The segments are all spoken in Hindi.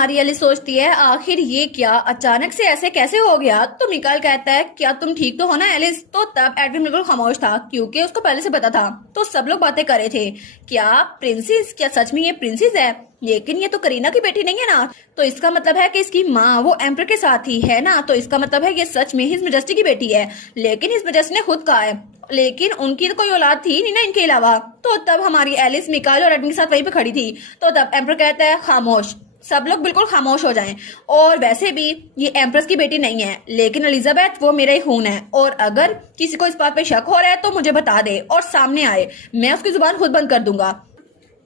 हमारी एलिस सोचती है आखिर ये क्या अचानक से ऐसे कैसे हो गया। तो मिकाइल कहता है क्या तुम ठीक तो हो ना एलिस। तो तब एडविन बिल्कुल खामोश था क्योंकि उसको पहले से पता था। तो सब लोग बातें कर रहे थे क्या प्रिंसेस, क्या सच में ये प्रिंसेस है, लेकिन ये तो करीना की बेटी नहीं है ना। तो इसका मतलब है कि इसकी माँ वो एम्पर के साथ ही है ना। तो इसका मतलब है ये सच में हिज मेजेस्टी की बेटी है। लेकिन हिज मेजेस्टी ने खुद कहा है, लेकिन उनकी तो कोई औलाद थी नहीं ना इनके अलावा। तो तब हमारी एलिस मिकाइल और एडविन के साथ वहीं पे खड़ी थी। तो तब एम्पर कहता है खामोश, सब लोग बिल्कुल खामोश हो जाएं। और वैसे भी ये एम्प्रेस की बेटी नहीं है, लेकिन एलिजाबेथ वो मेरा ही खून है। और अगर किसी को इस बात पे शक हो रहा है तो मुझे बता दे और सामने आए, मैं उसकी जुबान खुद बंद कर दूंगा।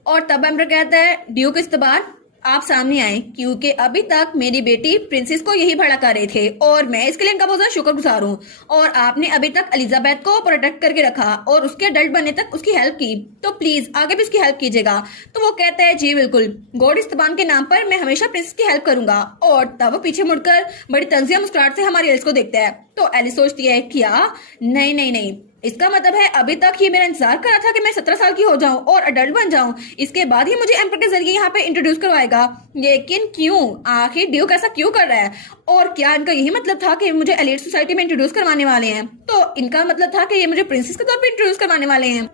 और तब एम्पर कहता है ड्यूक इस्तबार आप सामने आए, क्योंकि अभी तक मेरी बेटी प्रिंसेस को यही भड़का रहे थे और मैं इसके लिए इनका बहुत ज्यादा शुक्रगुजार हूँ। और आपने अभी तक एलिजाबेथ को प्रोटेक्ट करके रखा और उसके अडल्ट बनने तक उसकी हेल्प की, तो प्लीज आगे भी उसकी हेल्प कीजिएगा। तो वो कहता है जी बिल्कुल, गॉड इस्तबान के नाम पर मैं हमेशा प्रिंसेस की हेल्प करूंगा। और तब वो पीछे मुड़कर बड़ी तंजिया मुस्कुराहट से हमारी एलिस को देखता है। तो एलिस सोचती है क्या नहीं नहीं नहीं, इसका मतलब है अभी तक ये मेरा इंतजार कर रहा था कि मैं 17 साल की हो जाऊं और अडल्ट बन जाऊं, इसके बाद ही मुझे एम्पर के जरिए यहाँ पे इंट्रोड्यूस करवाएगा। लेकिन क्यों, आखिर ड्यूक ऐसा क्यों कर रहा है? और क्या इनका यही मतलब था कि मुझे एलीट सोसाइटी में इंट्रोड्यूस करवाने वाले हैं? तो इनका मतलब था कि ये मुझे प्रिंसेस के तौर पर इंट्रोड्यूस करवाने वाले हैं।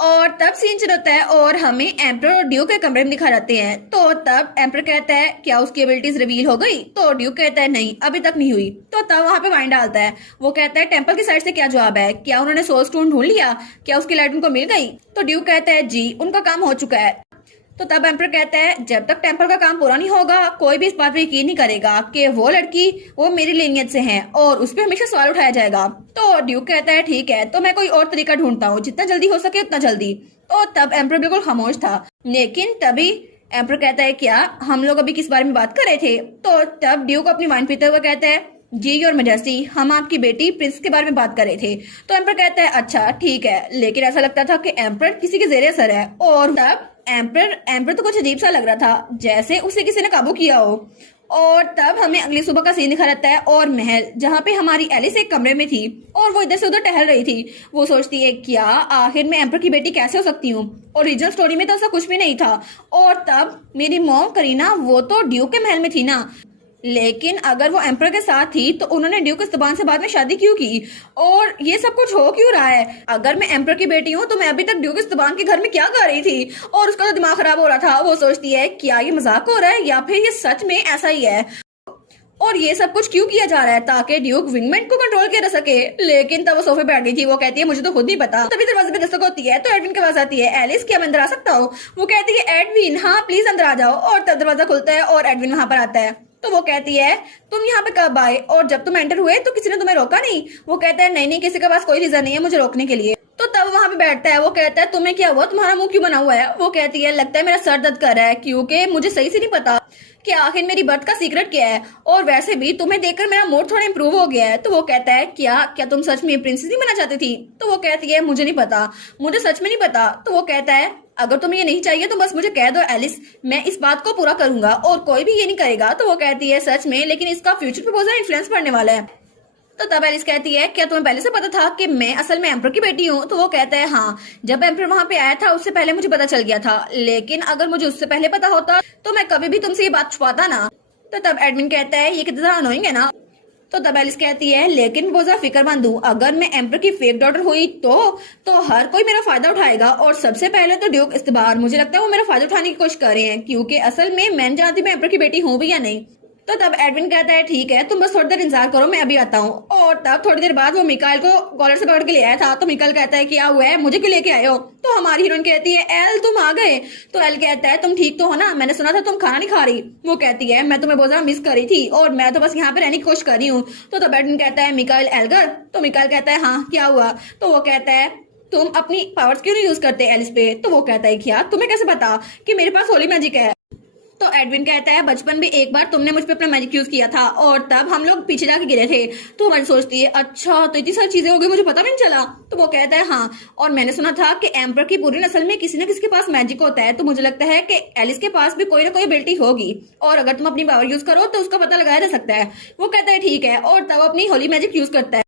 और तब सीन चल होता है और हमें एम्पर और ड्यूक के कमरे में दिखा जाते हैं। तो तब एम्पर कहता है क्या उसकी एबिलिटीज रिवील हो गई? तो ड्यूक कहता है नहीं अभी तक नहीं हुई। तो तब वहां पे वाइन डालता है, वो कहता है टेम्पल की साइड से क्या जवाब है, क्या उन्होंने सोल स्टोन ढूंढ लिया, क्या उसकी लाइट उनको मिल गई? तो ड्यूक कहता है जी उनका काम हो चुका है। तो तब एम्पर कहता है जब तक टेम्पल का काम पूरा नहीं होगा कोई भी इस बात पे यकीन नहीं करेगा कि वो लड़की वो मेरी लिनियत से है और उस पर हमेशा सवाल उठाया जाएगा। तो ड्यूक कहता है ठीक है, तो मैं कोई और तरीका ढूंढता हूँ, जितना जल्दी हो सके उतना जल्दी। तो तब एम्पर बिल्कुल खामोश था, लेकिन तभी एम्पर कहता है क्या हम लोग अभी किस बारे में बात कर रहे थे? तो तब ड्यूक अपनी वाइन पीते हुए कहता है जी योर मेजेस्टी, हम आपकी बेटी प्रिंस के बारे में बात कर रहे थे। तो एम्पर कहता है अच्छा ठीक है, लेकिन ऐसा लगता था कि एम्पर किसी के जेरे असर है। और तब एम्पर तो कुछ अजीब सा लग रहा था, जैसे उसे किसी ने काबू किया हो। और तब हमें अगली सुबह का सीन दिखा रहता है और महल, जहाँ पे हमारी एलिस एक कमरे में थी और वो इधर से उधर टहल रही थी। वो सोचती है क्या आखिर मैं एम्पर की बेटी कैसे हो सकती हूँ? ओरिजिनल स्टोरी में तो ऐसा कुछ भी नहीं था। और तब मेरी मॉम करीना वो तो ड्यूक के महल में थी ना, लेकिन अगर वो एम्पर के साथ थी तो उन्होंने ड्यूक इस्तबान से बाद में शादी क्यों की? और ये सब कुछ हो क्यों रहा है? अगर मैं एम्पर की बेटी हूँ तो मैं अभी तक ड्यूक इस्तबान के घर में क्या कर रही थी? और उसका तो दिमाग खराब हो रहा था। वो सोचती है क्या ये मजाक हो रहा है या फिर ये सच में ऐसा ही है, और ये सब कुछ क्यों किया जा रहा है ताकि ड्यूक विंगमैन को कंट्रोल किया जा सके। लेकिन तब वो सोफे पे बैठ गई थी। वो कहती है मुझे तो खुद नहीं पता। तभी दरवाजे पे दस्तक होती है तो एडविन के पास आती है, एलिस क्या मैं अंदर आ सकता हूँ? वो कहती है एडविन हाँ प्लीज अंदर आ जाओ। और तब दरवाजा खुलता है और एडविन वहां पर आता है। तो वो कहती है तुम यहाँ पे कब आए और जब तुम एंटर हुए तो किसी ने तुम्हें रोका नहीं? वो कहता है नहीं नहीं, किसी के पास कोई रीजन नहीं है मुझे रोकने के लिए। तो तब वहां पे बैठता है। वो कहता है तुम्हें क्या हुआ, तुम्हारा मुंह क्यों बना हुआ है? वो कहती है लगता है मेरा सर दर्द कर रहा है क्योंकि मुझे सही से नहीं पता कि आखिर मेरी बर्थ का सीक्रेट क्या है, और वैसे भी तुम्हें देखकर मेरा मूड थोड़ा इंप्रूव हो गया है। तो वो कहता है क्या क्या तुम सच में प्रिंसेस नहीं बनना चाहती थी? तो वो कहती है मुझे नहीं पता, मुझे सच में नहीं पता। तो वो कहता है अगर तुम्हें ये नहीं चाहिए तो बस मुझे कह दो एलिस, मैं इस बात को पूरा करूंगा और कोई भी ये नहीं करेगा। तो वो कहती है सच में, लेकिन इसका फ्यूचर पे बहुत ज्यादा इन्फ्लुएंस पड़ने वाला है। तो तब एलिस कहती है क्या तुम्हें पहले से पता था कि मैं असल में एम्पर की बेटी हूँ? तो वो कहता है हाँ, जब एम्पर वहां पे आया था उससे पहले मुझे पता चल गया था, लेकिन अगर मुझे उससे पहले पता होता तो मैं कभी भी तुमसे ये बात छुपाता ना। तो तब एडमिन कहता है ये कितना अनोइंग है ना। तो तब एलिस कहती है लेकिन बहुत ज्यादा फिक्रमंद हूँ, अगर मैं एम्पर की फेक डॉटर हुई तो हर कोई मेरा फायदा उठाएगा, और सबसे पहले तो ड्यूक इस्तबार, मुझे लगता है वो मेरा फायदा उठाने की कोशिश कर रहे हैं क्योंकि असल में मैं जानती मैं एम्पर की बेटी हूँ भी या नहीं। तो तब एडविन कहता है ठीक है तुम बस थोड़ी देर इंतजार करो मैं अभी आता हूँ। और तब थोड़ी देर बाद वो मिकाइल को कॉलर से पकड़ के ले आया था। तो मिकाइल कहता है क्या हुआ है, मुझे क्यों लेके आए हो? तो हमारी हीरोइन कहती है एल तुम आ गए। तो एल कहता है तुम ठीक तो हो ना, मैंने सुना था तुम खाना नहीं खा रही। वो कहती है मैं तुम्हें बहुत ज्यादा मिस कर रही थी और मैं तो बस यहाँ पे रहने की कोशिश कर रही हूँ। तो तब एडविन कहता है मिकाइल एलगर? तो मिकाइल कहता है हाँ क्या हुआ? तो वो कहता है तुम अपनी पावर्स क्यों नहीं यूज करते एलिस पे? तो वो कहता है क्या तुम्हें कैसे पता कि मेरे पास होली मैजिक है? तो एडविन कहता है बचपन में एक बार तुमने मुझ पे अपना मैजिक यूज किया था और तब हम लोग पीछे जाके गिरे थे। तो हमारी सोचती है अच्छा तो इतनी सारी चीजें हो गई मुझे पता भी नहीं चला। तो वो कहता है हाँ, और मैंने सुना था कि एम्पर की पूरी नस्ल में किसी न किसी के पास मैजिक होता है, तो मुझे लगता है कि एलिस के पास भी कोई ना कोई एबिलिटी होगी और अगर तुम अपनी पावर यूज करो तो उसका पता लगाया जा सकता है। वो कहता है ठीक है, और तब अपनी होली मैजिक यूज करता है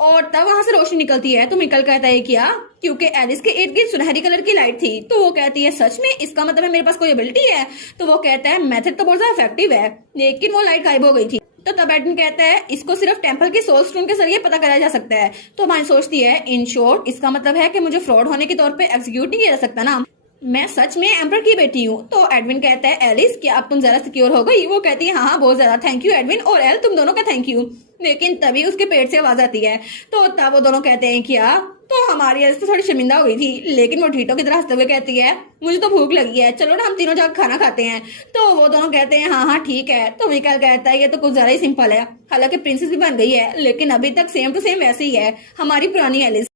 और तब वहां से रोशनी निकलती है तो मिकल कहता है क्या, क्योंकि एलिस के इर्द गिर्द सुनहरी कलर की लाइट थी। तो वो कहती है सच में, इसका मतलब है मेरे पास कोई एबिलिटी है। तो वो कहता है मेथड तो बहुत ज्यादा इफेक्टिव है, लेकिन वो लाइट गायब हो गई थी। तो तब एडविन कहता है इसको सिर्फ टेंपल की सोल स्टोन के जरिए पता करा जा सकता है। तो हमारी सोचती है इन शॉर्ट इसका मतलब है कि मुझे फ्रॉड होने के तौर पे एग्जीक्यूट नहीं किया जा सकता ना, मैं सच में एम्पर की बेटी हूँ। तो एडविन कहता है एलिस क्या अब तुम जरा सिक्योर हो गई। वो कहती है हाँ बहुत ज्यादा, थैंक यू एडविन और एल, तुम दोनों का थैंक यू। लेकिन तभी उसके पेट से आवाज आती है। तो तब वो दोनों कहते हैं क्या, तो हमारी एलिस तो थोड़ी शर्मिंदा हो गई थी, लेकिन वो ढीठों की तरह हंसते हुए कहती है मुझे तो भूख लगी है, चलो ना हम तीनों जाकर खाना खाते हैं। तो वो दोनों कहते हैं हाँ हाँ ठीक है। तो मिकाएल कहता है ये तो कुछ ज्यादा ही सिंपल है, हालांकि प्रिंसेस भी बन गई है लेकिन अभी तक सेम टू सेम वैसे ही है हमारी पुरानी एलिस।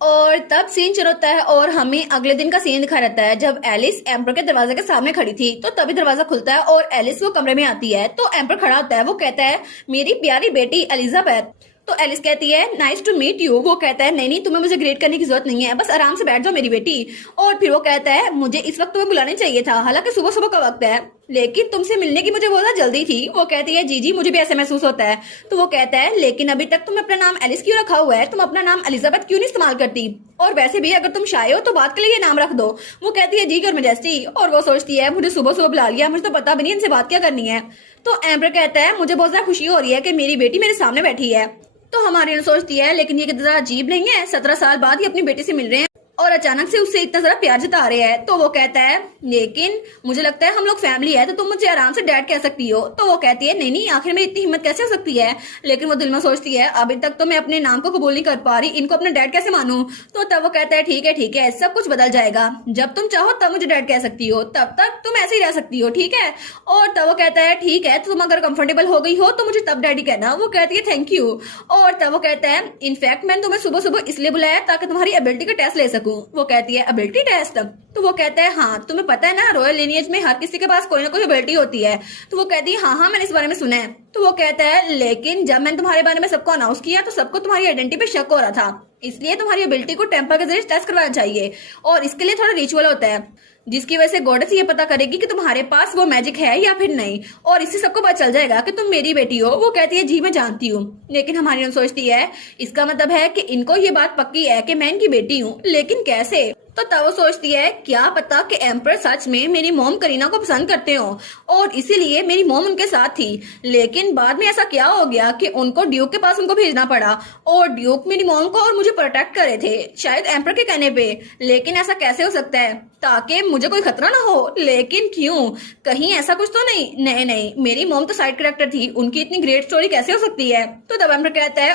और तब सीन शुरू होता है और हमें अगले दिन का सीन दिखा रहता है जब एलिस एम्पर के दरवाजे के सामने खड़ी थी। तो तभी दरवाजा खुलता है और एलिस वो कमरे में आती है। तो एम्पर खड़ा होता है, वो कहता है मेरी प्यारी बेटी एलिजाबेथ। तो एलिस कहती है नाइस टू मीट यू। वो कहता है नहीं तुम्हें मुझे ग्रेट करने की जरूरत नहीं है, बस आराम से बैठ जाओ मेरी बेटी। और फिर वो कहता है मुझे इस वक्त तुम्हें बुलाना चाहिए था, हालांकि सुबह सुबह का वक्त है, लेकिन तुमसे मिलने की मुझे बहुत ज्यादा जल्दी थी। वो कहती है जी मुझे भी ऐसे महसूस होता है। तो वो कहता है लेकिन अभी तक तुम अपना नाम एलिस क्यों रखा हुआ है, तुम अपना नाम एलिजाबेथ क्यों नहीं इस्तेमाल करती, और वैसे भी अगर तुम शाये हो तो बात के लिए ये नाम रख दो। वो कहती है जी योर मैजेस्टी। और वो सोचती है मुझे सुबह सुबह बुला लिया, मुझे तो पता भी नहीं इनसे बात क्या करनी है। तो एम्पर कहता है मुझे बहुत ज्यादा खुशी हो रही है कि मेरी बेटी मेरे सामने बैठी है। तो हमारी सोचती है लेकिन ये कितना अजीब नहीं है, 17 साल बाद ही अपनी बेटी से मिल रहे हैं और अचानक से उससे इतना सारा प्यार जता रहे हैं। तो वो कहता है लेकिन मुझे लगता है हम लोग फैमिली है तो तुम मुझे आराम से डैड कह सकती हो। तो वो कहती है नहीं आखिर में इतनी हिम्मत कैसे हो सकती है। लेकिन वो दिल में सोचती है अभी तक तो मैं अपने नाम को कबूल नहीं कर पा रही, इनको अपना डैड कैसे मानूं। तो तब वो कहता है ठीक है सब कुछ बदल जाएगा, जब तुम चाहो तब मुझे डैड कह सकती हो, तब तक तुम ऐसे ही रह सकती हो, ठीक है। और तब वो कहता है ठीक है, तो तुम अगर कंफर्टेबल हो गई हो तो मुझे तब डैडी कहना। वो कहती है थैंक यू। और तब वो कहता है इनफैक्ट मैंने तुम्हें सुबह सुबह इसलिए बुलाया ताकि तुम्हारी एबिलिटी का टेस्ट ले सकूं। वो कहती है एबिलिटी टेस्ट। तो वो कहता है हाँ तुम्हें पता है ना रॉयल लिनियज में हर किसी के पास कोई ना कोई एबिलिटी होती है। तो वो कहती है हाँ मैंने इस बारे में सुना है। तो वो कहता है लेकिन जब मैंने तुम्हारे बारे में सबको अनाउंस किया तो सबको तुम्हारी आइडेंटिटी पे शक हो रहा था, इसलिए तुम्हारी एबिलिटी को टेम्पर के जरिए टेस्ट करवाना चाहिए और इसके लिए थोड़ा रिचुअल होता है जिसकी वजह से गॉडेस ये पता करेगी कि तुम्हारे पास वो मैजिक है या फिर नहीं, और इससे सबको पता चल जाएगा कि तुम मेरी बेटी हो। वो कहती है जी मैं जानती हूँ। लेकिन हमारी सोचती है इसका मतलब है कि इनको ये बात पक्की है कि मैं इनकी बेटी हूँ, लेकिन कैसे। तो तब वो सोचती है क्या पता कि एम्पर सच में मेरी मॉम करीना को पसंद करते हो और इसीलिए मेरी मॉम उनके साथ थी। लेकिन बाद में ऐसा क्या हो गया कि उनको ड्यूक के पास उनको भेजना पड़ा और ड्यूक मेरी मॉम को और मुझे प्रोटेक्ट करे थे, शायद एम्पर के कहने पे। लेकिन ऐसा कैसे हो सकता है ताकि मुझे कोई खतरा ना हो। लेकिन क्यों, कहीं ऐसा कुछ तो नहीं, मेरी मॉम तो साइड कैरेक्टर थी, उनकी इतनी ग्रेट स्टोरी कैसे हो सकती है। तो तब एम्पर कहता है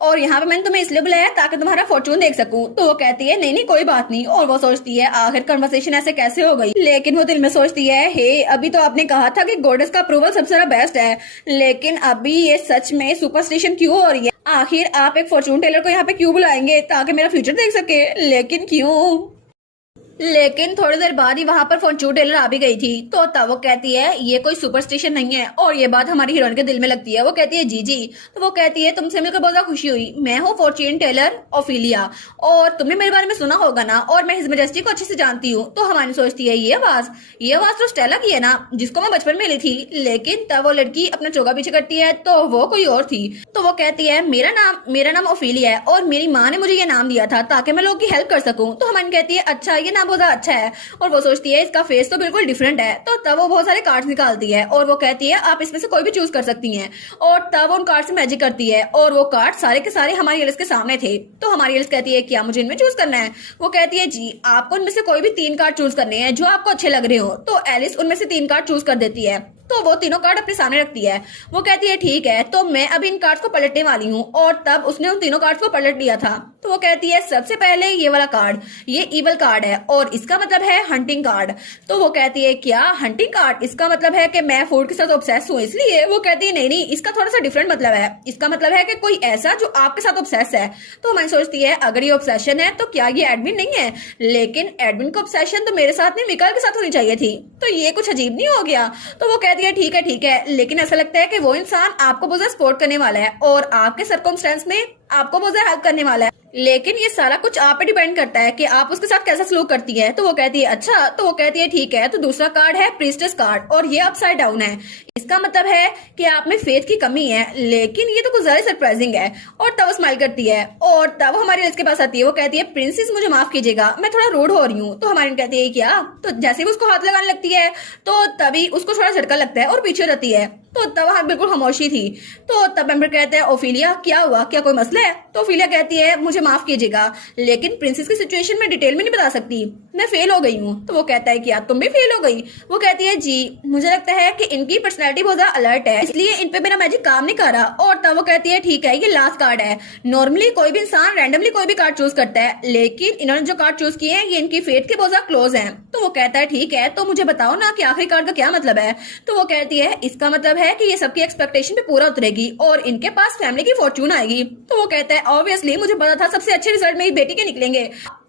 और यहाँ पे मैंने तुम्हें इसलिए बुलाया ताकि तुम्हारा फॉर्चून देख सकूं। तो वो कहती है नहीं कोई बात नहीं। और वो सोचती है आखिर कन्वर्सेशन ऐसे कैसे हो गई। लेकिन वो दिल में सोचती है हे अभी तो आपने कहा था कि गॉडेस का अप्रूवल सबसे ज्यादा बेस्ट है, लेकिन अभी ये सच में सुपरस्टिशन क्यों हो रही है। आखिर आप एक फॉर्चून टेलर को यहाँ पे क्यों बुलाएंगे ताकि मेरा फ्यूचर देख सके, लेकिन क्यों। लेकिन थोड़ी देर बाद ही वहां पर फॉर्चून टेलर आ भी गई थी। तो तब वो कहती है ये कोई सुपरस्टिशन नहीं है, और ये बात हमारी हीरोइन के दिल में लगती है। वो कहती है जी। तो वो कहती है तुमसे मिलकर बहुत ज्यादा खुशी हुई, मैं हूँ फॉर्चून टेलर ओफिलिया और तुमने मेरे बारे में सुना होगा ना, और मैं हिज मैजेस्टी को अच्छे से जानती हूँ। तो हमारी सोचती है ये आवाज तो स्टेला की है ना, जिसको मैं बचपन में ली थी। लेकिन तब वो लड़की अपना चोगा पीछे करती है तो वो कोई और थी। तो वो कहती है मेरा नाम ओफिलिया है और मेरी माँ ने मुझे ये नाम दिया था ताकि मैं लोगों की हेल्प कर सकूं। तो हमारी कहती है अच्छा ये नाम बहुत अच्छा है, और वो सोचती है इसका फेस तो बिल्कुल डिफरेंट है। तो तब वो बहुत सारे कार्ड्स निकालती है और वो कहती है आप इसमें से कोई भी चूज कर सकती हैं, और तब वो उन कार्ड से मैजिक करती है और वो कार्ड सारे के सारे हमारी एलिस के सामने थे। तो हमारी एलिस कहती है क्या मुझे इनमें चूज करना है। वो कहती है जी आपको इनमें से कोई भी 3 कार्ड चूज करने हैं जो आपको अच्छे लग रहे हो। तो एलिस उनमें से 3 कार्ड चूज कर देती है। तो वो तीनों कार्ड अपने सामने रखती है। वो कहती है ठीक है, तो मैं अभी इन कार्ड्स को पलटने वाली हूँ, और तब उसने उन तीनों कार्ड्स को पलट लिया था। तो वो कहती है सबसे पहले ये वाला कार्ड ये इवल कार्ड है और इसका मतलब है हंटिंग कार्ड। तो वो कहती है क्या हंटिंग कार्ड, इसका मतलब है कि मैं फूड के साथ ऑब्सेस हूँ इसलिए। वो कहती है नहीं इसका थोड़ा सा डिफरेंट मतलब है, इसका मतलब है कि कोई ऐसा जो आपके साथ ऑब्सेस है। तो मैं सोचती है अगर ये ऑब्सेशन है तो क्या ये एडमिन नहीं है, लेकिन एडमिन को ऑब्सेशन तो मेरे साथ नहीं मिकाएल के साथ होनी चाहिए थी, तो ये कुछ अजीब नहीं हो गया। तो वो कहती है ठीक है, लेकिन ऐसा लगता है कि वो इंसान आपको बहुत ज्यादा सपोर्ट करने वाला है और आपके सर्कमस्टेंस में आपको बहुत ज्यादा हेल्प करने वाला है, लेकिन ये सारा कुछ आप पे डिपेंड करता है कि आप उसके साथ कैसा सलूक करती है। तो वो कहती है अच्छा, तो वो कहती है ठीक है, तो दूसरा कार्ड है प्रीस्टेस कार्ड और ये अपसाइड डाउन है। इसका मतलब है कि आप में फेथ की कमी है, लेकिन ये तो कुछ ज्यादा सरप्राइजिंग है। और तब वो स्माइल करती है और तब हमारी इसके पास आती है। वो कहती है प्रिंसेस मुझे माफ कीजिएगा, मैं थोड़ा रूड हो रही हूँ। तो हमारी कहती है क्या? तो जैसे ही उसको हाथ लगाने लगती है तो तभी उसको थोड़ा झटका लगता है और पीछे रहती है। तो तब वहां बिल्कुल खामोशी थी। तो तब एम्बर कहते हैं ओफिलिया क्या हुआ, क्या कोई मसला है? तो ओफिलिया कहती है मुझे माफ कीजिएगा, लेकिन प्रिंसेस की सिचुएशन में डिटेल में नहीं बता सकती, मैं फेल हो गई हूँ। तो वो कहता है क्या तुम भी फेल हो गई? वो कहती है जी, मुझे लगता है कि इनकी पर्सनैलिटी बहुत ज्यादा अलर्ट है, इसलिए इन पे मेरा मैजिक काम नहीं कर रहा। और तब वो कहती है ठीक है, ये लास्ट कार्ड है। नॉर्मली कोई भी इंसान रैंडमली कोई भी कार्ड चूज करता है, लेकिन इन्होंने जो कार्ड चूज किए हैं ये इनकी फेट के बहुत ज्यादा क्लोज है। तो वो कहता है ठीक है, तो मुझे बताओ ना कि आखिरी कार्ड का क्या मतलब है? तो वो कहती है इसका मतलब है कि ये सबकी एक्सपेक्टेशन पे पूरा उतरेगी और इनके पास फैमिली की फॉर्चून आएगी। तो वो कहता है ऑब्वियसली मुझे पता था सबसे अच्छे रिजल्ट मेरी बेटी के निकलेंगे।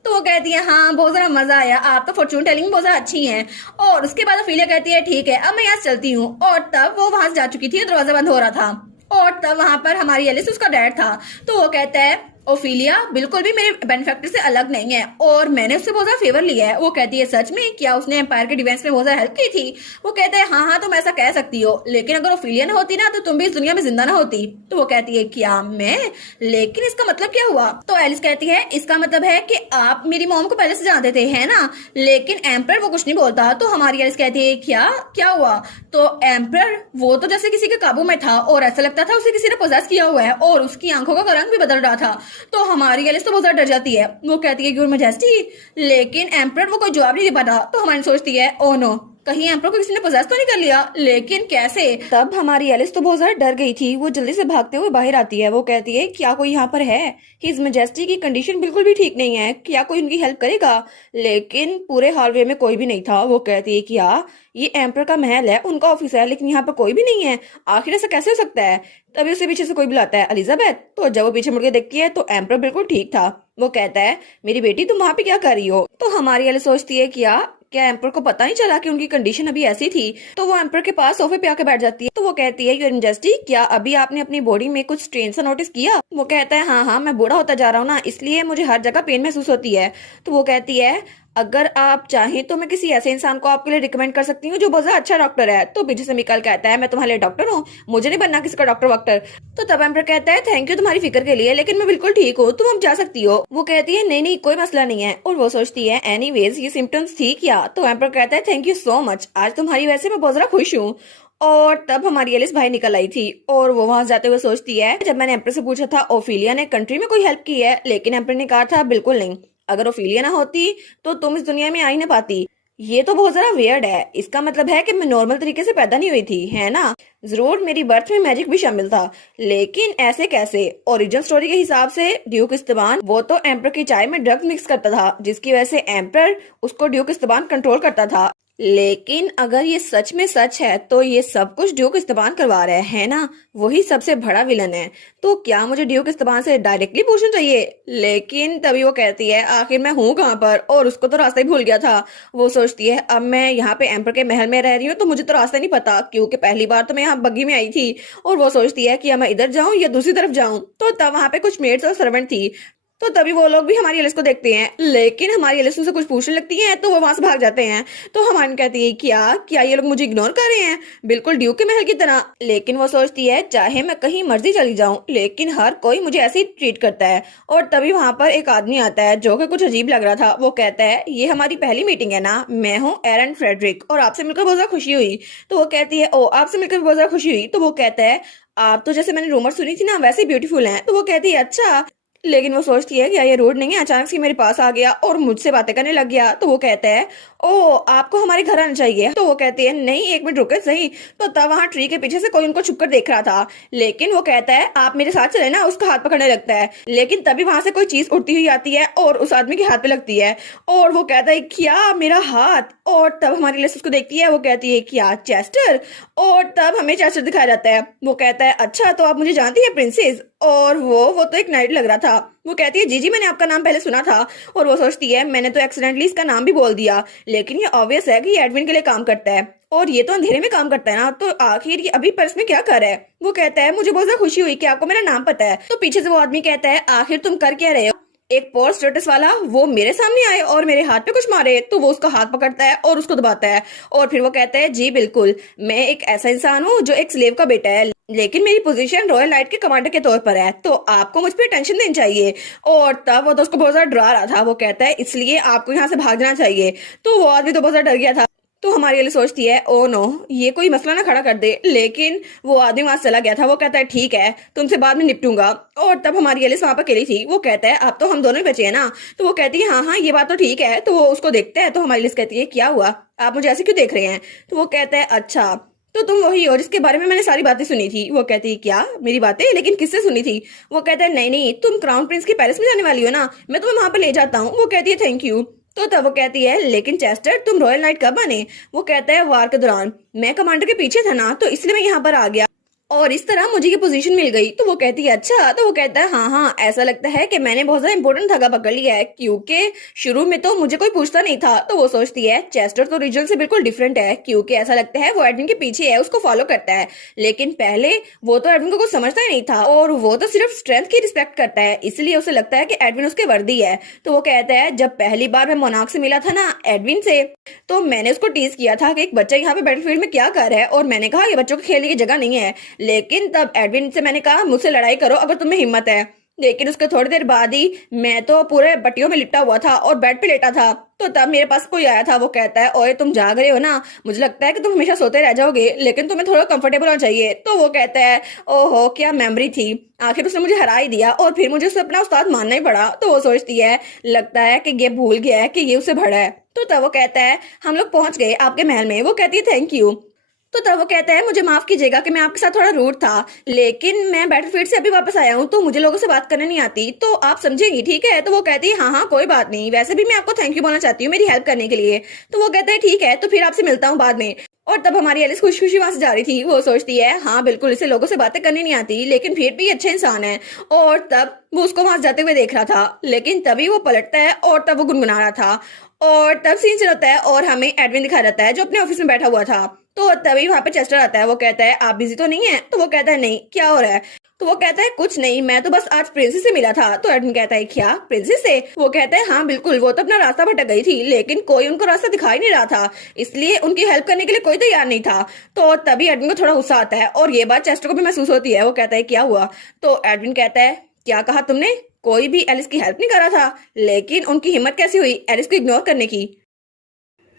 तो वो कहती है हाँ बहुत ज्यादा मजा आया, आप तो फॉर्चून टेलिंग बहुत ज्यादा अच्छी हैं। और उसके बाद ओफिलिया कहती है ठीक है अब मैं यहाँ से चलती हूँ। और तब वो वहां से जा चुकी थी, दरवाजा बंद हो रहा था और तब वहां पर हमारी एलिस उसका डैड था। तो वो कहता है ओफिलिया बिल्कुल भी मेरे बेनिफैक्टर से अलग नहीं है और मैंने उससे बहुत ज्यादा फेवर लिया है। वो कहती है सच में? क्या उसने एम्पायर के डिफेंस में बहुत ज्यादा हेल्प की थी? वो कहता है हाँ हाँ तुम ऐसा कह सकती हो, लेकिन अगर ओफिलिया ना होती ना तो तुम भी इस दुनिया में जिंदा ना होती। तो वो कहती है क्या मैं? लेकिन इसका मतलब क्या हुआ? तो एलिस कहती है इसका मतलब है कि आप मेरी मॉम को पहले से जानते थे है ना, लेकिन एम्पर वो कुछ नहीं बोलता। तो हमारी एलिस कहती है क्या क्या हुआ? तो एम्पर वो तो जैसे किसी के काबू में था और ऐसा लगता था उसे किसी ने पोजेस किया हुआ है और उसकी आंखों का रंग भी बदल रहा था। तो हमारी एलिस तो बहुत ज्यादा डर जाती है। वो कहती है योर मैजेस्टी, लेकिन एम्पर वो कोई जवाब नहीं दे पाता। तो हमारी सोचती है ओ नो, कहीं एम्पर को किसी ने पोजेस तो नहीं कर लिया, लेकिन कैसे? तब हमारी एलिस तो बहुत ज्यादा डर गई थी। वो जल्दी से भागते हुए बाहर आती है। वो कहती है क्या कोई यहाँ पर है? हिज मैजेस्टी की कंडीशन बिल्कुल भी ठीक नहीं है, क्या कोई उनकी हेल्प करेगा? लेकिन पूरे हॉलवे में कोई भी नहीं था। वो कहती है क्या ये एम्पर का महल है, उनका ऑफिस है, लेकिन यहाँ पर कोई भी नहीं है, आखिर ऐसा कैसे हो सकता है? तभी उसे पीछे से कोई बुलाता है एलिजाबेथ। तो जब वो पीछे मुड़ के देखती है तो एम्पर बिल्कुल ठीक था। वो कहता है मेरी बेटी तुम वहां पे क्या कर रही हो? तो हमारी एलिस सोचती है क्या एम्पर को पता नहीं चला कि उनकी कंडीशन अभी ऐसी थी? तो वो एम्पर के पास सोफे पे आके बैठ जाती है। तो वो कहती है योर मैजेस्टी, क्या अभी आपने अपनी बॉडी में कुछ स्ट्रेन सा नोटिस किया? वो कहता है हाँ मैं बूढ़ा होता जा रहा हूँ ना, इसलिए मुझे हर जगह पेन महसूस होती है। तो वो कहती है अगर आप चाहें तो मैं किसी ऐसे इंसान को आपके लिए रिकमेंड कर सकती हूँ जो बहुत ज्यादा अच्छा डॉक्टर है। तो पीछे से मिकाल कहता है मैं तुम्हारे लिए डॉक्टर हूँ, मुझे नहीं बनना किसी का डॉक्टर वॉक्टर। तो तब एम्पर कहता है थैंक यू तुम्हारी फिक्र के लिए, लेकिन मैं बिल्कुल ठीक हूँ, तुम अब जा सकती हो। वो कहती है नहीं कोई मसला नहीं है। और वो सोचती है एनीवेज ये सिम्टम्स थी क्या? तो एम्पर कहता है थैंक यू सो मच, आज तुम्हारी वजह से मैं बहुत ज्यादा खुश हूँ। और तब हमारी एलिस बाहर निकल आई थी और वो वहां जाते हुए सोचती है जब मैंने एम्पर से पूछा था ओफिलिया ने कंट्री में कोई हेल्प की है, लेकिन एम्पर ने कहा था बिल्कुल नहीं, अगर ओफिलिया ना होती तो तुम इस दुनिया में आ ही ना पाती। ये तो बहुत ज्यादा वियर्ड है, इसका मतलब है कि मैं नॉर्मल तरीके से पैदा नहीं हुई थी है ना? जरूर मेरी बर्थ में मैजिक भी शामिल था, लेकिन ऐसे कैसे? ओरिजिनल स्टोरी के हिसाब से ड्यूक इस्ताबान वो तो एम्पर की चाय में ड्रग्स मिक्स करता था, जिसकी वजह से एम्पर उसको ड्यूक इस्ताबान कंट्रोल करता था। लेकिन अगर ये सच में सच है तो ये सब कुछ ड्यूक इस्ताबान करवा रहा है ना, वही सबसे बड़ा विलन है। तो क्या मुझे ड्यूक इस्ताबान से डायरेक्टली पूछना चाहिए? लेकिन तभी वो कहती है आखिर मैं हूँ कहाँ पर, और उसको तो रास्ता ही भूल गया था। वो सोचती है अब मैं यहाँ पे एम्पर के महल में रह रही हूँ तो मुझे तो रास्ता नहीं पता, क्योंकि पहली बार तो मैं यहाँ बग्गी में आई थी। और वो सोचती है कि मैं इधर जाऊँ या दूसरी तरफ जाऊँ। तो तब वहां पे कुछ मेड्स और सर्वेंट थी, तो तभी वो लोग भी हमारी एलिस को देखते हैं, लेकिन हमारी एलिस उनसे कुछ पूछने लगती हैं तो वो वहां से भाग जाते हैं। तो हमारी कहती है क्या क्या ये लोग मुझे इग्नोर कर रहे हैं, बिल्कुल ड्यूक के महल की तरह। लेकिन वो सोचती है चाहे मैं कहीं मर्जी चली जाऊं, लेकिन हर कोई मुझे ऐसे ही ट्रीट करता है। और तभी वहां पर एक आदमी आता है जो कि कुछ अजीब लग रहा था। वो कहता है ये हमारी पहली मीटिंग है ना, मैं हूँ एरन फ्रेडरिक और आपसे मिलकर बहुत ज्यादा खुशी हुई। तो वो कहती है ओ आपसे मिलकर बहुत ज्यादा खुशी हुई। तो वो कहता है आप तो जैसे मैंने रूमर सुनी थी ना वैसे ब्यूटीफुल हैं। तो वो कहती है अच्छा, लेकिन वो सोचती है कि ये रोड नहीं है, अचानक से मेरे पास आ गया और मुझसे बातें करने लग गया। तो वो कहता है ओ आपको हमारे घर आना चाहिए। तो वो कहती है नहीं एक मिनट रुके सही। तो तब वहां ट्री के पीछे से कोई उनको छुपकर देख रहा था, लेकिन वो कहता है आप मेरे साथ चले ना, उसका हाथ पकड़ने लगता है। लेकिन तभी वहां से कोई चीज उड़ती हुई आती है और उस आदमी के हाथ पे लगती है और वो कहता है क्या मेरा हाथ? और तब हमारी लिस्ट उसको देखती है, वो कहती है क्या चेस्टर? और तब हमें चेस्टर दिखाया जाता है। वो कहता है अच्छा तो आप मुझे जानती है प्रिंसेस? और वो तो एक नाइट लग रहा था। वो कहती है जी जी मैंने आपका नाम पहले सुना था। और वो सोचती है मैंने तो एक्सीडेंटली इसका नाम भी बोल दिया, लेकिन ये ऑब्वियस है कि ये एडविन के लिए काम करता है और ये तो अंधेरे में काम करता है ना, तो आखिर ये अभी पर्स में क्या कर रहा है। वो कहता है मुझे बहुत ज्यादा खुशी हुई कि आपको मेरा नाम पता है। तो पीछे से वो आदमी कहता है आखिर तुम कर क्या रहे हो। एक पोर स्टेटस वाला वो मेरे सामने आए और मेरे हाथ पे कुछ मारे, तो वो उसका हाथ पकड़ता है और उसको दबाता है और फिर वो कहता है जी बिल्कुल, मैं एक ऐसा इंसान हूँ जो एक स्लेव का बेटा है, लेकिन मेरी पोजीशन रॉयल नाइट के कमांडर के तौर पर है, तो आपको मुझ पर टेंशन देनी चाहिए। और तब वो तो उसको बहुत ज्यादा डरा रहा था। वो कहता है इसलिए आपको यहाँ से भागना चाहिए। तो वो आदमी तो बहुत ज्यादा डर गया था। तो हमारी अली सोचती है ओ नो ये कोई मसला ना खड़ा कर दे, लेकिन वो आदमी वहां से चला गया था। वो कहता है ठीक है तुमसे बाद में निपटूंगा। और तब हमारी अली वहां पर अकेली थी। वो कहता है अब तो हम दोनों ही बचे हैं ना। तो वो कहती है हाँ हाँ ये बात तो ठीक है। तो वो उसको देखते हैं। तो हमारी अली कहती है क्या हुआ, आप मुझे ऐसे क्यों देख रहे हैं। तो वो कहता है अच्छा तो तुम वही हो जिसके बारे में मैंने सारी बातें सुनी थी। वो कहती है क्या मेरी बातें, लेकिन किससे सुनी थी। वो कहता है नहीं नहीं तुम क्राउन प्रिंस के पैलेस में जाने वाली हो ना, मैं तुम्हें वहां पर ले जाता हूँ। वो कहती है थैंक यू। तो तब वो कहती है लेकिन चेस्टर तुम रॉयल नाइट कब बने। वो कहता है वार के दौरान, मैं कमांडर के पीछे था ना, तो इसलिए मैं यहाँ पर आ गया और इस तरह मुझे ये पोजीशन मिल गई। तो वो कहती है अच्छा। तो वो कहता है हाँ हाँ ऐसा लगता है कि मैंने बहुत ज्यादा इंपॉर्टेंट धागा पकड़ लिया है, क्योंकि शुरू में तो मुझे कोई पूछता नहीं था। तो वो सोचती है चेस्टर तो रीजन से बिल्कुल डिफरेंट है, क्योंकि ऐसा लगता है वो एडविन के पीछे है, उसको फॉलो करता है, लेकिन पहले वो तो एडविन को कुछ समझता ही नहीं था और वो तो सिर्फ स्ट्रेंथ की रिस्पेक्ट करता है, इसलिए उसे लगता है कि एडविन उसके वर्दी है। तो वो कहता है जब पहली बार मैं मोनार्क से मिला था ना एडविन से, तो मैंने उसको टीज किया था कि एक बच्चा यहाँ पे बैटलफील्ड में क्या कर रहा है, और मैंने कहा ये बच्चों को खेलने की जगह नहीं है, लेकिन तब एडविन से मैंने कहा मुझसे लड़ाई करो अगर तुम्हें हिम्मत है। लेकिन उसके थोड़ी देर बाद ही मैं तो पूरे पट्टियों में लिपटा हुआ था और बेड पे लेटा था। तो तब मेरे पास कोई आया था। वो कहता है ओए तुम जाग रहे हो ना, मुझे लगता है कि तुम हमेशा सोते रह जाओगे, लेकिन तुम्हें थोड़ा कंफर्टेबल होना चाहिए। तो वो कहता है ओहो क्या मेमोरी थी, आखिर उसने मुझे हरा ही दिया और फिर मुझे उसे अपना उस्ताद मानना ही पड़ा। तो वो सोचती है लगता है कि ये भूल गया है कि ये उसे भड़ा है। तो तब वो कहता है हम लोग पहुंच गए आपके महल में। वो कहती है थैंक यू। तो तब वो कहता है मुझे माफ कीजिएगा कि मैं आपके साथ थोड़ा रूड था, लेकिन मैं बैटलफील्ड से अभी वापस आया हूँ तो मुझे लोगों से बात करने नहीं आती, तो आप समझेंगी ठीक है। तो वो कहती है हाँ हाँ कोई बात नहीं, वैसे भी मैं आपको थैंक यू बोलना चाहती हूँ मेरी हेल्प करने के लिए। तो वो कहता है ठीक है तो फिर आपसे मिलता हूँ बाद में। और तब हमारी एलिस खुशी खुशी वहां से जा रही थी। वो सोचती है हाँ बिल्कुल इसे लोगों से बातें करनी नहीं आती, लेकिन फिर भी अच्छे इंसान है। और तब वो उसको वहां जाते हुए देख रहा था, लेकिन तभी वो पलटता है और तब वो गुनगुना रहा था। और तब सीन चल होता है और हमें एडविन दिखा जाता है जो अपने ऑफिस में बैठा हुआ था। तो तभी वहां पे चेस्टर आता है। वो कहता है आप बिजी तो नहीं है। तो वो कहता है नहीं क्या हो रहा है। तो वो कहता है कुछ नहीं, मैं तो बस आज प्रिंसेस से मिला था। तो एडविन कहता है क्या प्रिंसेस से। वो कहता है हाँ बिल्कुल, वो तो अपना रास्ता भटक गई थी, लेकिन कोई उनको रास्ता दिखाई नहीं रहा था, इसलिए उनकी हेल्प करने के लिए कोई तैयार नहीं था। तो तभी एडविन को थोड़ा गुस्सा आता है और ये बात चेस्टर को भी महसूस होती है। वो कहता है क्या हुआ। तो एडविन कहता है क्या कहा तुमने, कोई भी एलिस की हेल्प नहीं कर रहा था, लेकिन उनकी हिम्मत कैसी हुई एलिस को इग्नोर करने की।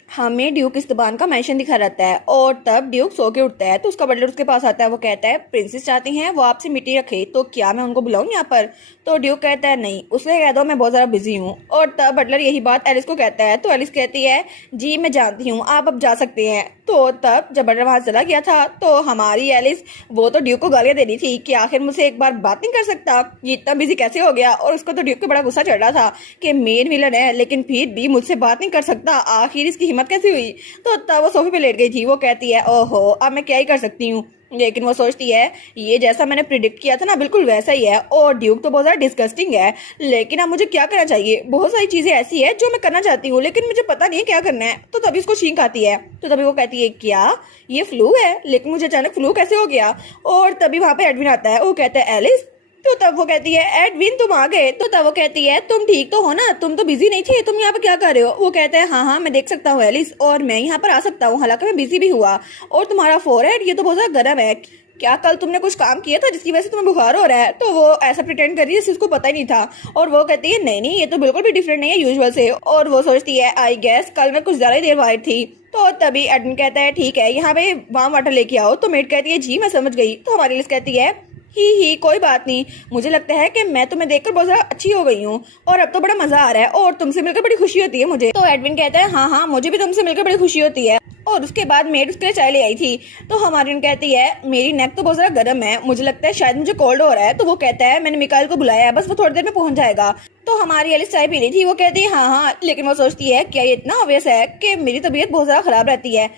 हमें ड्यूक इस्तबान का मेंशन दिखा रहता है और तब ड्यूक सो के उठता है। तो उसका बटलर उसके पास आता है। वो कहता है प्रिंसेस चाहती हैं वो आपसे मिट्टी रखे, तो क्या मैं उनको बुलाऊं यहाँ पर। तो ड्यूक कहता है नहीं, उसे कह दो मैं बहुत ज़्यादा बिजी हूँ। और तब बटलर यही बात एलिस को कहता है। तो एलिस कहती है जी मैं जानती हूँ आप अब जा सकते हैं। तो तब जब बटलर वहां चला गया था तो हमारी एलिस वो तो ड्यूक को गालियां दे रही थी कि आखिर मुझसे एक बार बात नहीं कर सकता, ये इतना बिजी कैसे हो गया। और उसको तो ड्यूक को बड़ा गुस्सा चढ़ रहा था कि मेन विलन है लेकिन फिर भी मुझसे बात नहीं कर सकता, आखिर इसकी हिम्मत कैसी हुई। तो तब वो सोफे पे लेट गई थी। वो कहती है ओहो अब मैं क्या ही कर सकती हूँ, लेकिन वो सोचती है ये जैसा मैंने प्रिडिक्ट किया था ना बिल्कुल वैसा ही है और ड्यूक तो बहुत ज्यादा डिस्गस्टिंग है, लेकिन अब मुझे क्या करना चाहिए। बहुत सारी चीजें ऐसी है जो मैं करना चाहती हूँ लेकिन मुझे पता नहीं है क्या करना है। तो तभी उसको छींक आती है। तो तभी वो कहती है क्या ये फ्लू है, लेकिन मुझे अचानक फ्लू कैसे हो गया। और तभी वहां पे एडविन आता है। वो कहता है एलिस। तो तब वो कहती है एडविन तुम आ गए। तो तब वो कहती है तुम ठीक तो हो ना, तुम तो बिजी नहीं थी, तुम यहाँ पे क्या कर रहे हो। वो कहता है हाँ हाँ मैं देख सकता हूँ एलिस और मैं यहाँ पर आ सकता हूँ, हालांकि मैं बिजी भी हुआ। और तुम्हारा फोरहेड ये तो बहुत ज्यादा गर्म है, क्या कल तुमने कुछ काम किया था जिसकी वजह से तुम्हें बुखार हो रहा है। तो वो ऐसा प्रिटेंड कर रही है जैसे उसको पता ही नहीं था। और वो कहती है नहीं नहीं ये तो बिल्कुल भी डिफरेंट नहीं है यूजुअल से। और वो सोचती है आई गेस कल मैं कुछ ज्यादा ही देर बाहर थी। तो तभी एडमिन कहता है ठीक है यहाँ पे वार्म वाटर लेके आओ। तो मेड कहती है जी मैं समझ गई। तो हमारी लिस्ट कहती है ही कोई बात नहीं, मुझे लगता है कि मैं तुम्हें देखकर बहुत ज्यादा अच्छी हो गई हूँ और अब तो बड़ा मजा आ रहा है और तुमसे मिलकर बड़ी खुशी होती है मुझे। तो एडविन कहता है हाँ हाँ मुझे भी तुमसे मिलकर बड़ी खुशी होती है। और उसके बाद मेड उसके लिए चाय ले आई थी। तो हमारी कहती है मेरी नेक तो बहुत ज्यादा गर्म है, मुझे लगता है शायद मुझे कोल्ड हो रहा है। तो वो कहता है मैंने मिकाइल को बुलाया है, बस वो थोड़ी देर में पहुंच जाएगा। तो हमारी एलिस चाय पी रही थी। वो कहती है हाँ हाँ, लेकिन वो सोचती है क्या ये इतना ऑब्वियस है कि मेरी तबीयत बहुत ज्यादा खराब रहती है।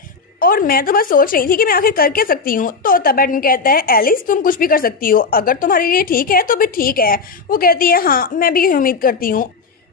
और मैं तो बस सोच रही थी कि मैं आखिर कर क्या सकती हूँ। तो तब एडविन कहता है एलिस तुम कुछ भी कर सकती हो, अगर तुम्हारे लिए ठीक है तो भी ठीक है। वो कहती है हाँ मैं भी यही उम्मीद करती हूँ।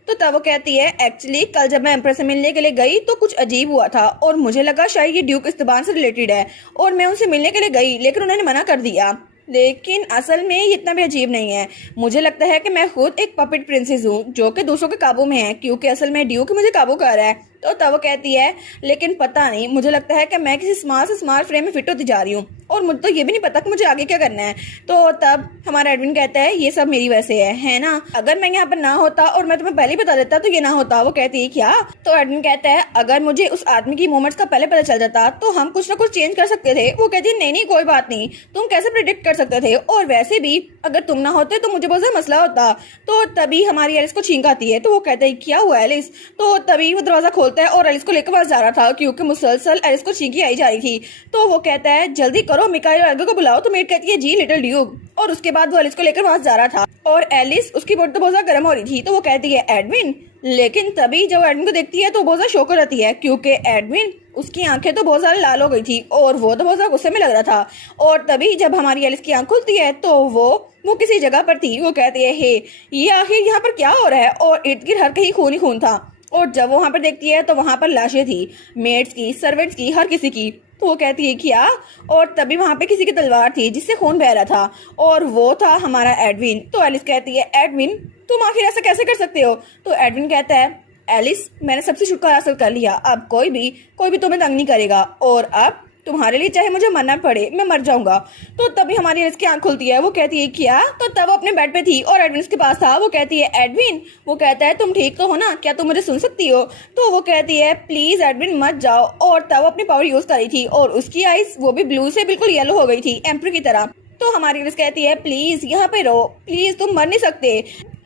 तो तब वो कहती है एक्चुअली कल जब मैं एम्प्रेस से मिलने के लिए गई तो कुछ अजीब हुआ था और मुझे लगा शायद ये ड्यूक इस्ताबान से रिलेटेड है और मैं उनसे मिलने के लिए गई लेकिन उन्होंने मना कर दिया। लेकिन असल में ये इतना भी अजीब नहीं है। मुझे लगता है कि मैं खुद एक पपेट प्रिंसेस हूँ जो कि दूसरों के काबू में है, क्योंकि असल में ड्यूक मुझे काबू कर रहा है। तो तब वो कहती है लेकिन पता नहीं, मुझे लगता है कि मैं किसी स्मार्ट से स्मार्ट फ्रेम में फिट होती जा रही हूँ और मुझे तो ये भी नहीं पता कि मुझे आगे क्या करना है। तो तब हमारा एडविन कहता है ये सब मेरी वजह से है ना, अगर मैं यहाँ पर ना होता और मैं तुम्हें पहले ही बता देता तो ये ना होता। वो कहती है क्या? तो एडविन कहता है अगर मुझे उस आदमी की मूवमेंट्स का पहले पता चल जाता तो हम कुछ ना कुछ चेंज कर सकते थे। वो कहती है नहीं नहीं कोई बात नहीं, तुम कैसे प्रिडिक्ट कर सकते थे, और वैसे भी अगर तुम ना होते तो मुझे बहुत ज्यादा मसला होता। तो तभी हमारी एलिस को छींक आती है। तो वो कहता है क्या हुआ एलिस? तो तभी वो दरवाजा खोलता है और एलिस को लेकर पास जा रहा था क्योंकि मुसलसल एलिस को छींकी आई जा रही थी। तो वो कहता है जल्दी करो मिकाइल और एल्गा को बुलाओ। तो मेड कहती है जी लिटिल ड्यूक, और उसके बाद वो एलिस को लेकर वहां जा रहा था और एलिस उसकी बॉडी तो बहुत ज्यादा गर्म हो रही थी। तो वो कहती है एडविन, लेकिन तभी जब एडविन को देखती है तो बहुत ज्यादा शॉक हो जाती है क्योंकि एडविन उसकी आंखें तो बहुत ज्यादा लाल हो गई थी और वो तो बहुत ज्यादा गुस्से में लग रहा था। और तभी जब हमारी एलिस की आंख खुलती है तो वो किसी जगह पर थी। वो कहती है हे ये आखिर यहाँ पर क्या हो रहा है, और इर्द गिर्द हर कहीं खून ही खून था। और जब वो वहां पर देखती है तो वहां पर लाशें थी, मेड्स की, सर्वेंट्स की, हर किसी की। तो वो कहती है क्या? और तभी वहां पे किसी की तलवार थी जिससे खून बह रहा था और वो था हमारा एडविन। तो एलिस कहती है एडविन तुम आखिर ऐसा कैसे कर सकते हो? तो एडविन कहता है एलिस मैंने सबसे छुटकारा हासिल कर लिया, अब कोई भी तुम्हें तंग नहीं करेगा और अब तुम्हारे लिए चाहे मुझे मरना पड़े मैं मर जाऊंगा। तो तभी हमारी एलिस की आंख खुलती है। वो कहती है क्या? तो तब वो अपने बेड पे थी और एडविन के पास था। वो कहती है एडविन, वो कहता है तुम ठीक तो हो ना, क्या तुम मुझे सुन सकती हो? तो वो कहती है प्लीज एडविन मत जाओ। और तब वो अपनी पावर यूज कर रही थी और उसकी आईज वो भी ब्लू से बिल्कुल येलो हो गई थी एम्पर की तरह। तो हमारी एलिस कहती है प्लीज यहाँ पे रहो, प्लीज तुम मर नहीं सकते।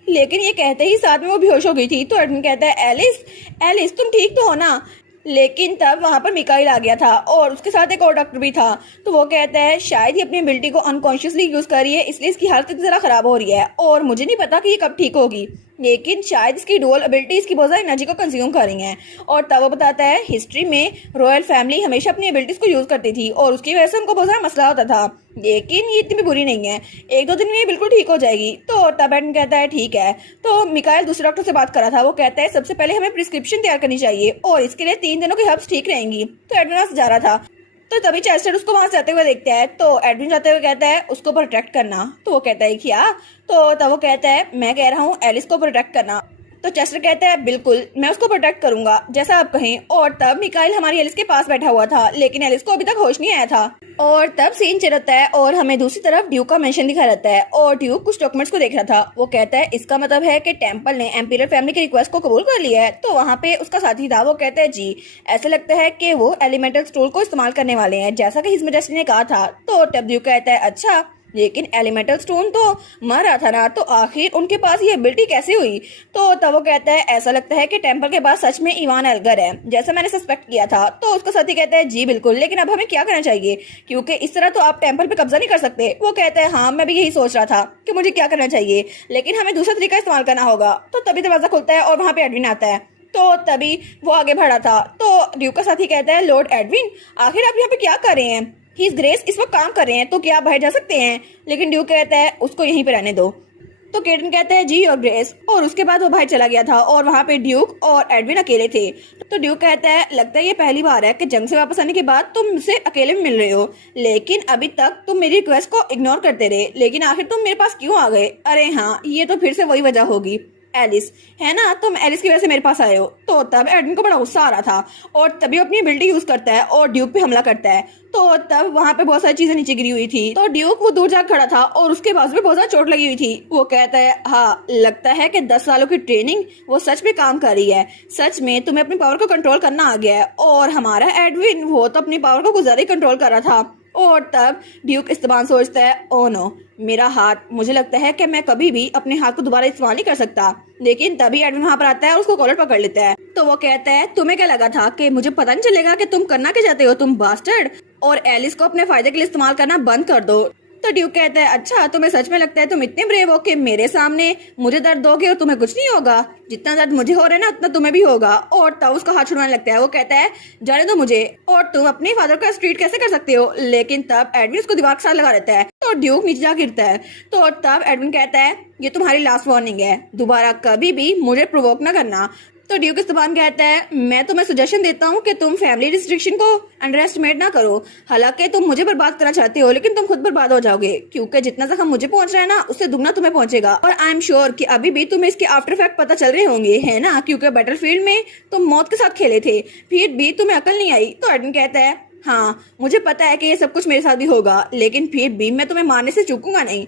लेकिन ये कहते ही साथ में वो बेहोश हो गई थी। तो एडविन कहता है एलिस तुम ठीक तो हो ना? लेकिन तब वहां पर मिकाइल आ गया था और उसके साथ एक और डॉक्टर भी था। तो वो कहता है शायद ये अपनी एबिलिटी को अनकॉन्शियसली यूज कर रही है इसलिए इसकी हालत जरा खराब हो रही है और मुझे नहीं पता कि ये कब ठीक होगी, लेकिन शायद इसकी डुअल एबिलिटी इसकी बहुत ज्यादा एनर्जी को कंज्यूम कर रही है। और तब वो बताता है हिस्ट्री में रॉयल फैमिली हमेशा अपनी एबिलिटीज को यूज करती थी और उसकी वजह से उनको बहुत ज्यादा मसला होता था, लेकिन ये इतनी भी बुरी नहीं है, 1-2 दिन में ये बिल्कुल ठीक हो जाएगी। तो तब एडविन कहता है ठीक है। तो मिकाइल दूसरे डॉक्टर से बात कर रहा था। वो कहता है सबसे पहले हमें प्रिस्क्रिप्शन तैयार करनी चाहिए और इसके लिए 3 दिनों की हर्ब्स ठीक रहेंगी। तो एडविन वहां से जा रहा था। तो तभी चेस्टर उसको वहां से जाते हुए देखता है। तो एडविन जाते हुए कहता है उसको प्रोटेक्ट करना। तो वो कहता है क्या? तो तब वो कहता है मैं कह रहा हूँ एलिस को प्रोटेक्ट करना। तो चेस्टर कहता है बिल्कुल मैं उसको प्रोटेक्ट करूंगा जैसा आप कहें। और तब मिकाइल हमारी एलिस के पास बैठा हुआ था लेकिन एलिस को अभी तक होश नहीं आया था। और तब सीन चलता है और हमें दूसरी तरफ ड्यूक का मेंशन दिखा रहता है और ड्यूक कुछ डॉक्यूमेंट्स को देख रहा था। वो कहता है इसका मतलब है कि टेम्पल ने एम्पीरियल फैमिली की रिक्वेस्ट को कबूल कर लिया है। तो वहाँ पे उसका साथी था। वो कहता है जी ऐसा लगता है कि वो एलिमेंटल स्टोल को इस्तेमाल करने वाले हैं जैसा कि हिज मैजेस्टी ने कहा था। तो तब ड्यूक कहता है अच्छा लेकिन एलिमेंटल स्टोन तो मर रहा था ना, तो आखिर उनके पास ये एबिलिटी कैसे हुई? तो तब वो कहता है ऐसा लगता है कि टेम्पल के पास सच में इवान एल्गर है जैसा मैंने सस्पेक्ट किया था। तो उसका साथी कहता है जी बिल्कुल, लेकिन अब हमें क्या करना चाहिए क्योंकि इस तरह तो आप टेम्पल पे कब्जा नहीं कर सकते। वो कहता है हाँ मैं भी यही सोच रहा था कि मुझे क्या करना चाहिए, लेकिन हमें दूसरा तरीका इस्तेमाल करना होगा। तो तभी दरवाजा खुलता है और वहाँ पे एडविन आता है। तो तभी वो आगे बढ़ा था। तो ड्यूक का साथी कहता है लॉर्ड एडविन आखिर आप यहाँ पे क्या कर रहे हैं? हिज ग्रेस इस वक्त काम कर रहे हैं तो क्या आप बाहर जा सकते हैं? लेकिन ड्यूक कहता है उसको यहीं पे रहने दो। तो केटन कहता है जी योर ग्रेस, और उसके बाद वो बाहर चला गया था और वहाँ पे ड्यूक और एडविन अकेले थे। तो ड्यूक कहता है लगता है ये पहली बार है कि जंग से वापस आने के बाद तुम मुझसे अकेले में मिल रहे हो, लेकिन अभी तक तुम मेरी रिक्वेस्ट को इग्नोर करते रहे, लेकिन आखिर तुम मेरे पास क्यों आ गए? अरे हाँ ये तो फिर से वही वजह होगी एलिस, है ना, तुम एलिस की वजह से मेरे पास आए हो। तो तब एडविन को बड़ा गुस्सा आ रहा था और तभी अपनी एबिलिटी यूज करता है और ड्यूक पे हमला करता है। तो तब वहां पे बहुत सारी चीजें नीचे गिरी हुई थी। तो ड्यूक वो दूर जाकर खड़ा था और उसके बाजू में बहुत ज्यादा चोट लगी हुई थी। वो कहता है हाँ लगता है कि 10 सालों की ट्रेनिंग वो सच में काम कर रही है, सच में तुम्हें अपनी पावर को कंट्रोल करना आ गया है। और हमारा एडविन वो तो अपनी पावर को कुछ ज्यादा ही कंट्रोल कर रहा था। और तब ड्यूक इस्तेमाल सोचता है ओ नो मेरा हाथ, मुझे लगता है कि मैं कभी भी अपने हाथ को दोबारा इस्तेमाल नहीं कर सकता। लेकिन तभी एडविन वहां पर आता है और उसको कॉलर पकड़ लेता है। तो वो कहता है तुम्हें क्या लगा था कि मुझे पता नहीं चलेगा कि तुम करना क्या चाहते हो तुम बास्टर्ड, और एलिस को अपने फायदे के लिए इस्तेमाल करना बंद कर दो। तो ड्यूक कहता है अच्छा तुम्हें सच में लगता है तुम इतने ब्रेव हो कि मेरे सामने मुझे दर्द दोगे और तुम्हें कुछ नहीं होगा? जितना दर्द मुझे हो रहा है ना उतना तुम्हें भी होगा। और तब उसका हाथ छुड़वाने लगता है। वो कहता है जाने दो मुझे, और तुम अपने फादर का ट्रीट कैसे कर सकते हो? लेकिन तब एडविन उसको दीवार के साथ लगा देता है तो ड्यूक नीचे जा गिरता है। तो तब एडविन कहता है ये तुम्हारी लास्ट वार्निंग है, दोबारा कभी भी मुझे प्रोवोक न करना। तो ड्यूक इस्तेबान कहता है मैं तुम्हें सजेशन देता हूँ कि तुम फैमिली रिस्ट्रिक्शन को अंडर एस्टिमेट ना करो। हालांकि तुम मुझे बर्बाद करना चाहते हो लेकिन तुम खुद बर्बाद हो जाओगे, क्योंकि जितना जख्म मुझे पहुंच रहा है ना उससे दुगना तुम्हें पहुंचेगा। और आई एम श्योर कि अभी भी तुम्हें इसके आफ्टर इफेक्ट पता चल रहे होंगे, है ना? क्योंकि बैटलफील्ड में तुम मौत के साथ खेले थे, फिर भी तुम्हें अकल नहीं आई। तो एडविन कहता है हाँ मुझे पता है कि ये सब कुछ मेरे साथ भी होगा, लेकिन फिर भी मैं तुम्हें मारने से चूकूंगा नहीं।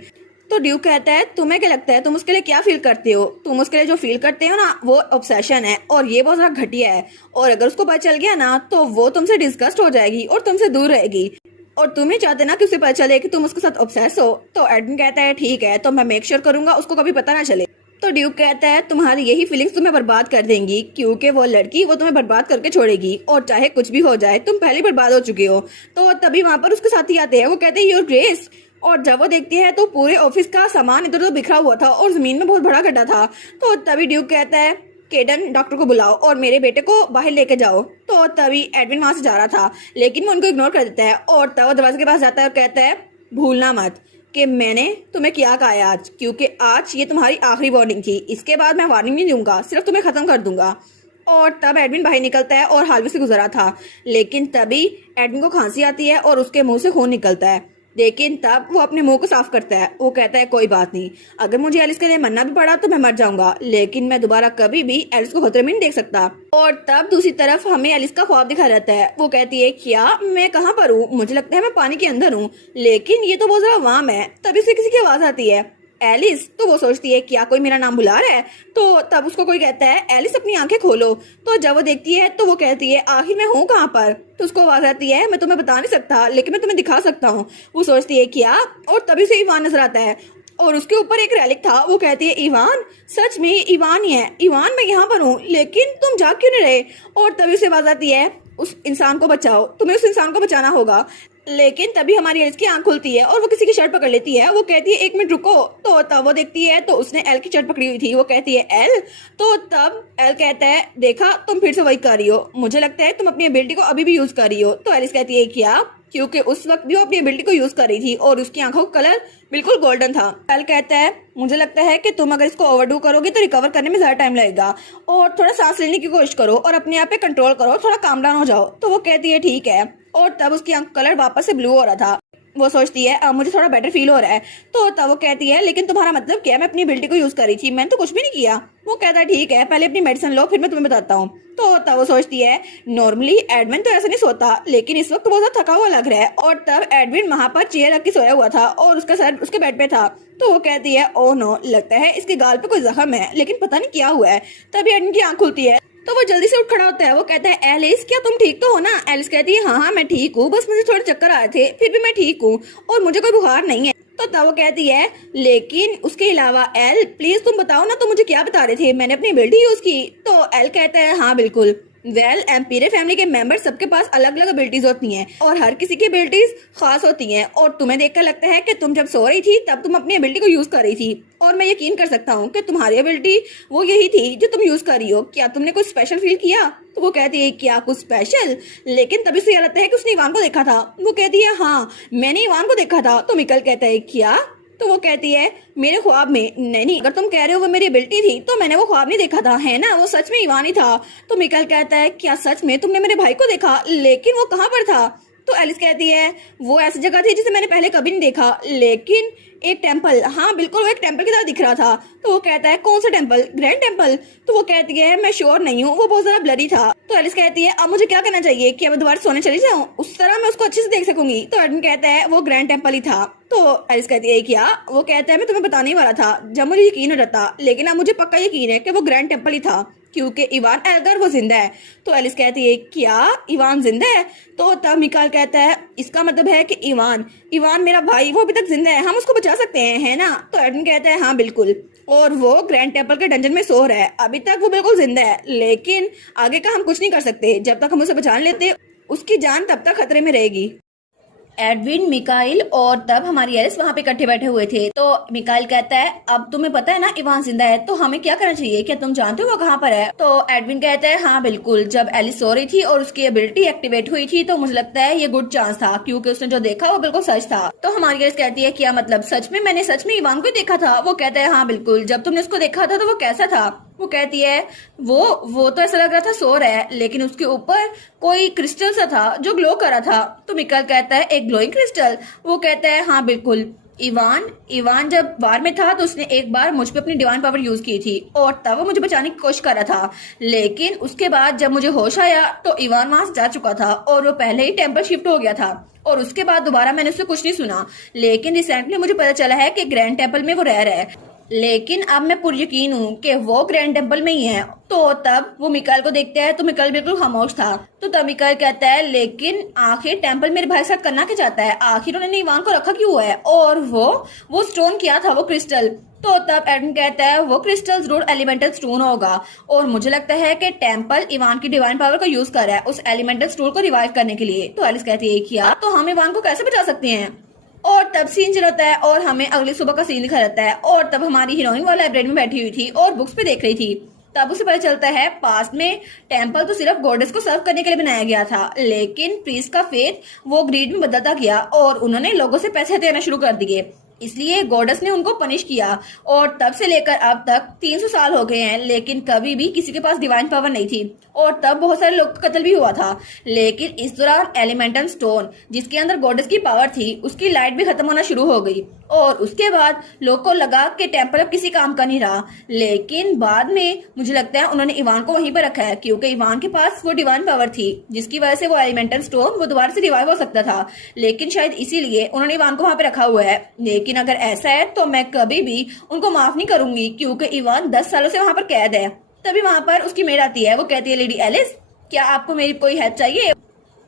तो ड्यूक कहता है तुम्हें क्या लगता है तुम उसके लिए क्या फील करते हो? तुम उसके लिए जो फील करते हो ना वो ऑब्सेशन है, और ये बहुत ज्यादा घटिया है। और अगर उसको पता चल गया ना तो वो तुमसे डिस्गस्ट हो जाएगी और तुमसे दूर रहेगी। और तुम ही चाहते ना कि उसे पता चले कि तुम उसके साथ ऑब्सेस हो। तो एडविन कहता है ठीक है, तो मैं मेक श्योर करूंगा उसको कभी पता ना चले। तो ड्यूक कहता है तुम्हारी यही फीलिंग्स तुम्हें बर्बाद कर देंगी, क्योंकि वो लड़की वो तुम्हें बर्बाद करके छोड़ेगी, और चाहे कुछ भी हो जाए तुम पहले बर्बाद हो चुके हो। तो तभी वहां पर उसके साथी आते हैं। वो कहते हैं योर ग्रेस। और जब वो देखती है तो पूरे ऑफिस का सामान इधर उधर बिखरा हुआ था और जमीन में बहुत बड़ा गड्ढा था। तो तभी ड्यूक कहता है केडन डॉक्टर को बुलाओ और मेरे बेटे को बाहर लेके जाओ। तो तभी एडविन वहां से जा रहा था लेकिन वो उनको इग्नोर कर देता है, और तब वो दरवाजे के पास जाता है और कहता है भूलना मत कि मैंने तुम्हें क्या कहा है आज, क्योंकि आज ये तुम्हारी आखिरी वार्निंग थी। इसके बाद मैं वार्निंग नहीं दूंगा, सिर्फ तुम्हें खत्म कर दूंगा। और तब एडविन बाहर निकलता है और हालवे से गुजरा था, लेकिन तभी एडविन को खांसी आती है और उसके मुंह से खून निकलता है। लेकिन तब वो अपने मुंह को साफ करता है। वो कहता है कोई बात नहीं, अगर मुझे एलिस के लिए मरना भी पड़ा तो मैं मर जाऊंगा, लेकिन मैं दोबारा कभी भी एलिस को खतरे में नहीं देख सकता। और तब दूसरी तरफ हमें एलिस का ख्वाब दिखा रहता है। वो कहती है क्या मैं कहाँ पर हूँ? मुझे लगता है मैं पानी के अंदर हूँ, लेकिन ये तो बहुत ज्यादा वाम है। तभी से किसी की आवाज आती है एलिस। तो वो सोचती है क्या कोई मेरा नाम बुला रहा है? तो तब उसको कोई कहता है एलिस अपनी आंखें खोलो। तो जब वो देखती है तो वो कहती है आखिर मैं हूँ कहाँ पर? तो उसको आवाज आती है मैं तुम्हें बता नहीं सकता, लेकिन मैं तुम्हें दिखा सकता हूँ। वो सोचती है क्या, और तभी से इवान नजर आता है और उसके ऊपर एक रैलिक था। वो कहती है इवान, सच में इवान ही है। इवान मैं यहाँ पर हूँ, लेकिन तुम जाग क्यों नहीं रहे? और तभी से आवाज आती है उस इंसान को बचाओ, तुम्हें उस इंसान को बचाना होगा। लेकिन तभी हमारी एल की आंख खुलती है और वो किसी की शर्ट पकड़ लेती है। वो कहती है एक मिनट रुको। तो तब वो देखती है तो उसने एल की शर्ट पकड़ी हुई थी। वो कहती है एल। तो तब एल कहता है देखा तुम फिर से वही कर रही हो, मुझे लगता है तुम अपनी एबिलिटी को अभी भी यूज कर रही हो। तो एलिस कहती है क्या? क्योंकि उस वक्त भी वो अपनी एबिलिटी को यूज कर रही थी और उसकी आंखों का कलर बिल्कुल गोल्डन था। एल कहता है मुझे लगता है कि तुम अगर इसको ओवरडू करोगे तो रिकवर करने में ज्यादा टाइम लगेगा, और थोड़ा सांस लेने की कोशिश करो और अपने आप पे कंट्रोल करो, थोड़ा काम डाउन हो जाओ। तो वो कहती है ठीक है। और तब उसकी आंख कलर वापस से ब्लू हो रहा था। वो सोचती है अब मुझे थोड़ा बेटर फील हो रहा है। तो तब वो कहती है लेकिन तुम्हारा मतलब क्या? मैं अपनी एबिलिटी को यूज कर रही थी, मैंने तो कुछ भी नहीं किया। वो कहता है ठीक है, पहले अपनी मेडिसिन लो फिर मैं तुम्हें बताता हूँ। तो तब वो सोचती है नॉर्मली एडविन तो ऐसा नहीं सोता, लेकिन इस वक्त बहुत ज्यादा थका हुआ लग रहा है। और तब एडविन वहां पर चेयर रख के सोया हुआ था और उसका सर उसके बेड पे था। तो वो कहती है ओह नो, लगता है इसके गाल पे कोई जख्म है, लेकिन पता नहीं क्या हुआ है। तभी एडविन की आंख खुलती है तो वो जल्दी से उठ खड़ा होता है। वो कहता है एलिस क्या तुम ठीक तो हो ना? एलिस कहती है हाँ हाँ मैं ठीक हूँ, बस मुझे थोड़े चक्कर आए थे, फिर भी मैं ठीक हूँ और मुझे कोई बुखार नहीं है। तो तब वो कहती है लेकिन उसके अलावा एल प्लीज तुम बताओ ना, तो मुझे क्या बता रहे थे? मैंने अपनी एबिलिटी यूज की। तो एल कहता है हाँ बिल्कुल। एम्पीरियल फैमिली के मेंबर सबके पास अलग अलग एबिलिटीज होती हैं और हर किसी की एबिलिटीज खास होती हैं, और तुम्हें देखकर लगता है कि तुम जब सो रही थी तब तुम अपनी एबिलिटी को यूज कर रही थी, और मैं यकीन कर सकता हूँ कि तुम्हारी एबिलिटी वो यही थी जो तुम यूज कर रही हो। क्या तुमने कुछ स्पेशल फील किया? तो वो कहती है क्या कुछ स्पेशल? लेकिन तभी से याद आता है कि उसने इवान को देखा था। वो कहती है हाँ मैंने इवान को देखा था। तो मिकल कहता है क्या? तो वो कहती है मेरे ख्वाब में। नहीं, अगर तुम कह रहे हो वो मेरी एबिलिटी थी तो मैंने वो ख्वाब नहीं देखा था, है ना? वो सच में इवान ही था। तो मिकल कहता है क्या सच में तुमने मेरे भाई को देखा? लेकिन वो कहाँ पर था? तो एलिस कहती है वो ऐसी जगह थी जिसे मैंने पहले कभी नहीं देखा, लेकिन एक टेम्पल, हाँ बिल्कुल वो एक टेम्पल की तरह दिख रहा था। तो वो कहता है कौन सा टेम्पल? Grand temple. तो वो कहती है मैं श्योर नहीं हूँ, वो बहुत ज्यादा ब्लरी था। तो एलिस कहती है अब मुझे क्या करना चाहिए? कि मैं दोबारा सोने चली जाऊँ, उस तरह मैं उसको अच्छे से देख सकूंगी। तो एडविन कहता है वो ग्रैंड टेम्पल ही था। तो एलिस कहती है क्या? वो कहता है मैं तुम्हें बताने ही वाला था जब मुझे यकीन हो जाता, लेकिन अब मुझे पक्का यकीन है कि वो ग्रैंड टेम्पल ही था, क्योंकि इवान एल्गर वो जिंदा है। तो एलिस कहती है क्या इवान जिंदा है? तो तब मिकाल कहता है इसका मतलब है कि इवान मेरा भाई वो अभी तक जिंदा है, हम उसको बचा सकते हैं, है ना? तो एडविन कहता है हाँ बिल्कुल, और वो ग्रैंड टेम्पल के डंजन में सो रहा है, अभी तक वो बिल्कुल जिंदा है, लेकिन आगे का हम कुछ नहीं कर सकते। जब तक हम उसे बचा लेते उसकी जान तब तक खतरे में रहेगी। एडविन, मिकाइल और तब हमारी एलिस वहाँ पे इकट्ठे बैठे हुए थे। तो मिकाइल कहता है अब तुम्हें पता है ना इवान जिंदा है, तो हमें क्या करना चाहिए, क्या तुम जानते हो वो कहाँ पर है? तो एडविन कहता है हाँ बिल्कुल, जब एलिस सो रही थी और उसकी एबिलिटी एक्टिवेट हुई थी तो मुझे लगता है ये गुड चांस था, क्योंकि उसने जो देखा वो बिल्कुल सच था। तो हमारी एलिस कहती है क्या मतलब, सच में मैंने सच में इवान को देखा था? वो कहता है हाँ बिल्कुल, जब तुमने उसको देखा था तो वो कैसा था? वो कहती है वो तो ऐसा लग रहा था सो रहा है, लेकिन उसके ऊपर कोई क्रिस्टल सा था जो ग्लो कर रहा था। तो मिकाइल कहता है एक ग्लोइंग क्रिस्टल? वो कहता है हाँ बिल्कुल, इवान इवान जब बार में था तो उसने एक बार मुझ पे अपनी डिवाइन पावर यूज की थी और तब वो मुझे बचाने की कोशिश कर रहा था, लेकिन उसके बाद जब मुझे होश आया तो इवान वहां से जा चुका था और वो पहले ही टेम्पल शिफ्ट हो गया था और उसके बाद दोबारा मैंने उससे कुछ नहीं सुना। लेकिन रिसेंटली मुझे पता चला है कि ग्रैंड टेम्पल में वो रह रहा है, लेकिन अब मैं पूरी यकीन हूँ कि वो ग्रैंड टेम्पल में ही है। तो तब वो मिकाइल को देखता है तो मिकाइल बिल्कुल खामोश था। तो तब मिकाइल कहता है लेकिन आखिर टेम्पल मेरे भाई साथ करना क्या चाहता है, आखिर उन्होंने इवान को रखा क्यों है, और वो स्टोन क्या था, वो क्रिस्टल? तो तब एडम कहता है वो क्रिस्टल जरूर एलिमेंटल स्टोन होगा और मुझे लगता है कि टेम्पल इवान की डिवाइन पावर का यूज कर रहा है उस एलिमेंटल स्टोन को रिवाइव करने के लिए। तो एलिस कहती है क्या तो हम इवान को कैसे बचा सकते हैं? और तब सीन चल होता है और हमें अगली सुबह का सीन दिखा जाता है और तब हमारी हीरोइन वो लाइब्रेरी में बैठी हुई थी और बुक्स पे देख रही थी। तब उसे पता चलता है पास्ट में टेम्पल तो सिर्फ गॉडेस को सर्व करने के लिए बनाया गया था, लेकिन प्रीस्ट का फेथ वो ग्रीड में बदलता गया और उन्होंने लोगों से पैसे देना शुरू कर दिए, इसलिए गॉडेस ने उनको पनिश किया। और तब से लेकर अब तक 300 साल हो गए हैं, लेकिन कभी भी किसी के पास डिवाइन पावर नहीं थी और तब बहुत सारे लोग का कत्ल भी हुआ था। लेकिन इस दौरान एलिमेंटल स्टोन जिसके अंदर गॉडेस की पावर थी उसकी लाइट भी खत्म होना शुरू हो गई और उसके बाद लोग को लगा कि टेम्पल अब किसी काम का नहीं रहा। लेकिन बाद में मुझे लगता है उन्होंने इवान को वहीं पर रखा है, क्योंकि इवान के पास वो डिवाइन पावर थी जिसकी वजह से वो एलिमेंटल स्टोन वो दोबारा से रिवाइव हो सकता था, लेकिन शायद इसीलिए उन्होंने इवान को वहां पे रखा हुआ है। लेकिन अगर ऐसा है तो मैं कभी भी उनको माफ नहीं करूंगी, क्योंकि इवान 10 सालों से वहां पर कैद है। तभी वहां पर उसकी मेड आती है, वो कहती है लेडी एलिस क्या आपको मेरी कोई हेल्प चाहिए?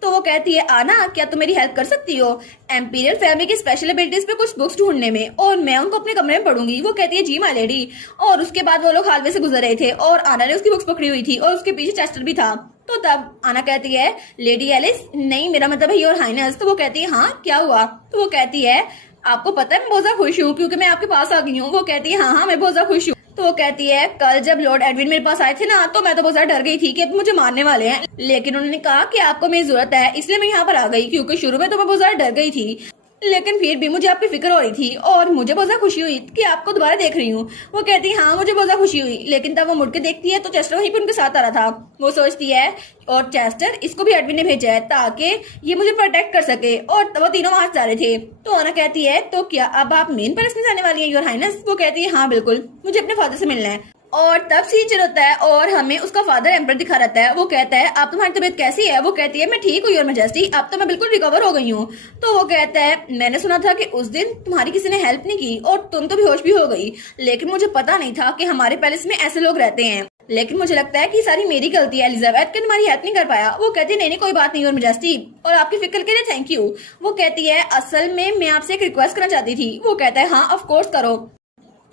तो वो कहती है आना क्या तुम मेरी हेल्प कर सकती हो एम्पीरियल फैमिली की स्पेशल एबिलिटीज पे कुछ बुक्स ढूंढने में, और मैं उनको अपने कमरे में पढ़ूंगी। वो कहती है जी माय लेडी। और उसके बाद वो लोग हालवे से गुजर रहे थे और आना ने उसकी बुक्स पकड़ी हुई थी और उसके पीछे चेस्टर भी था। तो तब आना कहती है लेडी एलिस नहीं मेरा मतलब है योर हाइनेस। तो वो कहती है हाँ क्या हुआ? तो वो कहती है आपको पता है मैं बहुत ज्यादा खुश हूँ क्योंकि मैं आपके पास आ गई हूँ। वो कहती है हाँ मैं बहुत ज्यादा खुश हूँ। तो वो कहती है कल जब लॉर्ड एडविन मेरे पास आए थे ना तो मैं तो बहुत ज्यादा डर गई थी कि मुझे मारने वाले हैं, लेकिन उन्होंने कहा कि आपको मेरी जरूरत है इसलिए मैं यहाँ पर आ गई, क्योंकि शुरू में तो मैं बहुत ज्यादा डर गई थी लेकिन फिर भी मुझे आपकी फिक्र हो रही थी और मुझे बहुत ज्यादा खुशी हुई कि आपको दोबारा देख रही हूँ। वो कहती है हाँ मुझे बहुत ज्यादा खुशी हुई, लेकिन तब वो मुड़ के देखती है तो चेस्टर वहीं पे उनके साथ आ रहा था। वो सोचती है और चेस्टर इसको भी एडविन ने भेजा है ताकि ये मुझे प्रोटेक्ट कर सके, और वो तीनों वहां जा रहे थे। तो आना कहती है तो क्या अब आप मेन पैलेस में जाने वाली हैं योर हाइनेस? वो कहती है हाँ बिल्कुल मुझे अपने फादर से मिलना है। और तब सीन चल होता है और हमें उसका फादर एम्पर दिखा रहता है। वो कहता है आप तुम्हारी तबीयत कैसी है? वो कहती है मैं ठीक हूँ योर मैजेस्टी, अब तो मैं बिल्कुल रिकवर हो गई हूँ। तो वो कहता है मैंने सुना था कि उस दिन तुम्हारी किसी ने हेल्प नहीं की और तुम तो बेहोश भी हो गई, लेकिन मुझे पता नहीं था कि हमारे पैलेस में ऐसे लोग रहते हैं, लेकिन मुझे लगता है कि सारी मेरी गलती है एलिजाबेथ कि तुम्हारी हेल्प नहीं कर पाया। वो कहती है नहीं कोई बात नहीं योर मैजेस्टी और आपकी फिक्र के लिए थैंक यू। वो कहती है असल में मैं आपसे एक रिक्वेस्ट करना चाहती थी। वो कहता है हाँ ऑफ कोर्स करो।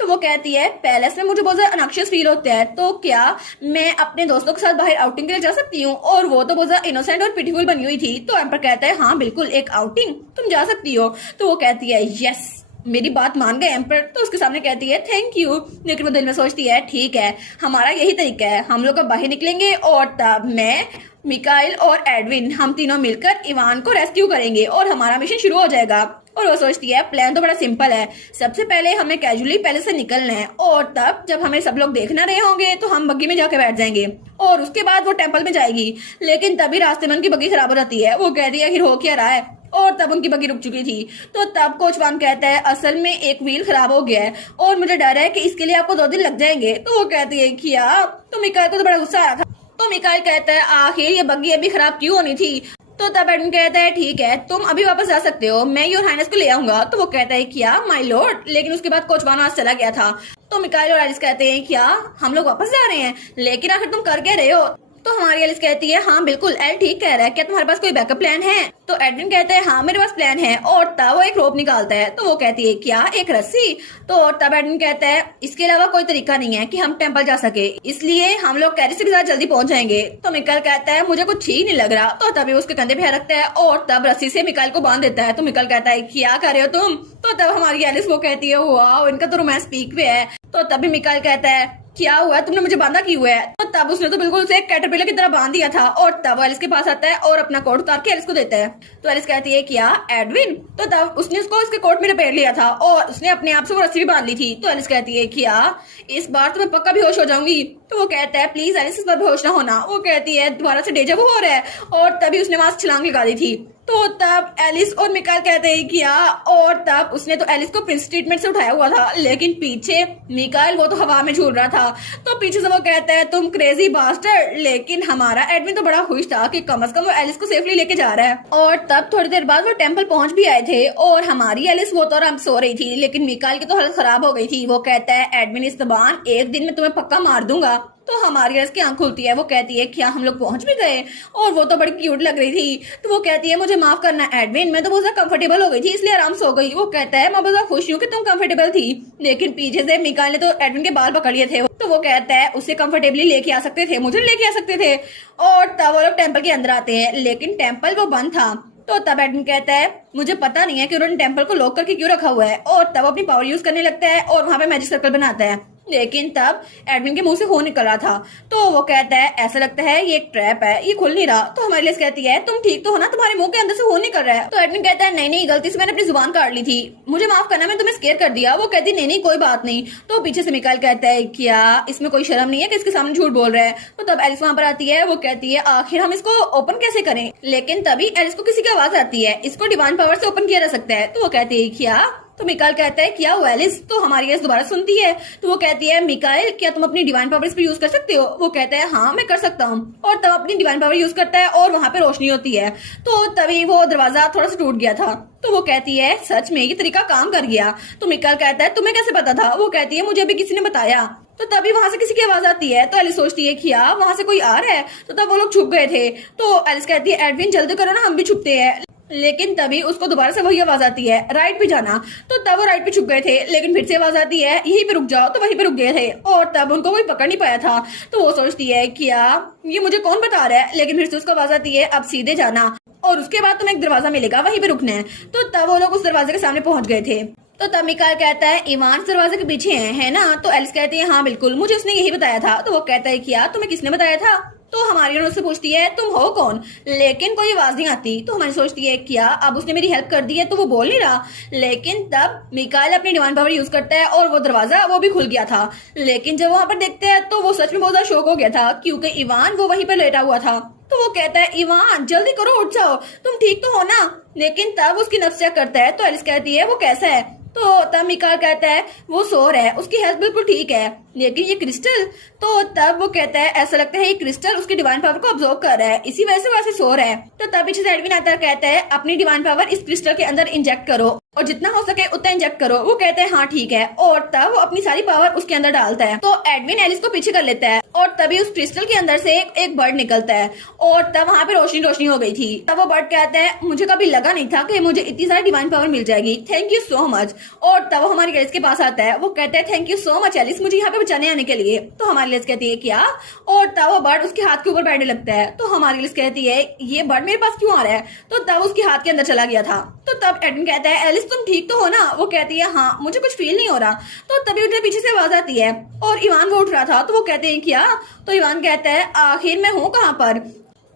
तो वो कहती है पैलेस में मुझे बहुत ज्यादा अनॉक्शियस फील होता है, तो क्या मैं अपने दोस्तों के साथ बाहर आउटिंग के लिए जा सकती हूँ? और वो तो बहुत ज्यादा इनोसेंट और पिटीफुल बनी हुई थी। तो एम्पर कहता है हाँ बिल्कुल एक आउटिंग तुम जा सकती हो। तो वो कहती है यस मेरी बात मान गए एम्पर। तो उसके सामने कहती है थैंक यू, लेकिन वो दिल में सोचती है ठीक है हमारा यही तरीका है, हम लोग अब बाहर निकलेंगे और तब मैं मिकाइल और एडविन हम तीनों मिलकर इवान को रेस्क्यू करेंगे और हमारा मिशन शुरू हो जाएगा। और वो सोचती है प्लान तो बड़ा सिंपल है, सबसे पहले हमें कैजुअली पैलेस से निकलना है और तब जब हमें सब लोग देख ना रहे होंगे तो हम बग्गी में जाके बैठ जाएंगे और उसके बाद वो टेम्पल में जाएगी। लेकिन तभी रास्ते में उनकी बग्गी खराब हो जाती है। वो कहती है आखिर हो क्या रहा है, और तब उनकी बग्गी रुक चुकी थी। तो तब कोच वान कहता है असल में एक व्हील खराब हो गया है और मुझे डर है कि इसके लिए आपको 2 दिन लग जाएंगे। तो वो कहती है क्या? तो मिकाइल को तो बड़ा गुस्सा आ रहा था। तो मिकाइल कहता है आखिर ये बग्गी अभी खराब क्यों होनी थी? तो तब एडम कहता है ठीक है तुम अभी वापस जा सकते हो, मैं योर हाइनेस को ले आऊंगा। तो वो कहता है क्या माय लॉर्ड? लेकिन उसके बाद कोच वान वहां चला गया था। तो मिकाइल और एलिस कहते हैं क्या हम लोग वापस जा रहे हैं? लेकिन आखिर तुम कर क्या रहे हो? तो हमारी एलिस कहती है हाँ बिल्कुल, एल ठीक कह रहा है, क्या तुम्हारे पास कोई बैकअप प्लान है? तो एडविन कहता है हाँ मेरे पास प्लान है, और तब वो एक रोप निकालता है। तो वो कहती है क्या, एक रस्सी? तो तब एडविन कहता है इसके अलावा कोई तरीका नहीं है कि हम टेम्पल जा सके, इसलिए हम लोग कैरी से भी ज्यादा जल्दी पहुंच जाएंगे। तो मिकाइल कहता है मुझे कुछ ठीक नहीं लग रहा। तो तभी उसके कंधे पे हाथ रखता है और तब रस्सी से मिकाइल को बांध देता है। तो मिकाइल कहता है क्या कर रहे हो तुम? तो तब हमारी एलिस वो कहती है वाह इनका तो रोमांस पीक पे है। तो तभी मिकाइल कहता है क्या हुआ, तुमने मुझे बांधा क्यों है? तो तब उसने तो बिल्कुल उसे एक कैटरपिलर की तरह बांध दिया था। और तब एलिस के पास आता है और अपना कोट उतार के एलिस को देता है। तो एलिस कहती है क्या एडविन? तो तब उसने उसको उसके कोट में लपेट लिया था और उसने अपने आप से वो रस्सी भी बांध ली थी। तो एलिस कहती है क्या इस बार तो मैं पक्का बेहोश हो जाऊंगी? तो वो कहता है प्लीज एलिस इस बार बेहोश ना होना। वो कहती है दोबारा से डेजा वो हो रहा है, और तभी उसने वहां से छलांग लगा दी थी। तो तब एलिस और मिकाइल कहते हैं क्या, और तब उसने तो एलिस को प्रिंस ट्रीटमेंट से उठाया हुआ था, लेकिन पीछे मिकाइल वो तो हवा में झूल रहा था। तो पीछे से वो कहता है तुम क्रेजी बास्टर्ड। लेकिन हमारा एडमिन तो बड़ा खुश था कि कम से कम वो एलिस को सेफली लेके जा रहा है। और तब थोड़ी देर बाद वो टेम्पल पहुंच भी आए थे और हमारी एलिस वो तो आराम सो रही थी, लेकिन मिकाइल की तो हालत खराब हो गई थी। वो कहता है एडमिन इस्तबान एक दिन में तुम्हें पक्का मार दूंगा। तो हमारी एलिस की आंख खुलती है। वो कहती है क्या हम लोग पहुंच भी गए? और वो तो बड़ी क्यूट लग रही थी। तो वो कहती है मुझे माफ करना एडविन, मैं तो बहुत ज्यादा कंफर्टेबल हो गई थी इसलिए आराम से हो गई। वो कहता है मैं बहुत खुश हूँ कि तुम कंफर्टेबल थी। लेकिन पीछे से मिकाइल ने तो एडविन के बाल पकड़ लिए थे। तो वो कहता है उसे कंफर्टेबली लेके आ सकते थे, मुझे लेके आ सकते थे। और तब वो लोग टेम्पल के अंदर आते हैं, लेकिन टेम्पल वो बंद था। तो तब एडविन कहता है मुझे पता नहीं है कि उन्होंने टेम्पल को लॉक करके क्यों रखा हुआ है। और तब अपनी पावर यूज करने लगता है और वहां पे मैजिक सर्कल बनाता है, लेकिन तब एडमिन के मुंह से खून निकल रहा था। तो वो कहता है ऐसा लगता है ये एक ट्रैप है, ये खुल नहीं रहा। तो हमारी एलिस कहती है तुम ठीक तो हो ना, तुम्हारे मुंह के अंदर से खून निकल रहा है। तो एडमिन कहता है नहीं नहीं गलती से मैंने अपनी जुबान काट ली थी, मुझे माफ करना, मैं तुम्हें स्केयर कर दिया। वो कहती नहीं नहीं कोई बात नहीं। तो पीछे से मिकाइल कहता है क्या इसमें कोई शर्म नहीं है कि इसके सामने झूठ बोल रहा है? तो तब एलिस वहां पर आती है। वो कहती है आखिर हम इसको ओपन कैसे करें? लेकिन तभी एलिस को किसी की आवाज आती है, इसको डिवाइन पावर से ओपन किया जा सकता है। तो वो कहती है क्या? तो मिकाइल कहता है क्या हुआ एलिस? तो हमारी एलिस दोबारा सुनती है। तो वो कहती है मिकाइल क्या तुम अपनी डिवाइन पावर इस पे यूज कर सकते हो? वो कहता है हाँ मैं कर सकता हूँ। और तब अपनी डिवाइन पावर यूज करता है और वहां पे रोशनी होती है। तो तभी वो दरवाजा थोड़ा सा टूट गया था। तो वो कहती है सच में ये तरीका काम कर गया। तो मिकाइल कहता है तुम्हें कैसे पता था? वो कहती है मुझे अभी किसी ने बताया। तो तभी वहां से किसी की आवाज आती है। तो एलिस सोचती है क्या वहां से कोई आ रहा है? तो तब वो लोग छुप गए थे। तो एलिस कहती है एडविन जल्दी करो ना हम भी छुपते हैं। लेकिन तभी उसको दोबारा से वही आवाज आती है राइट पे जाना। तो तब वो राइट पे छुप गए थे, लेकिन फिर से आवाज आती है यहीं पे रुक जाओ। तो वहीं पे रुक गए थे और तब उनको कोई पकड़ नहीं पाया था। तो वो सोचती है क्या ये मुझे कौन बता रहा है? लेकिन फिर से उसको आवाज आती है अब सीधे जाना और उसके बाद तुम्हें एक दरवाजा मिलेगा, वहीं पे रुकना है। तो तब वो लोग उस दरवाजे के सामने पहुंच गए थे। तो तब मिकाइल कहता है ईमान दरवाजे के पीछे है ना? तो एलिस कहती है हाँ बिल्कुल, मुझे उसने यही बताया था। तो वो कहता है क्या तुम्हें किसने बताया था? तो हमारी उससे पूछती है तुम हो कौन? लेकिन कोई आवाज नहीं आती। तो हमारी सोचती है क्या अब उसने मेरी हेल्प कर दी है तो वो बोल नहीं रहा। लेकिन तब मिकाइल अपनी डिवाइन पावर यूज करता है और वो दरवाजा वो भी खुल गया था। लेकिन जब वहां पर देखते हैं तो वो सच में बहुत ज्यादा शौक हो गया था, क्योंकि इवान वो वहीं पर लेटा हुआ था। तो वो कहता है इवान जल्दी करो उठ जाओ, तुम ठीक तो हो ना? लेकिन तब उसकी नफ्स चेक करता है। तो एलिस कहती है वो कैसा है? तो तब मिकाइल कहता है वो सो रहा है, उसकी हेल्थ बिल्कुल ठीक है, लेकिन ये क्रिस्टल? तो तब वो कहता है ऐसा लगता है ये क्रिस्टल उसकी डिवाइन पावर को ऑब्जर्व कर रहा है, इसी वजह से वैसे सो रहा है। तो तब पीछे से एडविन आता है, कहता है अपनी डिवाइन पावर इस क्रिस्टल के अंदर इंजेक्ट करो और जितना हो सके उतना इंजेक्ट करो। वो कहते हैं हाँ ठीक है, और तब वो अपनी सारी पावर उसके अंदर डालता है। तो एडविन एलिस को पीछे कर लेता है और तभी उस क्रिस्टल के अंदर से एक बर्ड निकलता है और तब वहां पे रोशनी रोशनी हो गई थी। तब वो बर्ड कहता है मुझे कभी लगा नहीं था कि मुझे इतनी सारी डिवाइन पावर मिल जाएगी, थैंक यू सो मच। और तब वो हमारी एलिस के पास आता है। वो कहता है thank you so much Alice मुझे यहाँ पे बचाने आने के लिए। तो हमारी एलिस कहती है क्या? और तब वो बर्ड उसके हाथ के ऊपर बैठने लगता है। तो हमारी एलिस कहती है ये बर्ड मेरे पास क्यों आ रहा है? तो तब उसके हाथ के अंदर चला गया था। तो तब एडविन कहता है एलिस तुम ठीक तो हो ना? वो कहती है हाँ मुझे कुछ फील नहीं हो रहा। तो तभी उन्हें पीछे से आवाज आती है और इवान वो उठ रहा था। तो वो कहते हैं क्या? तो इवान कहता है आखिर मैं हूँ कहाँ पर?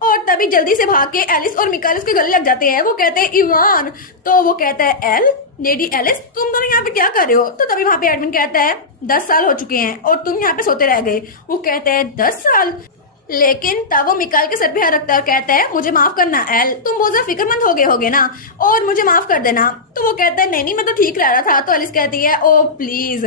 और तभी जल्दी से भाग के एलिस और मिकाइल उसके गले लग जाते हैं। वो कहते हैं इवान। तो वो कहता है एल लेडी एलिस तुम दोनों यहाँ पे क्या कर रहे हो? तो तभी वहां पे एडविन कहता है 10 साल हो चुके हैं और तुम यहाँ पे सोते रह गए। वो कहता है 10 साल? लेकिन तब वो मिकाइल के सर पे हाथ रखता है और कहता है मुझे माफ करना एल, तुम बहुत ज्यादा फिक्रमंद हो गए होगे ना और मुझे माफ कर देना। तो वो कहता है नहीं नहीं मैं तो ठीक रह रहा था। तो एलिस कहती है ओ प्लीज।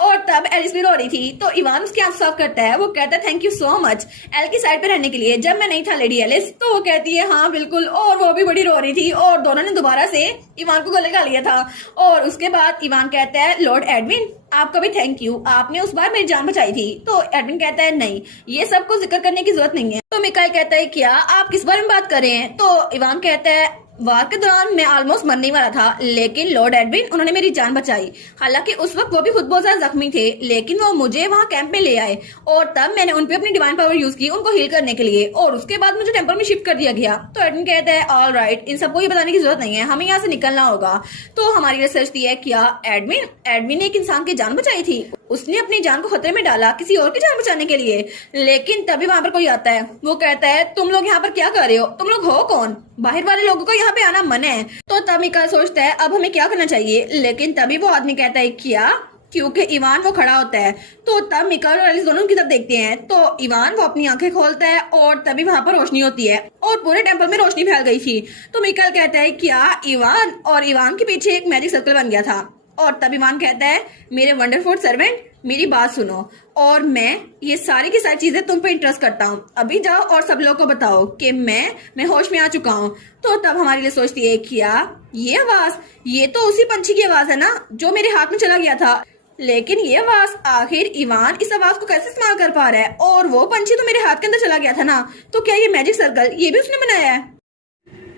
और तब एलिस भी रो रही थी। तो इवान उसकी आंख साफ करता है, वो कहता है thank you so much L की साइड पे रहने के लिए, जब मैं नहीं था लेडी एलिस। तो वो कहती है हाँ बिल्कुल, और वो भी बड़ी रो रही थी और दोनों ने दोबारा से इवान को गले लगा लिया था। और उसके बाद इवान कहता है लॉर्ड एडविन आपका भी थैंक यू, आपने उस बार मेरी जान बचाई थी। तो एडविन कहता है नहीं, ये सबको जिक्र करने की जरूरत नहीं है। तो मिकाइल कहता है क्या आप किस बारे में बात कर रहे हैं। तो इवान कहता है वार के दौरान मैं ऑलमोस्ट मरने ही वाला था, लेकिन लॉर्ड एडविन उन्होंने मेरी जान बचाई। हालांकि उस वक्त वो भी खुद बहुत ज्यादा जख्मी थे, लेकिन वो मुझे वहाँ कैंप में ले आए और तब मैंने उन पे अपनी डिवाइन पावर यूज की उनको हील करने के लिए, और उसके बाद मुझे टेंपल में शिफ्ट कर दिया गया। तो एडविन कहता है ऑल राइट, इन सबको ये बताने की जरूरत नहीं है, हमें यहाँ से निकलना होगा। तो हमारी रिसर्च थी है क्या एडविन ने एक इंसान की जान बचाई थी, उसने अपनी जान को खतरे में डाला किसी और की जान बचाने के लिए। लेकिन तभी वहां पर कोई आता है, वो कहता है तुम लोग यहाँ पर क्या कर रहे हो, तुम लोग हो कौन, बाहर वाले लोगों को यहाँ पे आना मना है। तो तब मिकाइल सोचता है अब हमें क्या करना चाहिए, लेकिन तभी वो आदमी कहता है क्या, क्योंकि इवान वो खड़ा होता है। तो तब मिकाइल और एलिस दोनों की तरफ देखते हैं। तो इवान वो अपनी आंखें खोलता है और तभी वहां पर रोशनी होती है और पूरे टेंपल में रोशनी फैल गई थी। तो मिकाइल कहता है क्या इवान, और इवान के पीछे एक मैजिक सर्कल बन गया था। और तब इवान कहता है मेरे वंडरफुल सर्वेंट मेरी बात सुनो, और मैं ये सारी की सारी चीजें तुम पे इंटरेस्ट करता हूँ, अभी जाओ और सब लोगों को बताओ कि मैं होश में आ चुका हूँ। तो तब हमारे लिए सोचती है क्या ये आवाज, ये तो उसी पंछी की आवाज है ना जो मेरे हाथ में चला गया था, लेकिन ये आवाज आखिर इवान इस आवाज को कैसे इस्तेमाल कर पा रहा है, और वो पंछी तो मेरे हाथ के अंदर चला गया था ना, तो क्या ये मैजिक सर्कल ये भी उसने बनाया है।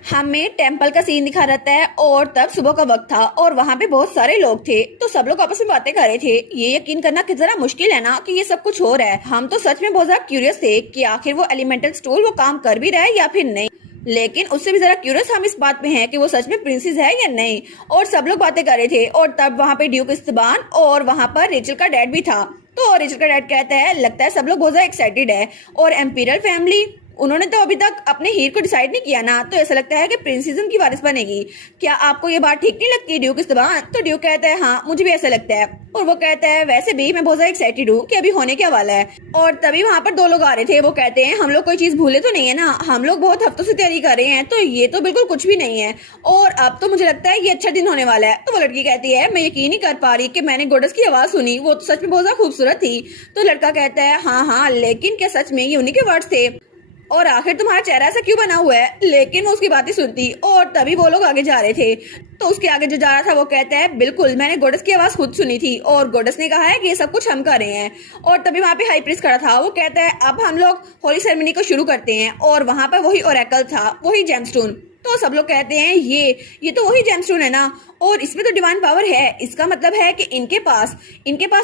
हमें टेंपल का सीन दिखा रहता है और तब सुबह का वक्त था और वहाँ पे बहुत सारे लोग थे। तो सब लोग आपस में बातें कर रहे थे। ये यकीन करना कि जरा मुश्किल है ना कि ये सब कुछ हो रहा है। हम तो सच में बहुत ज्यादा क्यूरियस थे कि आखिर वो एलिमेंटल स्टूल वो काम कर भी रहा है या फिर नहीं, लेकिन उससे भी जरा क्यूरियस हम इस बात में हैं कि वो सच में प्रिंसेस है या नहीं। और सब लोग बातें कर रहे थे और तब वहाँ पे ड्यूक इस्तान और वहाँ पर रेचल का डैड भी था। तो रेचल का डैड कहता है लगता है सब लोग बहुत ज्यादा एक्साइटेड है, और एम्पीरियल फैमिली उन्होंने तो अभी तक अपने हीर को डिसाइड नहीं किया ना, तो ऐसा लगता है कि प्रिंसेस की वारिस बनेगी। क्या आपको ये बात ठीक नहीं लगती ड्यूक इस्तान। तो ड्यूक कहता है हाँ मुझे भी ऐसा लगता है, और वो कहता है वैसे भी मैं बहुत ज्यादा एक्साइटेड हूँ कि अभी होने क्या वाला है। और तभी वहाँ पर दो लोग आ रहे थे, वो कहते हैं हम लोग कोई चीज भूले तो नहीं है ना, हम लोग बहुत हफ्तों से तैयारी कर रहे हैं, तो ये तो बिल्कुल कुछ भी नहीं है, और अब तो मुझे लगता है ये अच्छा दिन होने वाला है। तो वो लड़की कहती है मैं यकीन नहीं कर पा रही कि मैंने गोडस की आवाज सुनी, वो तो सच में बहुत ज्यादा खूबसूरत थी। तो लड़का कहता है हाँ, लेकिन क्या सच में ये उन्हीं के वर्ड्स थे, और आखिर तुम्हारा चेहरा ऐसा क्यों बना हुआ है। लेकिन वो उसकी बातें सुनती और तभी वो लोग आगे जा रहे थे। तो उसके आगे जो जा रहा था वो कहता है बिल्कुल मैंने गोडस की आवाज खुद सुनी थी, और गोडस ने कहा है कि ये सब कुछ हम कर रहे हैं। और तभी वहाँ पे हाई प्रीस्ट खड़ा था, वो कहता है अब हम लोग होली सेरेमनी को शुरू करते हैं, और वहाँ पर वही ओरेकल था, वही जेमस्टोन। तो सब लोग कहते हैं ये तो वही जेमस्टोन है ना, और इसमें तो डिवाइन पावर है, इसका मतलब है कि इनके पास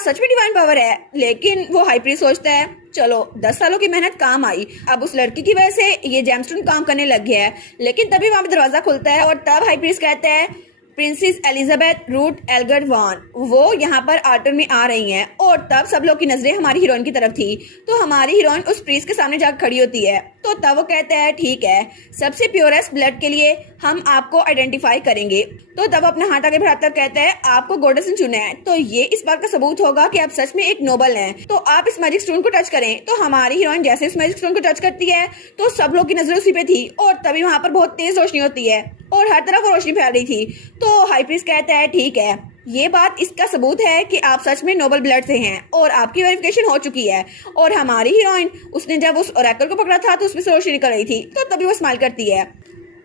सच में डिवाइन पावर है। लेकिन वो हाई प्रीस्ट सोचता है चलो 10 सालों की मेहनत काम आई, अब उस लड़की की वजह से ये जेमस्टोन काम करने लग गया है। लेकिन तभी वहां पे दरवाजा खुलता है और तब हाई प्रीस्ट कहता है princess Elizabeth Root Elgar von वो यहाँ पर आल्टर में आ रही हैं। और तब सब लोग की नजरें हमारी हीरोइन की तरफ थी। तो हमारी हीरोइन उस प्रीस्ट के सामने जाकर खड़ी होती है। तो तब वो कहता है ठीक है, सबसे प्योरेस्ट ब्लड के लिए हम आपको आइडेंटिफाई करेंगे। तो तब अपना हाथ आगे बढ़ाकर कहता है आपको गॉडेस ने चुना है, तो ये इस बात का सबूत होगा कि आप सच में एक नोबल हैं। तो आप इस मैजिक स्टोन को टच करें। तो हमारी हीरोइन जैसे इस मैजिक स्टोन को टच करती है तो सब लोग की नजरें उसी पे थी, और तभी वहां पर बहुत तेज रोशनी होती है और हर तरफ रोशनी फैल रही थी। तो हाई प्रीस्ट कहता है ठीक है, ये बात इसका सबूत है कि आप सच में नोबल ब्लड से हैं और आपकी वेरिफिकेशन हो चुकी है। और हमारी हीरोइन उसने जब उस ओरेकल को पकड़ा था तो उसमें से रोशनी निकल रही थी, तो तभी वो स्माइल करती है।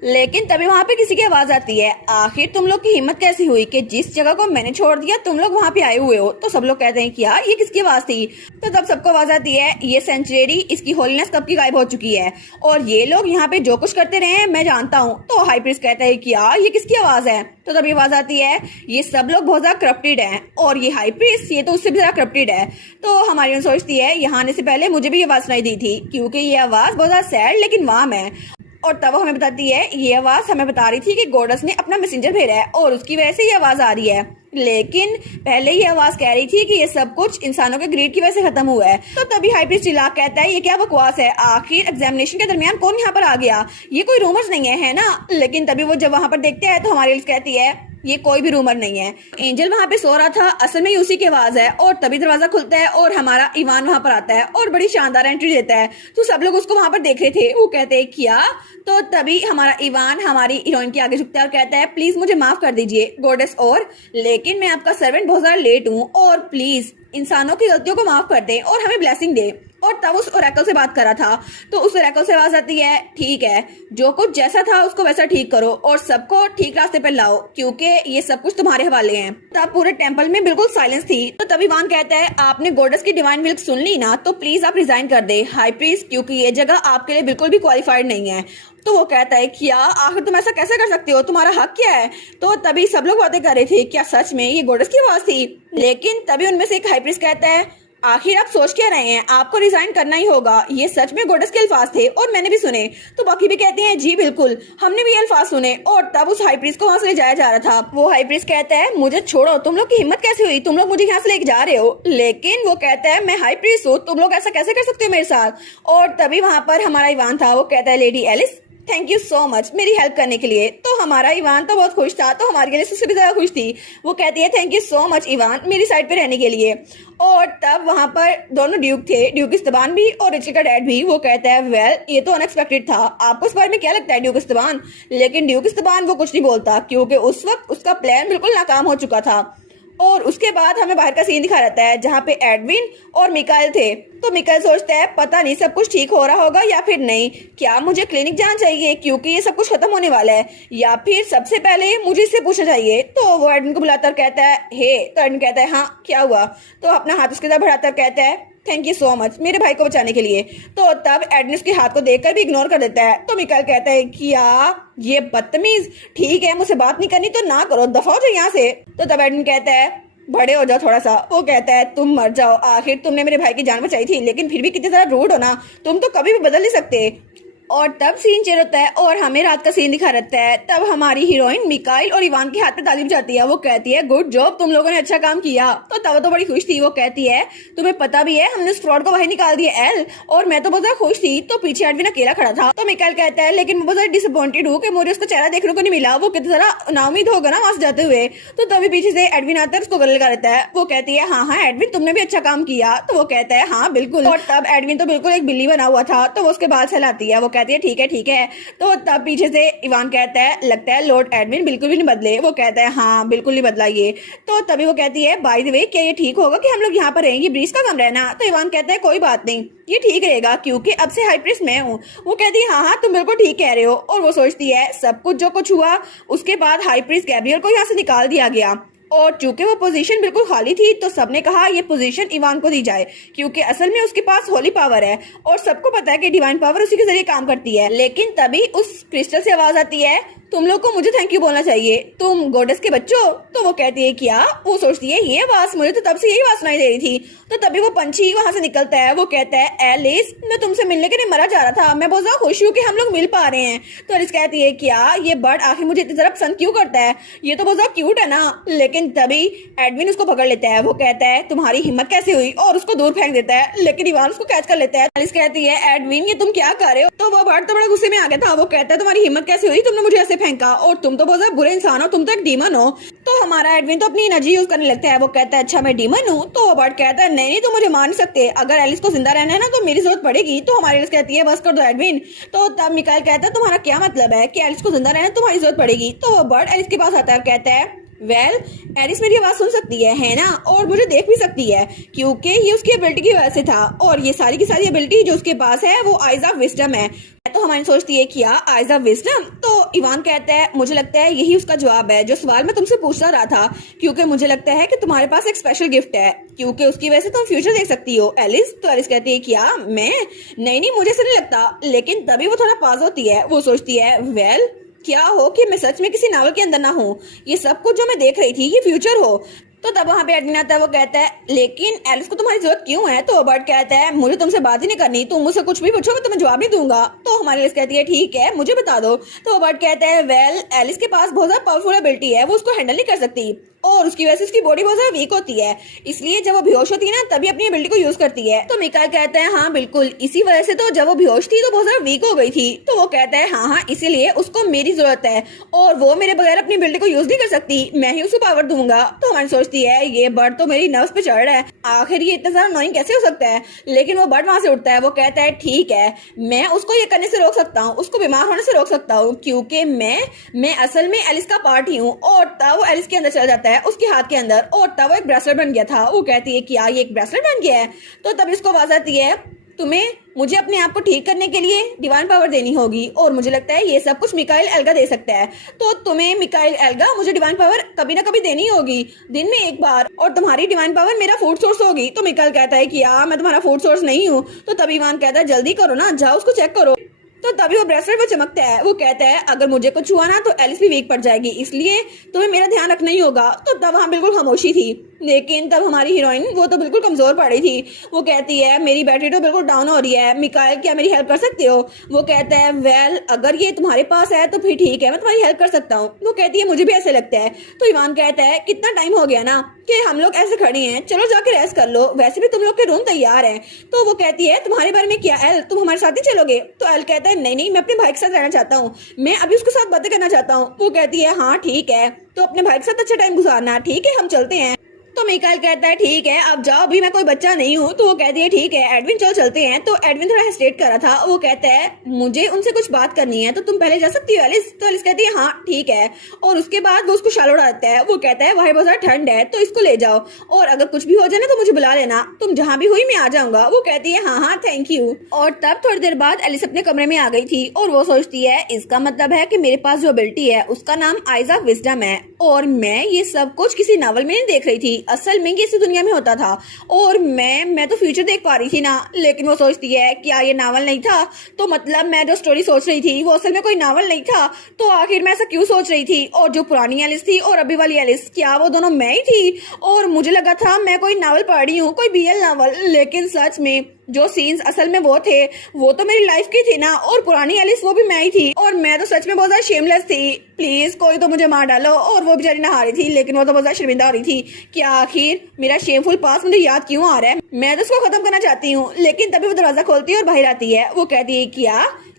लेकिन तभी वहाँ पे किसी की आवाज आती है, आखिर तुम लोग की हिम्मत कैसी हुई कि जिस जगह को मैंने छोड़ दिया तुम लोग वहाँ पे आए हुए हो। तो सब लोग कहते हैं कि यार ये किसकी आवाज थी। तो तब सबको आवाज आती है ये सेंचुरी इसकी होलीनेस कब की गायब हो चुकी है, और ये लोग यहाँ पे जो कुछ करते रहे हैं मैं जानता हूँ। तो हाई प्रीस्ट कहता है कि यार ये किसकी आवाज है। तो तभी आवाज आती है ये सब लोग बहुत ज्यादा करप्टेड हैं, और ये हाई प्रीस्ट ये तो उससे भी ज्यादा करप्टेड है। तो हमारी सोचती है यहाँ आने से पहले मुझे भी ये आवाज सुनाई दी थी, क्योंकि ये आवाज बहुत ज्यादा सैड लेकिन वार्म है। और तब वो हमें बताती है ये आवाज हमें बता रही थी कि गॉडेस ने अपना मैसेंजर भेजा है और उसकी वजह से ये आवाज आ रही है। लेकिन पहले ये आवाज कह रही थी कि ये सब कुछ इंसानों के ग्रीड की वजह से खत्म हुआ है। तो तभी हाई प्रीस्ट चिल्ला कहता है ये क्या बकवास है, आखिर एग्जामिनेशन के दरमियान कौन यहाँ पर आ गया, ये कोई रूमर्स नहीं है ना। लेकिन तभी वो जब वहां पर देखते हैं तो हमारी कहती है ये कोई भी रूमर नहीं है। एंजल वहाँ पे सो रहा था, असल में उसी की आवाज है। और तभी दरवाजा खुलता है और हमारा इवान वहाँ पर आता है और बड़ी शानदार एंट्री देता है। तो सब लोग उसको वहाँ पर देख रहे थे। वो कहते हैं क्या? तो तभी हमारा इवान हमारी हीरोइन के आगे झुकता है और कहता है प्लीज मुझे माफ कर दीजिए गॉडेस, और लेकिन मैं आपका सर्वेंट बहुत ज्यादा लेट हूँ और प्लीज इंसानों की गलतियों को माफ कर दे और हमें ब्लेसिंग दे। और तब उस ओरेकल से बात कर रहा था, तो उस ओरेकल से आवाज आती है ठीक है, जो कुछ जैसा था उसको वैसा ठीक करो और सबको ठीक रास्ते पर लाओ, क्योंकि ये सब कुछ तुम्हारे हवाले है। तब पूरे टेंपल में बिल्कुल साइलेंस थी। तो तभी वान कहता है आपने गॉडेस की डिवाइन विल सुन ली ना, तो प्लीज आप रिजाइन कर दे हाई प्रीस्ट, क्योंकि ये जगह आपके लिए बिल्कुल भी क्वालिफाइड नहीं है। तो वो कहता है क्या? आखिर तुम ऐसा कैसे कर सकते हो? तुम्हारा हक क्या है? तो तभी सब लोग बातें कर रहे थे क्या सच में ये गॉडेस की आवाज थी? लेकिन तभी उनमें से एक हाई प्रीस्ट कहता है आखिर आप सोच क्या रहे हैं, आपको रिजाइन करना ही होगा। ये सच में गॉडेस के अल्फाज थे और मैंने भी सुने। तो बाकी भी कहते हैं जी बिल्कुल, हमने भी अल्फाज सुने। और तब उस हाई प्रीस्ट को वहां से ले जाया जा रहा था। वो हाई प्रीस्ट कहता है मुझे छोड़ो, तुम लोग की हिम्मत कैसे हुई? तुम लोग मुझे यहाँ से लेके जा रहे हो? लेकिन वो कहता है मैं हाई प्रीस्ट हूँ, तुम लोग ऐसा कैसे कर सकते हो मेरे साथ? और तभी वहां पर हमारा इवान था। वो कहता है lady Alice thank you so much मेरी हेल्प करने के लिए। तो हमारा इवान तो बहुत खुश था, तो हमारे लिए उससे भी ज्यादा खुश थी। वो कहती है thank you so much Ivan मेरी साइड पे रहने के लिए। और तब वहां पर दोनों ड्यूक थे, ड्यूक इस्तबान भी और रिचल का डैड भी। वो कहता है वेल ये तो अनएक्सपेक्टेड था। आपको इस बारे में क्या लगता है ड्यूक इस्तबान? लेकिन ड्यूक इस्तबान वो कुछ नहीं बोलता, क्योंकि उस वक्त उसका प्लान बिल्कुल नाकाम हो चुका था। और उसके बाद हमें बाहर का सीन दिखा रहता है जहाँ पे एडविन और मिकाइल थे। तो मिकाइल सोचता है पता नहीं सब कुछ ठीक हो रहा होगा या फिर नहीं, क्या मुझे क्लिनिक जाना चाहिए क्योंकि ये सब कुछ खत्म होने वाला है, या फिर सबसे पहले मुझे इससे पूछना चाहिए। तो वो एडविन को बुलाता कहता है हे, तो एडविन कहता है हाँ क्या हुआ? तो अपना हाथ उसके तरफ बढ़ाकर कहता है थैंक यू सो मच मेरे भाई को बचाने के लिए। तो तब एडविन उसके हाथ को देखकर भी इग्नोर कर देता है। तो मिकाइल कहता है क्या ये बदतमीज, ठीक है मुझसे बात नहीं करनी तो ना करो, दफा हो जाओ यहाँ से। तो तब एडविन कहता है बड़े हो जाओ थोड़ा सा। वो कहता है तुम मर जाओ, आखिर तुमने मेरे भाई की जान बचाई थी, लेकिन फिर भी कितनी ज्यादा रूड हो ना, तुम तो कभी भी बदल नहीं सकते। और तब सीन चेंज होता है और हमें रात का सीन दिखा रहता है। तब हमारी हीरोइन मिकाइल और इवान के हाथ पे तालीम जाती है। वो कहती है गुड जॉब, तुम लोगों ने अच्छा काम किया। तो तब तो बड़ी खुश थी। वो कहती है तुम्हें पता भी है हमने उस फ्रॉड को बाहर निकाल दिया एल, और मैं तो बहुत ज्यादा खुश थी। तो पीछे एडविन अकेला खड़ा था। तो मिकाइल कहता है लेकिन मैं बहुत ज्यादा डिसअपॉइंटेड हूँ कि मुझे उसका चेहरा देखने को नहीं मिला, वो कितना ज्यादा नाउमीद होगा ना वहां से जाते हुए। तो तभी पीछे से एडविन आता है, उसको गले लगा रहता है। वो कहती है हाँ एडविन तुमने भी अच्छा काम किया। तो वो कहता है हाँ बिल्कुल। और तब एडविन तो बिल्कुल एक बिल्ली बना हुआ था, तो वो उसके बाल सहलाती है। वो कहती है ठीक है। तो तब पीछे से इवान कहता है लगता है लॉर्ड एडविन बिल्कुल भी नहीं बदले। वो कहता है हाँ बिल्कुल नहीं बदला ये। तो तभी वो कहती है बाय द वे क्या ये ठीक होगा कि हम लोग यहाँ पर रहेंगे, ब्रीज का कमरा है ना? तो इवान कहता है कोई बात नहीं ये ठीक रहेगा क्योंकि अब से हाई प्रीस्ट मैं हूँ। वो कहती है हाँ तुम बिल्कुल ठीक कह रहे हो। और वो सोचती है सब कुछ जो कुछ हुआ उसके बाद हाई प्रीस्ट गैब्रियल को यहाँ से निकाल दिया गया, और चूंकि वो पोजीशन बिल्कुल खाली थी तो सबने कहा ये पोजीशन इवान को दी जाए, क्योंकि असल में उसके पास होली पावर है और सबको पता है कि डिवाइन पावर उसी के जरिए काम करती है। लेकिन तभी उस क्रिस्टल से आवाज आती है तुम लोग को मुझे थैंक यू बोलना चाहिए, तुम गॉडेस के बच्चों। तो वो कहती है क्या? वो सोचती है ये आवाज मुझे तो तब से यही आवाज सुनाई दे रही थी। तो तभी वो पंछी वहां से निकलता है। वो कहता है एलिस मैं तुमसे मिलने के लिए मरा जा रहा था, मैं बहुत ज्यादा खुश हूँ कि हम लोग मिल पा रहे हैं। तो एलिस कहती है क्या ये बर्ड आखिर मुझे इतनी ज्यादा पसंद क्यों करता है, ये तो बहुत ज्यादा क्यूट है ना? लेकिन तभी एडविन उसको पकड़ लेता है। वो कहता है तुम्हारी हिम्मत कैसे हुई, और उसको दूर फेंक देता है। लेकिन इवान उसको कैच कर लेता है। एलिस कहती है एडविन ये तुम क्या कर रहे हो? तो वो बर्ड तो बड़ा गुस्से में आ गया था। वो कहता है तुम्हारी हिम्मत कैसे हुई, तुमने मुझे ऐसे फेंका, और तुम तो बहुत ज्यादा बुरे इंसान हो, तुम तो एक डीमन हो। तो हमारा एडविन तो अपनी एनर्जी यूज करने लगता है। वो कहता है अच्छा मैं डीमन हूँ? तो वो बर्ड कहता है नहीं तुम मुझे मार नहीं सकते, अगर एलिस को जिंदा रहना है ना तो मेरी जरूरत पड़ेगी। तो हमारी एलिस कहती है बस कर दो एडविन। तो तब मिकाइल कहता है तुम्हारा क्या मतलब है कि एलिस को जिंदा रहना तुम्हारी जरूरत पड़ेगी? तो वो बर्ड एलिस के पास आता है और कहता है वेल एलिस मेरी आवाज सुन सकती है ना, और मुझे देख भी सकती है क्योंकि ये उसकी एबिलिटी की वजह से था, और ये सारी की सारी एबिलिटी जो उसके पास है वो आइज ऑफ विजडम है। तो हमारी सोचती है क्या आइज ऑफ विजडम? तो इवान कहता है मुझे लगता है यही उसका जवाब है जो सवाल मैं तुमसे पूछता रहा था, क्योंकि मुझे लगता है कि तुम्हारे पास एक स्पेशल गिफ्ट है क्योंकि उसकी वजह से तुम फ्यूचर देख सकती हो एलिस। तो एलिस कहती है क्या मैं? नहीं मुझे ऐसा नहीं लगता। लेकिन तभी वो थोड़ा पास होती है। वो सोचती है वेल क्या हो कि मैं सच में किसी नावल के अंदर ना हूँ, ये सब कुछ जो मैं देख रही थी ये फ्यूचर हो। तो तब वहाँ पे एडमिन आता है। वो कहता है लेकिन एलिस को तुम्हारी जरूरत क्यों है? तो बर्ड कहता है मुझे तुमसे बात ही नहीं करनी, तुम मुझसे कुछ भी पूछो मैं तुम्हें जवाब नहीं दूंगा। तो हमारी एलिस कहती है ठीक है मुझे बता दो। तो बर्ड कहता है वेल एलिस के पास बहुत ज्यादा पावरफुल एबिलिटी है, वो उसको हैंडल नहीं कर सकती। और उसकी वजह से उसकी बॉडी बहुत ज्यादा वीक होती है, इसलिए जब वो बेहोश होती है ना तभी अपनी एबिलिटी को यूज करती है। तो मिकाइल कहता है हाँ बिल्कुल, इसी वजह से तो जब वो बेहोश थी तो बहुत ज्यादा वीक हो गई थी। तो वो कहता है हाँ हाँ, इसीलिए उसको मेरी जरूरत है और वो मेरे बगैर अपनी एबिलिटी को यूज नहीं कर सकती, मैं ही उसे पावर दूंगा। तो हमारी सोचती है ये बर्ड तो मेरी नर्व्स पे चढ़ रहा है, आखिर ये इतना ज्यादा अननोइंग कैसे हो सकता है। लेकिन वो बर्ड वहां से उठता है, वो कहता है ठीक है, मैं उसको ये करने से रोक सकता हूँ, उसको बीमार होने से रोक सकता हूँ, क्योंकि मैं असल में एलिस का पार्ट ही हूँ। और तब वो एलिस के अंदर चला जाता है, उसके हाथ के अंदर, और तब वो एक ब्रेसलेट बन गया था। वो कहती है क्या ये एक ब्रेसलेट बन गया है। तो तब इसको आवाज आती है तुम्हें मुझे अपने आप को ठीक करने के लिए डिवाइन पावर देनी होगी, और मुझे लगता है ये सब कुछ मिकाइल एल्गा दे सकता है। तो तुम्हें मिकाइल एल्गा मुझे डिवाइन पावर कभी ना कभी देनी होगी, दिन में एक बार, और तुम्हारी डिवाइन पावर मेरा फूड सोर्स होगी। तो मिकाइल कहता है कि यार मैं तुम्हारा फूड सोर्स नहीं हूँ। तो तभी इवान कहता है जल्दी करो ना, जाओ उसको चेक करो। तो तभी वो ब्रेसलेट वो चमकता है, वो कहता है अगर मुझे कुछ हुआ ना तो एलिस भी वीक पड़ जाएगी, इसलिए तुम्हें मेरा ध्यान रखना ही होगा। तो तब वहां बिल्कुल खामोशी थी, लेकिन तब हमारी हीरोइन वो तो बिल्कुल कमजोर पड़ रही थी। वो कहती है मेरी बैटरी तो बिल्कुल डाउन हो रही है, मिकाइल क्या मेरी हेल्प कर सकते हो। वो कहता है वेल अगर ये तुम्हारे पास है तो फिर ठीक है, मैं तुम्हारी हेल्प कर सकता हूँ। वो कहती है मुझे भी ऐसे लगता है। तो इवान कहता है कितना टाइम हो गया ना कि हम लोग ऐसे खड़े हैं, चलो जाके रेस्ट कर लो, वैसे भी तुम लोग के रूम तैयार है। तो वो कहती है तुम्हारे बारे में क्या एल, तुम हमारे साथ ही चलोगे। तो एल कहता है नहीं नहीं, मैं अपने भाई के साथ रहना चाहता हूँ, मैं अभी उसके साथ बातें करना चाहता हूँ। वो कहती है हाँ ठीक है, तो अपने भाई के साथ अच्छा टाइम गुजारना, ठीक है हम चलते हैं। तो मिकाइल कहता है ठीक है आप जाओ, अभी मैं कोई बच्चा नहीं हूँ। तो वो कहती है ठीक है एडविन चलो चलते हैं। तो एडविन थोड़ा हेस्टेट कर रहा था, वो कहता है मुझे उनसे कुछ बात करनी है, तो तुम पहले जा सकती हो एलिस। तो एलिस कहती है हाँ ठीक है, और उसके बाद वो उसको शाल उड़ाता है। वो कहता है वहां बहुत ज्यादा ठंड है तो इसको ले जाओ, और अगर कुछ भी हो जाए ना तो मुझे बुला लेना, तुम जहाँ भी हुई मैं आ जाऊंगा। वो कहती है हाँ हाँ थैंक यू। और तब थोड़ी देर बाद एलिस अपने कमरे में आ गई थी, और वो सोचती है इसका मतलब है कि मेरे पास जो एबिलिटी है उसका नाम आइज ऑफ विजडम है, और मैं ये सब कुछ किसी नावल में नहीं देख रही थी, असल में ये दुनिया में होता था, और मैं तो फ्यूचर देख पा रही थी ना। लेकिन वो सोचती है क्या ये नावल नहीं था, तो मतलब मैं जो स्टोरी सोच रही थी वो असल में कोई नावल नहीं था, तो आखिर मैं ऐसा क्यों सोच रही थी। और जो पुरानी एलिस थी और अभी वाली एलिस, क्या वो दोनों मैं ही थी। और मुझे लगा था मैं कोई नावल पढ़ रही हूँ, कोई बीएल नावल, लेकिन सच में जो सीन्स असल में वो थे वो तो मेरी लाइफ की थी ना, और पुरानी एलिस वो भी मैं ही थी, और मैं तो सच में बहुत ज्यादा शेमलेस थी, प्लीज कोई तो मुझे मार डालो। और वो बेचारी नहा रही थी, लेकिन वो तो बहुत ज्यादा शर्मिंदा हो रही थी कि आखिर मेरा शेमफुल पास मुझे याद क्यों आ रहा है, मैं तो उसको खत्म करना चाहती हूँ। लेकिन तभी वो दरवाजा खोलती है और बाहर आती है। वो कहती है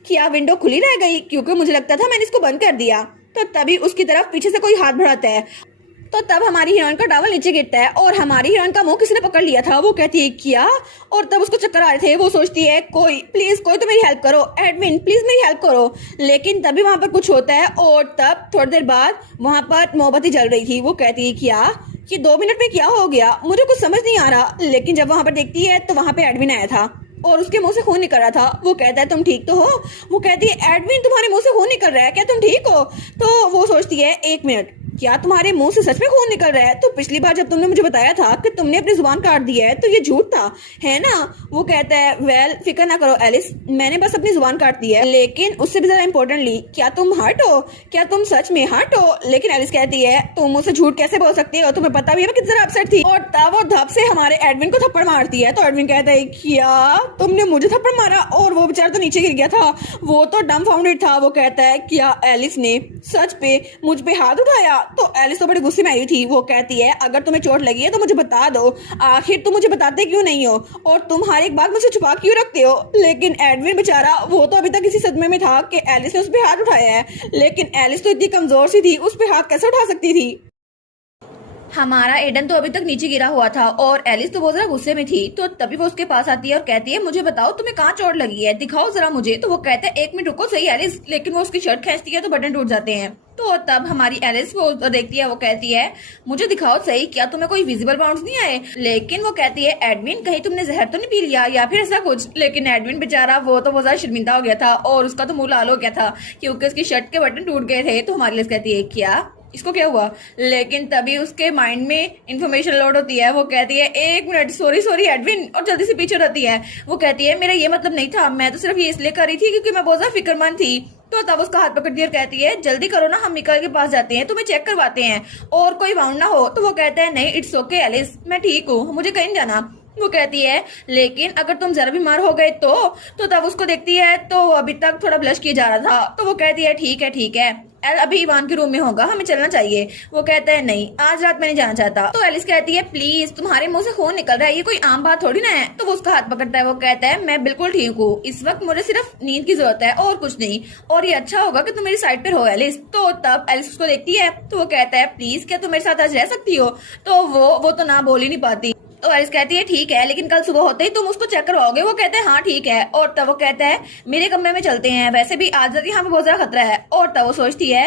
क्या विंडो खुली रह गई, क्योंकि मुझे लगता था मैंने इसको बंद कर दिया। तो तभी उसकी तरफ पीछे से कोई हाथ बढ़ाता है, तो तब हमारी हीरोइन का टॉवल नीचे गिरता है, और हमारी हीरोइन का मुंह किसी ने पकड़ लिया था। वो कहती है क्या, और तब उसको चक्कर आ रहे थे। वो सोचती है कोई तो मेरी हेल्प करो, एडविन प्लीज मेरी हेल्प करो। लेकिन तभी वहां पर कुछ होता है, और तब थोड़ी देर बाद वहां पर मोमबत्ती जल रही थी। वो कहती है क्या ये 2 मिनट में क्या हो गया, मुझे कुछ समझ नहीं आ रहा। लेकिन जब वहां पर देखती है तो वहां पे एडविन आया था, और उसके मुंह से खून निकल रहा था। वो कहता है तुम ठीक तो हो। वो कहती है एडविन तुम्हारे मुंह से खून निकल रहा है, क्या तुम ठीक हो। तो वो सोचती है 1 मिनट, क्या तुम्हारे मुंह से सच में खून निकल रहा है। तो पिछली बार जब तुमने मुझे बताया था कि तुमने अपनी जुबान काट दी है तो ये झूठ था, है ना। वो कहता है वेल फिक्र ना करो एलिस, मैंने बस अपनी जुबान काट दी है, लेकिन उससे भी ज्यादा इम्पोर्टेंटली क्या तुम हर्ट हो, क्या तुम सच में हर्ट हो। लेकिन एलिस कहती है तुम मुझसे झूठ कैसे बोल सकती हो, तुम्हें पता भी है मैं कितनी ज्यादा अपसेट थी। और तब वो धप से हमारे एडविन को थप्पड़ मारती है। तो एडविन कहता है क्या तुमने मुझे थप्पड़ मारा, और वो बेचारा तो नीचे गिर गया था, वो तो डम्फाउंडेड था। वो कहता है क्या एलिस ने सच पे मुझ पे हाथ उठाया। तो एलिस तो बड़े गुस्से में आई थी। वो कहती है अगर तुम्हें चोट लगी है तो मुझे बता दो, आखिर तुम मुझे बताते क्यों नहीं हो, और तुम हर एक बात मुझसे छुपा क्यों रखते हो। लेकिन एडविन बेचारा वो तो अभी तक इसी सदमे में था कि एलिस ने उस पर हाथ उठाया है, लेकिन एलिस तो इतनी कमजोर सी थी, उस पर हाथ कैसे उठा सकती थी। हमारा एडन तो अभी तक नीचे गिरा हुआ था, और एलिस तो बहुत ज्यादा गुस्से में थी। तो तभी वो उसके पास आती है और कहती है मुझे बताओ तुम्हें कहाँ चोट लगी है, दिखाओ जरा मुझे। तो वो कहता है 1 मिनट रुको सही एलिस, लेकिन वो उसकी शर्ट खींचती है तो बटन टूट जाते हैं। तो तब हमारी एलिस वो देखती है, वो कहती है मुझे दिखाओ सही क्या तुम्हें कोई विजिबल बाउंड्स नहीं आए। लेकिन वो कहती है एडविन कहीं तुमने जहर तो नहीं पी लिया या फिर ऐसा कुछ। लेकिन एडविन बेचारा वो तो बहुत ज्यादा शर्मिंदा हो गया था, और उसका तो मुंह लाल हो गया था क्योंकि उसकी शर्ट के बटन टूट गए थे। तो हमारी एलिस कहती है क्या इसको क्या हुआ। लेकिन तभी उसके माइंड में इंफॉर्मेशन लोड होती है। वो कहती है 1 मिनट सॉरी एडविन, और जल्दी से पीछे रहती है। वो कहती है मेरा ये मतलब नहीं था, मैं तो सिर्फ ये इसलिए कर रही थी क्योंकि मैं बहुत ज्यादा फिक्रमंद थी। तो तब उसका हाथ पकड़ती है और कहती है जल्दी करो ना, हम मिकाइल के पास जाते हैं, तुम्हें चेक करवाते हैं और कोई बाउंड ना हो। तो वो कहता है नहीं इट्स ओके एलिस, मैं ठीक हूँ, मुझे कहीं नहीं जाना। वो कहती है लेकिन अगर तुम जरा बीमार हो गए तो तब उसको देखती है तो अभी तक थोड़ा ब्लश किया जा रहा था। तो वो कहती है ठीक है एल अभी इवान के रूम में होगा, हमें चलना चाहिए। वो कहता है नहीं, आज रात मैं नहीं जाना चाहता। तो एलिस कहती है प्लीज, तुम्हारे मुंह से खून निकल रहा है, ये कोई आम बात थोड़ी ना है। तो वो उसका हाथ पकड़ता है। वो कहता है मैं बिल्कुल ठीक हूँ, इस वक्त मुझे सिर्फ नींद की जरूरत है और कुछ नहीं, और ये अच्छा होगा कि तुम मेरी साइड पर हो एलिस। तो तब एलिस उसको देखती है तो वो कहता है प्लीज क्या तुम मेरे साथ आज रह सकती हो। तो वो तो ना बोल ही नहीं पाती। तो एलिस कहती है ठीक है, लेकिन कल सुबह होते ही तुम उसको चेक करवाओगे। वो कहते हैं हाँ ठीक है। और तब वो कहता है मेरे कमरे में चलते हैं, वैसे भी आज रात यहाँ पे बहुत ज्यादा खतरा है। और तब वो सोचती है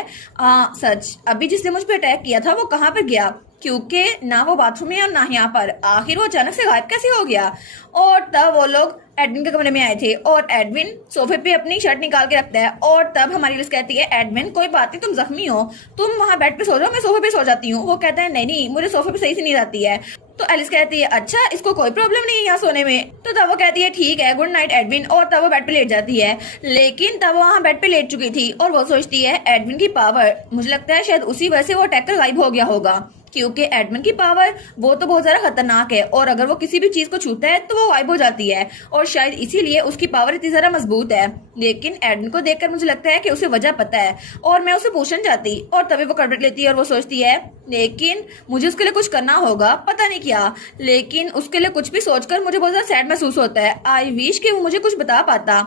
सच, अभी जिसने मुझ पर अटैक किया था वो कहाँ पर गया, क्योंकि ना वो बाथरूम में और ना यहाँ पर, आखिर वो अचानक से गायब कैसे हो गया। और तब वो लोग एडविन के कमरे में आए थे और एडविन सोफे पे अपनी शर्ट निकाल के रखता है। और तब हमारी लिस्ट कहती है एडविन कोई बात नहीं, तुम जख्मी हो, तुम वहाँ बेड पे सो जाओ, मैं सोफे पे सो जाती हूँ। वो कहता है नहीं नहीं, मुझे सोफे पे सही से नींद आती है। तो एलिस कहती है अच्छा, इसको कोई प्रॉब्लम नहीं है यहाँ सोने में। तो तब वो कहती है ठीक है, गुड नाइट एडविन। और तब वो बेड पे लेट जाती है, लेकिन तब वो वहाँ बेड पे लेट चुकी थी और वो सोचती है एडविन की पावर, मुझे लगता है शायद उसी वजह से वो अटैक कर गायब हो गया होगा, क्योंकि एडमिन की पावर वो तो बहुत ज्यादा खतरनाक है और अगर वो किसी भी चीज को छूता है तो वो गायब हो जाती है, और शायद इसीलिए उसकी पावर इतनी ज्यादा मजबूत है। लेकिन एडमिन को देखकर मुझे लगता है कि उसे वजह पता है और मैं उसे पूछना चाहती। और तभी वो कड़बड़ लेती है और वो सोचती है लेकिन मुझे उसके लिए कुछ करना होगा, पता नहीं क्या, लेकिन उसके लिए कुछ भी सोचकर मुझे बहुत ज्यादा सैड महसूस होता है। आई विश कि वो मुझे कुछ बता पाता।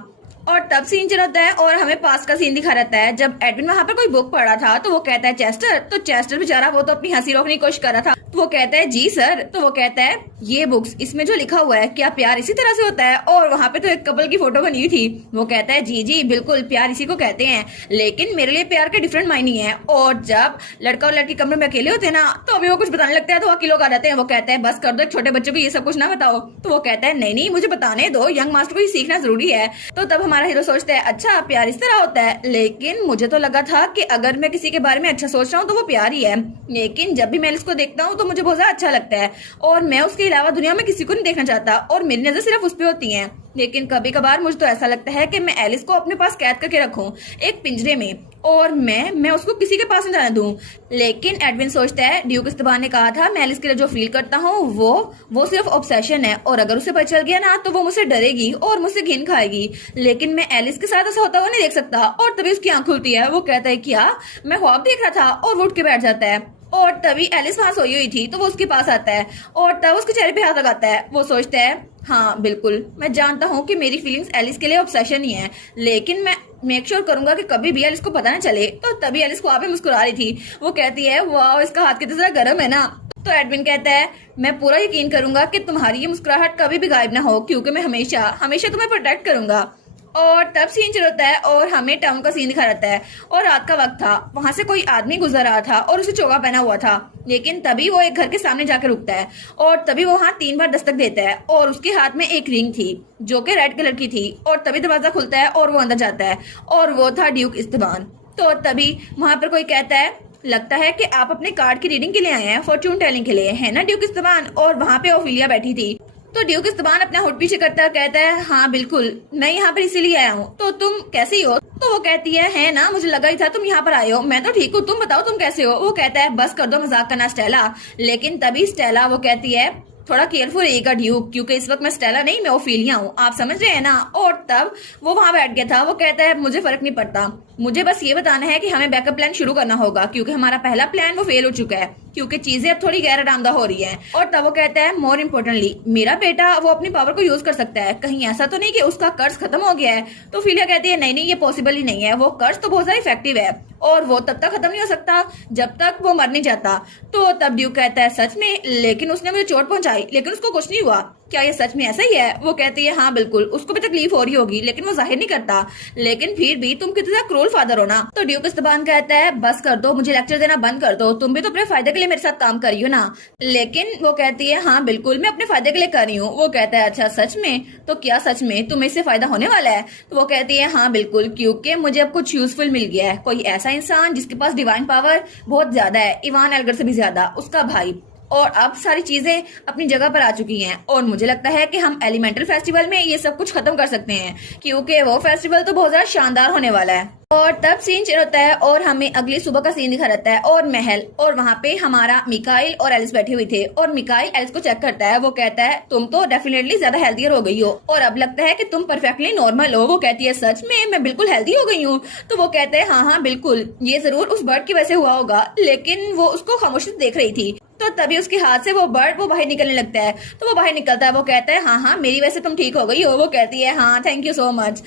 और तब सीन चल रहा है और हमें पास का सीन दिखा रहता है जब एडविन वहाँ पर कोई बुक पढ़ा था। तो वो कहता है चेस्टर, तो चेस्टर बेचारा वो तो अपनी हंसी रोकने की कोशिश कर रहा था। तो वो कहता है जी सर। तो वो कहता है ये बुक्स, इसमें जो लिखा हुआ है क्या प्यार इसी तरह से होता है, और वहाँ पे तो एक कपल की फोटो बनी हुई थी। वो कहता है जी जी बिल्कुल, प्यार इसी को कहते हैं, लेकिन मेरे लिए प्यार के डिफरेंट मायने हैं। और जब लड़का और लड़की कमरे में अकेले होते हैं ना, तो अभी वो कुछ बताने लगता है तो बाकी लोग आ जाते हैं। वो कहते हैं बस कर दो, छोटे बच्चों को ये सब कुछ ना बताओ। तो वो कहता है नहीं नहीं, मुझे बताने दो, यंग मास्टर को ये सीखना जरूरी है। तो तब हमारा हीरो सोचता है अच्छा प्यार इस तरह होता है, लेकिन मुझे तो लगा था कि अगर मैं किसी के बारे में अच्छा सोच रहा हूँ तो वो प्यार ही है। लेकिन जब भी मैं इसको देखता हूँ तो मुझे बहुत ज्यादा अच्छा लगता है और मैं उसके अलावा दुनिया में किसी को नहीं देखना चाहता और मेरी नजर सिर्फ उस पर होती है। लेकिन कभी कभार मुझे तो ऐसा लगता है कि मैं एलिस को अपने पास कैद करके रखूं एक पिंजरे में और मैं उसको किसी के पास न जाने दूं। लेकिन एडविन सोचता है ड्यूक इस्तबान ने कहा था मैं एलिस के लिए जो फील करता हूँ वो सिर्फ ऑब्सेशन है, और अगर उसे पता चल गया ना तो वो मुझसे डरेगी और मुझसे घिन खाएगी। लेकिन मैं एलिस के साथ ऐसा होता हुआ नहीं देख सकता। और तभी उसकी आंख खुलती है। वो कहता है क्या, मैं ख्वाब देख रहा था, और वो उठ के बैठ जाता है। और तभी एलिस वहां सोई हुई थी तो वो उसके पास आता है और तब उसके चेहरे पे हाथ लगाता है। वो सोचता है हाँ बिल्कुल, मैं जानता हूँ कि मेरी फीलिंग्स एलिस के लिए ऑब्सेशन ही है, लेकिन मैं मेक श्योर करूंगा कि कभी भी एलिस को पता ना चले। तो तभी एलिस वहां पे मुस्कुरा रही थी। वो कहती है वाह, इसका हाथ कितना ज्यादा गर्म है ना। तो एडविन कहता है मैं पूरा यकीन करूंगा कि तुम्हारी ये मुस्कुराहट कभी भी गायब ना हो, क्योंकि मैं हमेशा हमेशा तुम्हें प्रोटेक्ट करूंगा। और तब सीन चल होता है और हमें टाउन का सीन दिखा रहता है और रात का वक्त था। वहां से कोई आदमी गुजर रहा था और उसे चोगा पहना हुआ था, लेकिन तभी वो एक घर के सामने जाकर रुकता है और तभी वो वहां 3 बार दस्तक देता है और उसके हाथ में एक रिंग थी जो कि रेड कलर की थी। और तभी दरवाजा खुलता है और वो अंदर जाता है और वो था ड्यूक इस्तबान। तो तभी वहां पर कोई कहता है लगता है कि आप अपने कार्ड की रीडिंग के लिए आए हैं, फॉर्च्यून टेलिंग के लिए, है ना ड्यूक इस्तबान। और वहां पे ओफिलिया बैठी थी। तो ड्यूक इस्तबान अपना हुड पीछे करता कहता है हाँ बिल्कुल, मैं यहाँ पर इसीलिए आया हूँ। तो तुम कैसी हो। तो वो कहती है ना, मुझे लगा ही था तुम यहाँ पर आए हो। मैं तो ठीक हूँ, तुम बताओ तुम कैसे हो। वो कहता है बस कर दो मजाक करना स्टेला। लेकिन तभी स्टेला वो कहती है थोड़ा केयरफुल रहिएगा ड्यूक, क्योंकि इस वक्त मैं स्टेला नहीं, मैं ओफिलिया हूँ, आप समझ रहे हैं ना। और तब वो वहां बैठ गया था। वो कहता है मुझे फर्क नहीं पड़ता, मुझे बस ये बताना है कि हमें बैकअप प्लान शुरू करना होगा, क्योंकि हमारा पहला प्लान वो फेल हो चुका है, क्योंकि चीजें अब थोड़ी गैर आरामदा हो रही हैं। और तब वो कहता है मोर इम्पोर्टेंटली मेरा बेटा वो अपनी पावर को यूज कर सकता है, कहीं ऐसा तो नहीं कि उसका कर्ज खत्म हो गया है। तो फिलिया कहती है नहीं नहीं, ये पॉसिबल ही नहीं है, वो कर्ज तो बहुत ज्यादा इफेक्टिव है और वो तब तक खत्म नहीं हो सकता जब तक वो मर नहीं जाता। तो तब ड्यूक कहता है सच में, लेकिन उसने मुझे चोट पहुंचाई लेकिन उसको कुछ नहीं हुआ, क्या ये सच में ऐसा ही है। वो कहती है हाँ बिल्कुल, उसको भी तकलीफ हो रही होगी लेकिन वो जाहिर नहीं करता, लेकिन फिर भी तुम कितना क्रूर फादर हो ना। तो ड्यूक इस्तबान कहता है बस कर दो, मुझे लेक्चर देना बंद कर दो, तुम भी तो अपने फायदे के लिए मेरे साथ काम कर रही हो ना। लेकिन वो कहती है हाँ बिल्कुल, मैं अपने फायदे के लिए कर रही हूँ। वो कहता है अच्छा सच में, तो क्या सच में तुम्हें इससे फायदा होने वाला है। तो वो कहती है हाँ बिल्कुल, क्योंकि मुझे अब कुछ यूजफुल मिल गया है, कोई ऐसा इंसान जिसके पास डिवाइन पावर बहुत ज्यादा है, इवान एल्गर से भी ज्यादा, उसका भाई। और अब सारी चीजें अपनी जगह पर आ चुकी हैं और मुझे लगता है कि हम एलिमेंटल फेस्टिवल में ये सब कुछ खत्म कर सकते हैं, क्योंकि वो फेस्टिवल तो बहुत ज्यादा शानदार होने वाला है। और तब सीन चेंज होता है और हमें अगली सुबह का सीन दिखा रहता है और महल, और वहाँ पे हमारा मिकाइल और एलिस बैठे हुए थे और मिकाइल एलिस को चेक करता है। वो कहता है तुम तो डेफिनेटली ज्यादा हेल्थियर हो गई हो और अब लगता है कि तुम परफेक्टली नॉर्मल हो। वो कहती है सच में मैं बिल्कुल हेल्दी हो गई हूँ। तो वो कहते हैं हाँ हाँ बिल्कुल, ये जरूर उस बर्ड की वजह से हुआ होगा, लेकिन वो उसको खामोशी से देख रही थी। तो तभी उसके हाथ से वो बर्ड वो बाहर निकलने लगता है। तो वो बाहर निकलता है। वो कहता है हाँ हाँ मेरी वजह से तुम ठीक हो गई हो। वो कहती है हाँ थैंक यू सो मच।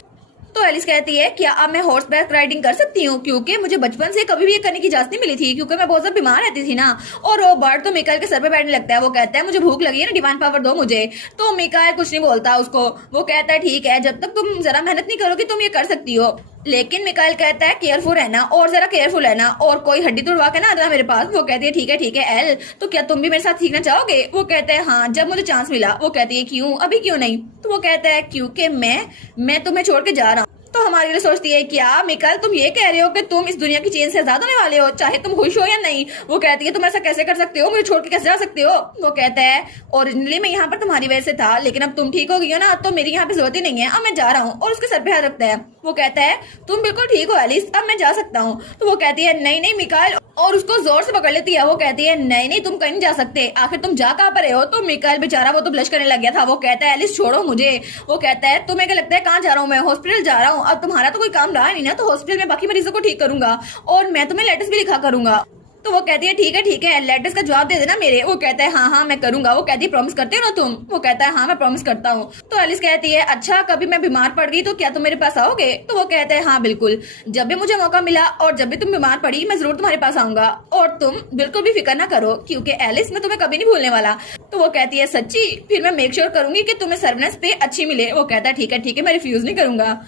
तो एलिस कहती है क्या अब मैं हॉर्स बैक राइडिंग कर सकती हूँ, क्योंकि मुझे बचपन से कभी भी ये करने की इजाजत नहीं मिली थी, क्योंकि मैं बहुत ज्यादा बीमार रहती थी ना। और वो बर्ड तो मिकाइल के सर पे बैठने लगता है। वो कहता है मुझे भूख लगी है ना, डिवाइन पावर दो मुझे। तो मिकाइल कुछ नहीं बोलता उसको। वो कहता है ठीक है, जब तक तुम जरा मेहनत नहीं करोगी तुम ये कर सकती हो। लेकिन मिकाइल कहता है केयरफुल रहना और जरा केयरफुल रहना और कोई हड्डी तोड़वा के ना आना मेरे पास। वो कहती है ठीक है एल, तो क्या तुम भी मेरे साथ सीखना चाहोगे। वो कहते हैं हाँ जब मुझे चांस मिला। वो कहती है क्यों, अभी क्यों नहीं। तो वो कहता है क्योंकि मैं तुम्हें छोड़ के जा रहा हूँ। तो हमारे लिए सोचती है क्या मिकाइल तुम ये कह रहे हो कि तुम इस दुनिया की चेन से आजाद होने वाले हो, चाहे तुम खुश हो या नहीं। वो कहती है तुम ऐसा कैसे कर सकते हो, मुझे छोड़ के कैसे जा सकते हो। वो कहता है ओरिजिनली मैं यहाँ पर तुम्हारी वजह से था, लेकिन अब तुम ठीक हो गई हो ना, तो मेरी यहाँ पे जरूरत ही नहीं है, अब मैं जा रहा हूँ। और उसके सर पे हाथ रखता है। वो कहता है तुम बिल्कुल ठीक हो एलिस, अब मैं जा सकता हूँ। तो वो कहती है नहीं नहीं मिकाइल, और उसको जोर से पकड़ लेती है। वो कहती है नहीं नहीं तुम कहीं नहीं जा सकते, आखिर तुम जा कहाँ पर हो। तो मिकाइल बेचारा वो तो ब्लश करने लग गया था। वो कहता है एलिस छोड़ो मुझे। वो कहता है तुम्हें क्या लगता है कहाँ जा रहा हूँ मैं, हॉस्पिटल जा रहा हूँ। अब तुम्हारा तो कोई काम रहा नहीं ना, तो हॉस्पिटल में बाकी मरीजों को ठीक करूंगा और मैं तुम्हें लेटर्स भी लिखा करूंगा। तो वो कहती है ठीक है लेटर्स का जवाब दे देना मेरे। वो कहता है हाँ हाँ मैं करूंगा। वो कहती है प्रॉमिस करते हो ना तुम। वो कहता है हाँ मैं प्रॉमिस करता हूँ। तो एलिस कहती है अच्छा कभी मैं बीमार पड़ गई तो क्या तुम मेरे पास आओगे। तो वो कहते हैं हाँ बिल्कुल, जब भी मुझे मौका मिला और जब भी तुम बीमार पड़ी मैं जरूर तुम्हारे पास आऊंगा और तुम बिल्कुल भी फिक्र ना करो, क्योंकि एलिस मैं तुम्हें कभी नहीं भूलने वाला। तो वो कहती है सच्ची, फिर मैं मेक श्योर करूंगी कि तुम्हें सर्विनेंस पे अच्छी मिले। वो कहता है ठीक है मैं रिफ्यूज नहीं करूंगा।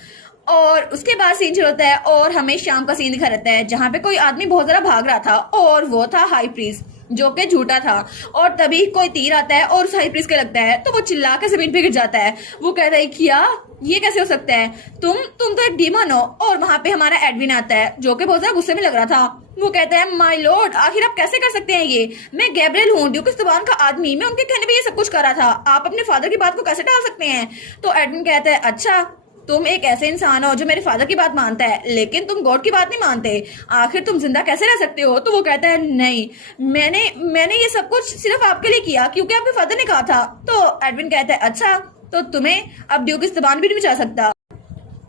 और उसके बाद सीन शुरू होता है और हमें शाम का सीन दिखा रहता है, जहाँ पे कोई आदमी बहुत ज्यादा भाग रहा था और वो था हाई प्रीस्ट, जो कि झूठा था। और तभी कोई तीर आता है और उस हाई प्रीस्ट के लगता है, तो वो चिल्ला के जमीन पे गिर जाता है। वो कहता है क्या ये कैसे हो सकता है, तुम तो एक डीमन हो। और वहां पे हमारा एडविन आता है जो कि बहुत ज्यादा गुस्से में लग रहा था। वो कहता है माय लॉर्ड आखिर आप कैसे कर सकते हैं ये, मैं गैब्रिएल हूँ ड्यूक ज़बान का आदमी, मैं उनके कहने पे ये सब कुछ कर रहा था, आप अपने फादर की बात को कैसे टाल सकते हैं। तो एडविन कहता है अच्छा तुम एक ऐसे इंसान हो जो मेरे फादर की बात मानता है, लेकिन तुम गॉड की बात नहीं मानते, आखिर तुम जिंदा कैसे रह सकते हो। तो वो कहता है नहीं मैंने ये सब कुछ सिर्फ आपके लिए किया क्योंकि आपके फादर ने कहा था। तो एडविन कहता है अच्छा तो तुम्हें अब ड्यूक की ज़बान भी नहीं बचा सकता।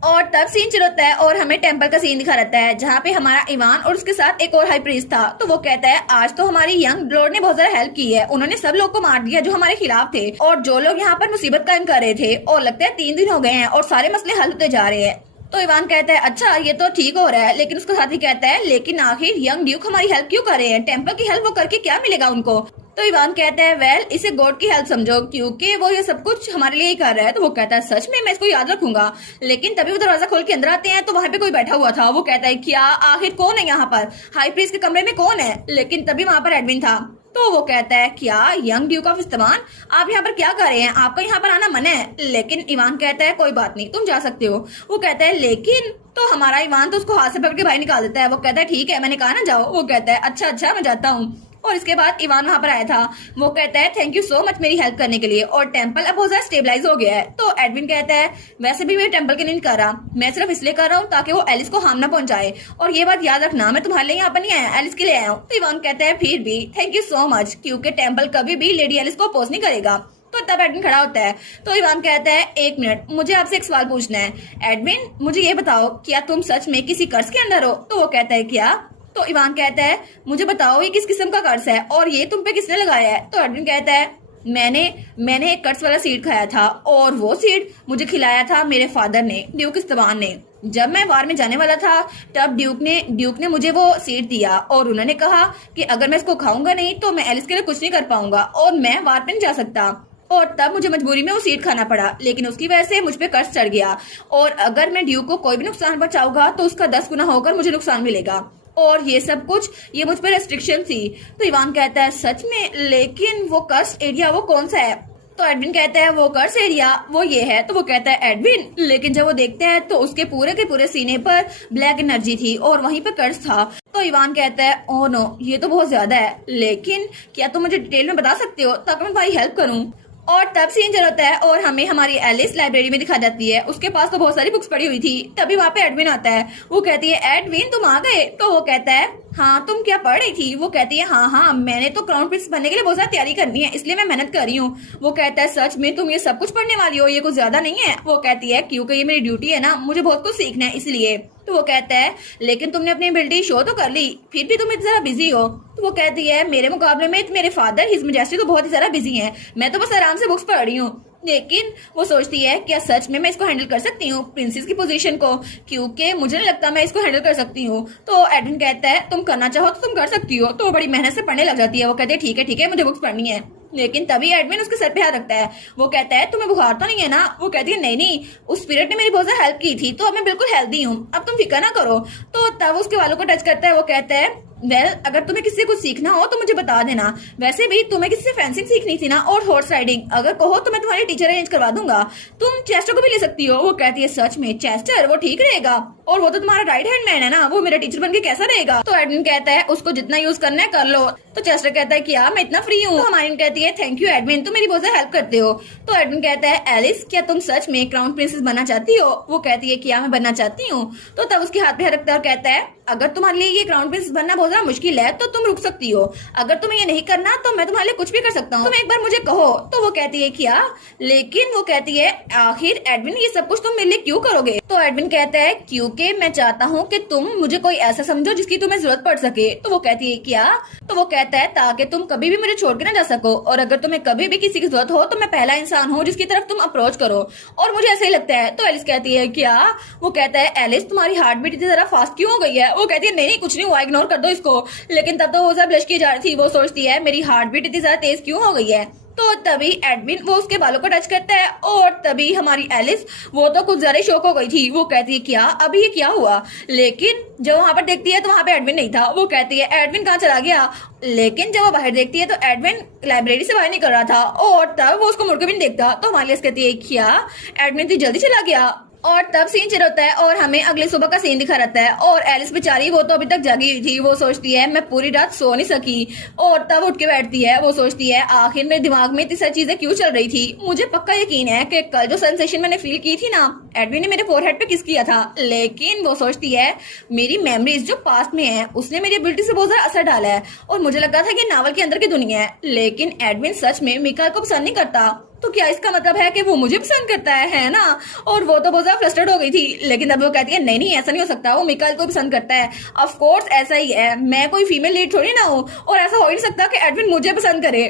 और तब सीन शुरू होता है और हमें टेम्पल का सीन दिखा रहता है, जहाँ पे हमारा इवान और उसके साथ एक और हाई प्रीस्ट था। तो वो कहता है आज तो हमारी यंग लॉर्ड ने बहुत ज्यादा हेल्प की है, उन्होंने सब लोग को मार दिया जो हमारे खिलाफ थे और जो लोग यहाँ पर मुसीबत कायम कर रहे थे, और लगता है 3 दिन हो गए हैं और सारे मसले हल होते जा रहे हैं। तो इवान कहता है अच्छा ये तो ठीक हो रहा है, लेकिन उसका साथी कहता है लेकिन आखिर यंग ड्यूक हमारी हेल्प क्यों कर रहे हैं, टेम्पल की हेल्प वो करके क्या मिलेगा उनको। तो इवान कहता है वेल इसे गॉड की हेल्प समझो, क्योंकि वो ये सब कुछ हमारे लिए ही कर रहा है। तो वो कहता है सच में मैं इसको याद रखूंगा। लेकिन तभी वो दरवाजा खोल के अंदर आते हैं तो वहां पे कोई बैठा हुआ था। वो कहता है क्या आखिर कौन है यहाँ पर, हाई प्रीस्ट के कमरे में कौन है। लेकिन तभी वहां पर एडविन था। तो वो कहता है क्या यंग ड्यूक ऑफ इस्तान आप यहाँ पर क्या कर रहे हैं, आपका यहाँ पर आना मना है। लेकिन इवान कहता है कोई बात नहीं तुम जा सकते हो। वो कहता है लेकिन, तो हमारा इवान तो उसको हाथ से पकड़ के बाहर निकाल देता है। वो कहता है ठीक है मैंने कहा ना जाओ। वो कहता है अच्छा मैं जाता हूँ। और इसके बाद इवान वहां पर आया था। वो कहता है थैंक यू सो मच मेरी हेल्प करने के लिए, और टेम्पल अब बहुत ज्यादा स्टेबलाइज हो गया है। तो एडविन कहता है वैसे भी मैं टेम्पल के लिए नहीं कर रहा, मैं सिर्फ इसलिए कर रहा हूँ ताकि वो एलिस को हार्म ना पहुंचाए, और ये बात याद रखना मैं तुम्हारे लिए यहाँ पर नहीं आया, एलिस के लिए आया हूँ। तो इवान कहता है फिर भी थैंक यू सो मच, क्योंकि टेम्पल कभी भी लेडी एलिस को अपोज नहीं करेगा। तो तब एडविन खड़ा होता है। तो इवान कहता है 1 मिनट मुझे आपसे एक सवाल पूछना है। एडविन मुझे ये बताओ क्या तुम सच में किसी कर्ज के अंदर हो। तो वो कहता है क्या। तो इवान कहता है मुझे बताओ ये किस किस्म का कर्ज है और ये तुम पे किसने लगाया है। तो एडविन कहता है मैंने एक कर्ज वाला सीड खाया था और वो सीड मुझे खिलाया था मेरे फादर ने, ड्यूक इस्तान ने। जब मैं वार में जाने वाला था तब ड्यूक ने मुझे वो सीड दिया और उन्होंने कहा कि अगर मैं इसको खाऊंगा नहीं तो मैं एलिस के लिए कुछ नहीं कर पाऊंगा और मैं वार पे नहीं जा सकता। और तब मुझे मजबूरी में वो सीड खाना पड़ा, लेकिन उसकी वजह से मुझ पे कर्ज चढ़ गया, और अगर मैं ड्यूक को कोई भी नुकसान पहुंचाऊंगा तो उसका 10 गुना होकर मुझे नुकसान मिलेगा, और ये सब कुछ ये मुझ पर रेस्ट्रिक्शन थी। तो इवान कहता है सच में, लेकिन वो कर्स्ट एरिया वो कौन सा है। तो एडविन कहता है वो कर्स एरिया वो ये है। तो वो कहता है एडविन, लेकिन जब वो देखते हैं तो उसके पूरे के पूरे सीने पर ब्लैक एनर्जी थी और वहीं पे कर्स था। तो इवान कहता है ओह नो, ये तो बहुत ज्यादा है, लेकिन क्या तुम मुझे डिटेल में बता सकते हो ताकि मैं तुम्हारी हेल्प करूं। और तब सीन चल होता है और हमें हमारी एलिस लाइब्रेरी में दिखा जाती है। उसके पास तो बहुत सारी बुक्स पड़ी हुई थी। तभी वहाँ पे एडविन आता है। वो कहती है एडविन तुम आ गए। तो वो कहता है हाँ तुम क्या पढ़ रही थी। वो कहती है हाँ मैंने तो क्राउन प्रिंस बनने के लिए बहुत सारी तैयारी करनी है, इसलिए मैं मेहनत कर रही हूँ। वो कहता है सच में तुम ये सब कुछ पढ़ने वाली हो, ये कुछ ज्यादा नहीं है। वो कहती है क्योंकि ये मेरी ड्यूटी है ना, मुझे बहुत कुछ सीखना है इसलिए। तो वो कहता है लेकिन तुमने अपनी एबिलिटी शो तो कर ली, फिर भी तुम इतना बिजी हो। तो वो कहती है मेरे मुकाबले में मेरे फादर हिज मैजेस्टी तो बहुत ही ज्यादा बिजी हैं, मैं तो बस आराम से बुक्स पढ़ रही हूँ। लेकिन वो सोचती है क्या सच में मैं इसको हैंडल कर सकती हूँ प्रिंसेस की पोजीशन को, क्योंकि मुझे नहीं लगता मैं इसको हैंडल कर सकती हूँ। तो एडविन कहता है तुम करना चाहो तो तुम कर सकती हो। तो वो बड़ी मेहनत से पढ़ने लग जाती है। वो कहती है ठीक है मुझे बुक्स पढ़नी है। लेकिन तभी एडमिन उसके सर पे हाथ रखता है। वो कहता है तुम्हें बुखार तो नहीं है ना। वो कहती है नहीं, उस स्पिरिट ने मेरी बहुत ज्यादा हेल्प की थी तो अब मैं बिल्कुल हेल्दी हूँ, अब तुम फिक्र ना करो। तो तब उसके बालों को टच करता है। वो कहता है वेल अगर तुम्हें किसी से कुछ सीखना हो तो मुझे बता देना, वैसे भी तुम्हें किसी से फेंसिंग सीखनी थी ना और हॉर्स राइडिंग, अगर कहो तो मैं तुम्हारी टीचर अरेंज करवा दूंगा, तुम चेस्टर को भी ले सकती हो। वो कहती है सच में चेस्टर वो ठीक रहेगा, और वो तो तुम्हारा राइट हैंड मैन है ना, वो मेरा टीचर बनके कैसा रहेगा। तो एडमिन कहता है उसको जितना यूज करना है कर लो। तो चेस्टर कहता है क्या मैं इतना फ्री हूँ। तो हमारी कहती है थैंक यू एडमिन, तुम मेरी बहुत ज्यादा हेल्प करते हो। तो एडमिन कहता है एलिस क्या तुम सच में क्राउन प्रिंसेस बनना चाहती हो। वो कहती है क्या मैं बनना चाहती हूँ। तो तब उसके हाथ पे रखता है और कहता है अगर तुम्हारे लिए ये क्राउन प्रिंसेस बनना बहुत ज्यादा मुश्किल है तो तुम रुक सकती हो, अगर तुम्हें ये नहीं करना तो मैं तुम्हारे लिए कुछ भी कर सकता हूँ, तुम एक बार मुझे कहो। तो वो कहती है क्या, लेकिन वो कहती है आखिर एडविन ये सब कुछ तुम मेरे लिए क्यों करोगे। तो एडविन कहता है क्योंकि मैं चाहता हूँ कि तुम मुझे कोई ऐसा समझो जिसकी तुम्हें जरूरत पड़ सके। तो वो कहती है क्या। तो वो कहता है ताकि तुम कभी भी मुझे छोड़ के ना जा सको, और अगर तुम्हें कभी भी किसी की जरूरत हो तो मैं पहला इंसान हूँ जिसकी तरफ तुम अप्रोच करो, और मुझे ऐसा ही लगता है। तो एलिस कहती है क्या। वो कहता है एलिस तुम्हारी हार्ट बीट इतनी ज्यादा फास्ट क्यों हो गई है। वो कहती है नहीं कुछ नहीं हुआ, इग्नोर कर दो इसको। लेकिन तब तो वो सब ब्लश की जा रही थी। वो सोचती है मेरी हार्ट बीट इतनी ज्यादा तेज क्यों हो गई है। तो तभी एडमिन वो उसके बालों को टच करता है, और तभी हमारी एलिस वो तो कुछ ज्यादा शॉक हो गई थी। वो कहती है क्या अभी ये क्या हुआ। लेकिन जब वहां पर देखती है तो वहां पे एडमिन नहीं था। वो कहती है एडमिन कहाँ चला गया। लेकिन जब वो बाहर देखती है तो एडमिन लाइब्रेरी से बाहर निकल रहा था, और तब वो उसको मुड़कर भी नहीं देखता। तो हमारी एलिस कहती है क्या एडमिन तो जल्दी चला गया। और तब सीन चल होता है और हमें अगले सुबह का सीन दिखा रहता है, और एलिस बेचारी वो तो अभी तक जगी हुई थी। वो सोचती है मैं पूरी रात सो नहीं सकी, और तब उठ के बैठती है। वो सोचती है आखिर मेरे दिमाग में इतनी सारी चीजें क्यों चल रही थी। मुझे पक्का यकीन है कि कल जो सेंसेशन मैंने फील की थी ना, एडविन ने मेरे फोरहेड पे किस किया था। लेकिन वो सोचती है मेरी मेमोरीज जो पास्ट में है उसने मेरी एबिलिटी से बहुत ज्यादा असर डाला है, और मुझे लगा था कि नावल के अंदर की दुनिया है। लेकिन एडविन सच में मिकाएल को पसंद नहीं करता, तो क्या इसका मतलब है कि वो मुझे पसंद करता है ना। और वो तो बहुत ज्यादा फ्रस्ट्रेट हो गई थी। लेकिन तब वो कहती है नहीं ऐसा नहीं हो सकता, वो मिकाएल को पसंद करता है। ऑफ कोर्स ऐसा ही है, मैं कोई फीमेल लीड थोड़ी ना हूँ, और ऐसा हो ही नहीं सकता कि एडविन मुझे पसंद करे।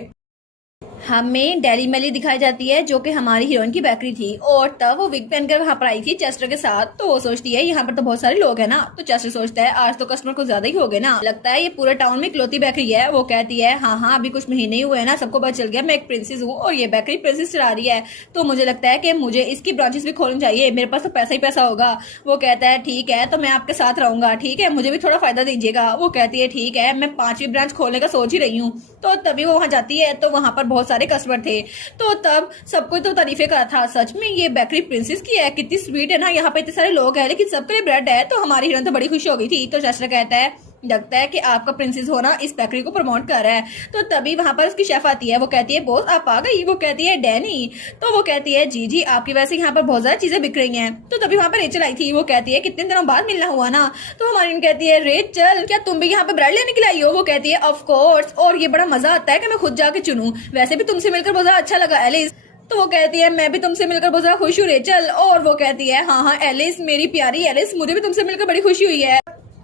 हमें डेली मेली दिखाई जाती है जो कि हमारी हीरोइन की बेकरी थी, और तब वो विग पहनकर वहां पर आई थी चेस्टर के साथ। तो वो सोचती है यहाँ पर तो बहुत सारे लोग हैं ना। तो चेस्टर सोचता है आज तो कस्टमर कुछ ज्यादा ही हो गए ना, लगता है ये पूरे टाउन में इकलौती बेकरी है। वो कहती है हाँ अभी कुछ महीने ही हुए हैं ना, सबको पता चल गया मैं एक प्रिंसेस हूँ और ये बेकरी प्रिंसेस चला रही है, तो मुझे लगता है कि मुझे इसकी ब्रांचेस भी खोलनी चाहिए, मेरे पास तो पैसा ही पैसा होगा। वो कहता है ठीक है तो मैं आपके साथ रहूंगा, ठीक है मुझे भी थोड़ा फायदा दीजिएगा। वो कहती है ठीक है मैं 5वीं ब्रांच खोलने का सोच ही रही हूँ। तो तभी वो वहां जाती है तो वहां पर बहुत सारे कस्टमर थे। तो तब सबको तो तारीफे का था, सच में ये बेकरी प्रिंसेस की है, कितनी स्वीट है ना, यहाँ पे इतने सारे लोग हैं लेकिन सबके लिए ब्रेड है। तो हमारी हीरोइन तो बड़ी खुश हो गई थी। तो चेस्टर कहता है लगता है कि आपका प्रिंसेस होना इस बेकरी को प्रमोट कर रहा है। तो तभी वहां पर उसकी शेफ आती है। वो कहती है बॉस आप आ गई। वो कहती है डैनी। तो वो कहती है जी आपकी वजह से यहाँ पर बहुत ज्यादा चीजें बिक रही हैं। तो तभी वहां पर रेचल आई थी। वो कहती है कितने दिनों बाद मिलना हुआ ना। तो हमारी कहती है रेचल क्या तुम भी यहाँ पे ब्रेड लेने के लिए आई हो। वो कहती है ऑफ कोर्स, और ये बड़ा मजा आता है कि मैं खुद जाके चुनूं, वैसे भी तुमसे मिलकर बहुत ज्यादा अच्छा लगा एलिस। तो वो कहती है मैं भी तुमसे मिलकर बहुत ज्यादा खुश हूँ रेचल। और वो कहती है हाँ एलिस मेरी प्यारी एलिस, मुझे भी तुमसे मिलकर बड़ी खुशी हुई है।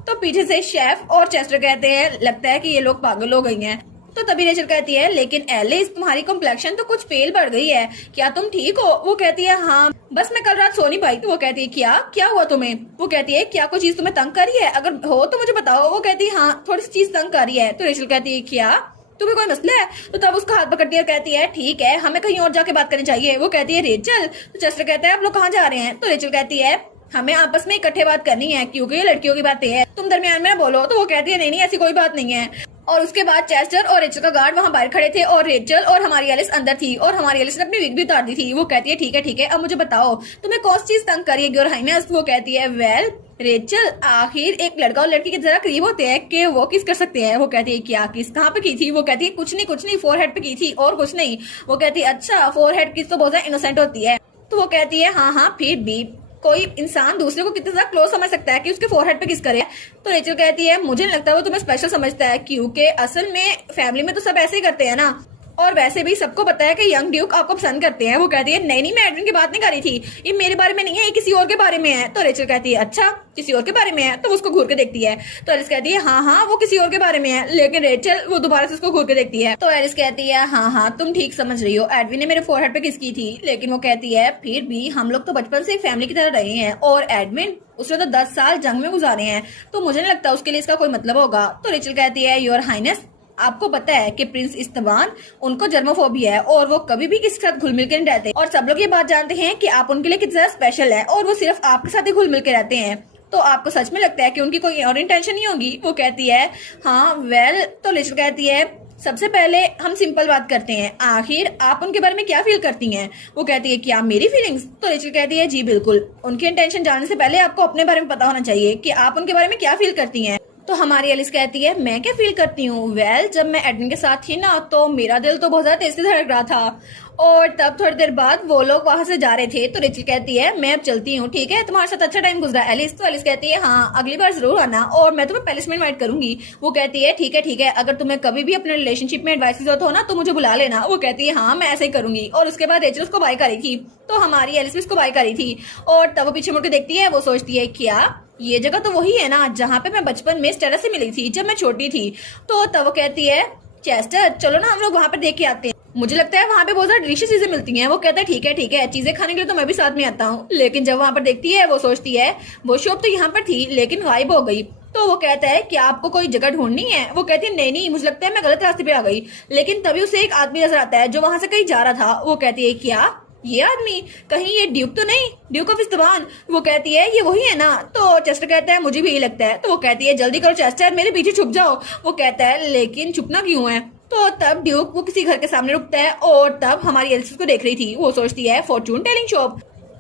तो पीछे से शेफ और चेस्टर कहते हैं लगता है कि ये लोग पागल हो गई हैं। तो तभी रेचल कहती है लेकिन एलिस तुम्हारी कॉम्प्लेक्शन तो कुछ पेल बढ़ गई है, क्या तुम ठीक हो। वो कहती है हाँ बस मैं कल रात सो नहीं पाई। तो वो कहती है क्या हुआ तुम्हें। वो कहती है क्या कोई चीज तुम्हें तंग कर रही है, अगर हो तो मुझे बताओ। वो कहती है हाँ थोड़ी सी चीज तंग कर रही है। तो रेचल कहती है क्या तुम्हें कोई मसला है। तो तब उसका हाथ पकड़ती है, कहती है ठीक है हमें कहीं और जाके बात करनी चाहिए। वो कहती है रेचल। तो चेस्टर कहता है आप लोग कहाँ जा रहे हैं। तो रेचल कहती है हमें आपस में इकट्ठे बात करनी है क्योंकि ये लड़कियों की बातें हैं, तुम दरमियान में ना बोलो। तो वो कहती है नहीं नहीं ऐसी कोई बात नहीं है। और उसके बाद चेस्टर और रेचल का गार्ड वहाँ बाहर खड़े थे और रेचल और हमारी एलिस अंदर थी और हमारी एलिस ने अपनी विग भी उतार दी थी। वो कहती है ठीक है अब मुझे बताओ तुम्हें कौन सी चीज तंग करी है योर हाइनेस। वो कहती है वेल रेचल आखिर एक लड़का और लड़की के जरा करीब होते हैं कि वो किस कर सकते हैं। वो कहती है क्या किस कहाँ पे की थी। वो कहती है कुछ नहीं फोरहेड पे की थी और कुछ नहीं। वो कहती है अच्छा फोरहेड किस तो बहुत ज्यादा इनोसेंट होती है। तो वो कहती है हाँ फिर भी कोई इंसान दूसरे को कितना ज्यादा क्लोज समझ सकता है कि उसके फोरहेड पे किस करे। तो रेचल कहती है मुझे नहीं लगता वो तुम्हें स्पेशल समझता है क्योंकि असल में फैमिली में तो सब ऐसे ही करते हैं ना, और वैसे भी सबको पता है कि यंग ड्यूक आपको पसंद करते हैं। वो कहती है नहीं मैं एडविन की बात नहीं कर रही थी, ये मेरे बारे में नहीं है, ये किसी और के बारे में है। तो रेचल कहती है अच्छा किसी और के बारे में है। तो उसको घूर के देखती है। तो एलिस कहती है हाँ वो किसी और के बारे में है। लेकिन रेचल वो दोबारा से उसको घूर के देखती है। तो एलिस कहती है हाँ तुम ठीक समझ रही हो, एडविन ने मेरे फोरहेड पे किस की थी। लेकिन वो कहती है फिर भी हम लोग तो बचपन से एक फैमिली की तरह रहे हैं और एडविन उसने तो 10 साल जंग में गुजारे हैं, तो मुझे नहीं लगता उसके लिए इसका कोई मतलब होगा। तो रेचल कहती है योर हाइनेस आपको पता है कि प्रिंस इस्तबान उनको जर्मोफोबिया है और वो कभी भी किसी के साथ घुल मिल के नहीं रहते, और सब लोग ये बात जानते हैं कि आप उनके लिए कितना ज्यादा स्पेशल है और वो सिर्फ आपके साथ ही घुल मिल के रहते हैं। तो आपको सच में लगता है कि उनकी कोई और इंटेंशन नहीं होगी। वो कहती है हाँ वेल। तो रेचल कहती है सबसे पहले हम सिंपल बात करते हैं, आखिर आप उनके बारे में क्या फील करती हैं। वो कहती है क्या मेरी फीलिंग्स। तो रेचल कहती है जी बिल्कुल, उनकी इंटेंशन जानने से पहले आपको अपने बारे में पता होना चाहिए कि आप उनके बारे में क्या फील करती हैं। तो हमारी एलिस कहती है मैं क्या फील करती हूँ। वेल जब मैं एडविन के साथ थी ना तो मेरा दिल तो बहुत ज्यादा तेज से धड़क रहा था, और तब थोड़ी देर बाद वो लोग वहां से जा रहे थे। तो रेचल कहती है मैं अब चलती हूँ, ठीक है तुम्हारे साथ अच्छा टाइम गुजरा एलिस। तो एलिस कहती है हाँ अगली बार जरूर आना और मैं तुम्हें पैलेस में इनवाइट करूंगी। वो कहती है ठीक है अगर तुम्हें कभी भी अपने रिलेशनशिप में एडवाइस की जरूरत हो ना तो मुझे बुला लेना। वो कहती है हाँ मैं ऐसे ही करूंगी। और उसके बाद रेचल उसको बाय करी थी, तो हमारी एलिस भी उसको बाय करी थी। और तब वो पीछे मुड़ के देखती है, वो सोचती है क्या ये जगह तो वही है ना जहाँ पे मैं बचपन में स्टेला से मिली थी जब मैं छोटी थी। तो तब वो कहती है चेस्टर चलो ना हम लोग वहाँ पर देख के आते हैं, मुझे लगता है वहाँ पे बहुत ज्यादा डिलीशियस चीजें मिलती हैं। वो कहता है ठीक है चीजें खाने के लिए तो मैं भी साथ में आता हूँ। लेकिन जब वहाँ पर देखती है वो सोचती है वो शॉप तो यहाँ पर थी लेकिन गायब हो गई। तो वो कहता है कि आपको कोई जगह ढूंढनी है। वो कहती है नहीं मुझे लगता है मैं गलत रास्ते पे आ गई। लेकिन तभी उसे एक आदमी नजर आता है जो वहां से कहीं जा रहा था। वो कहती है क्या ये आदमी कहीं ये ड्यूक तो नहीं, ड्यूक ऑफ इस्तबान। वो कहती है ये वही है ना। तो चेस्टर कहता है मुझे भी यही लगता है। तो वो कहती है जल्दी करो चेस्टर मेरे पीछे छुप जाओ। वो कहता है लेकिन छुपना क्यों है। तो तब ड्यूक वो किसी घर के सामने रुकता है और तब हमारी एलिस को देख रही थी। वो सोचती है फॉर्चून टेलिंग शॉप,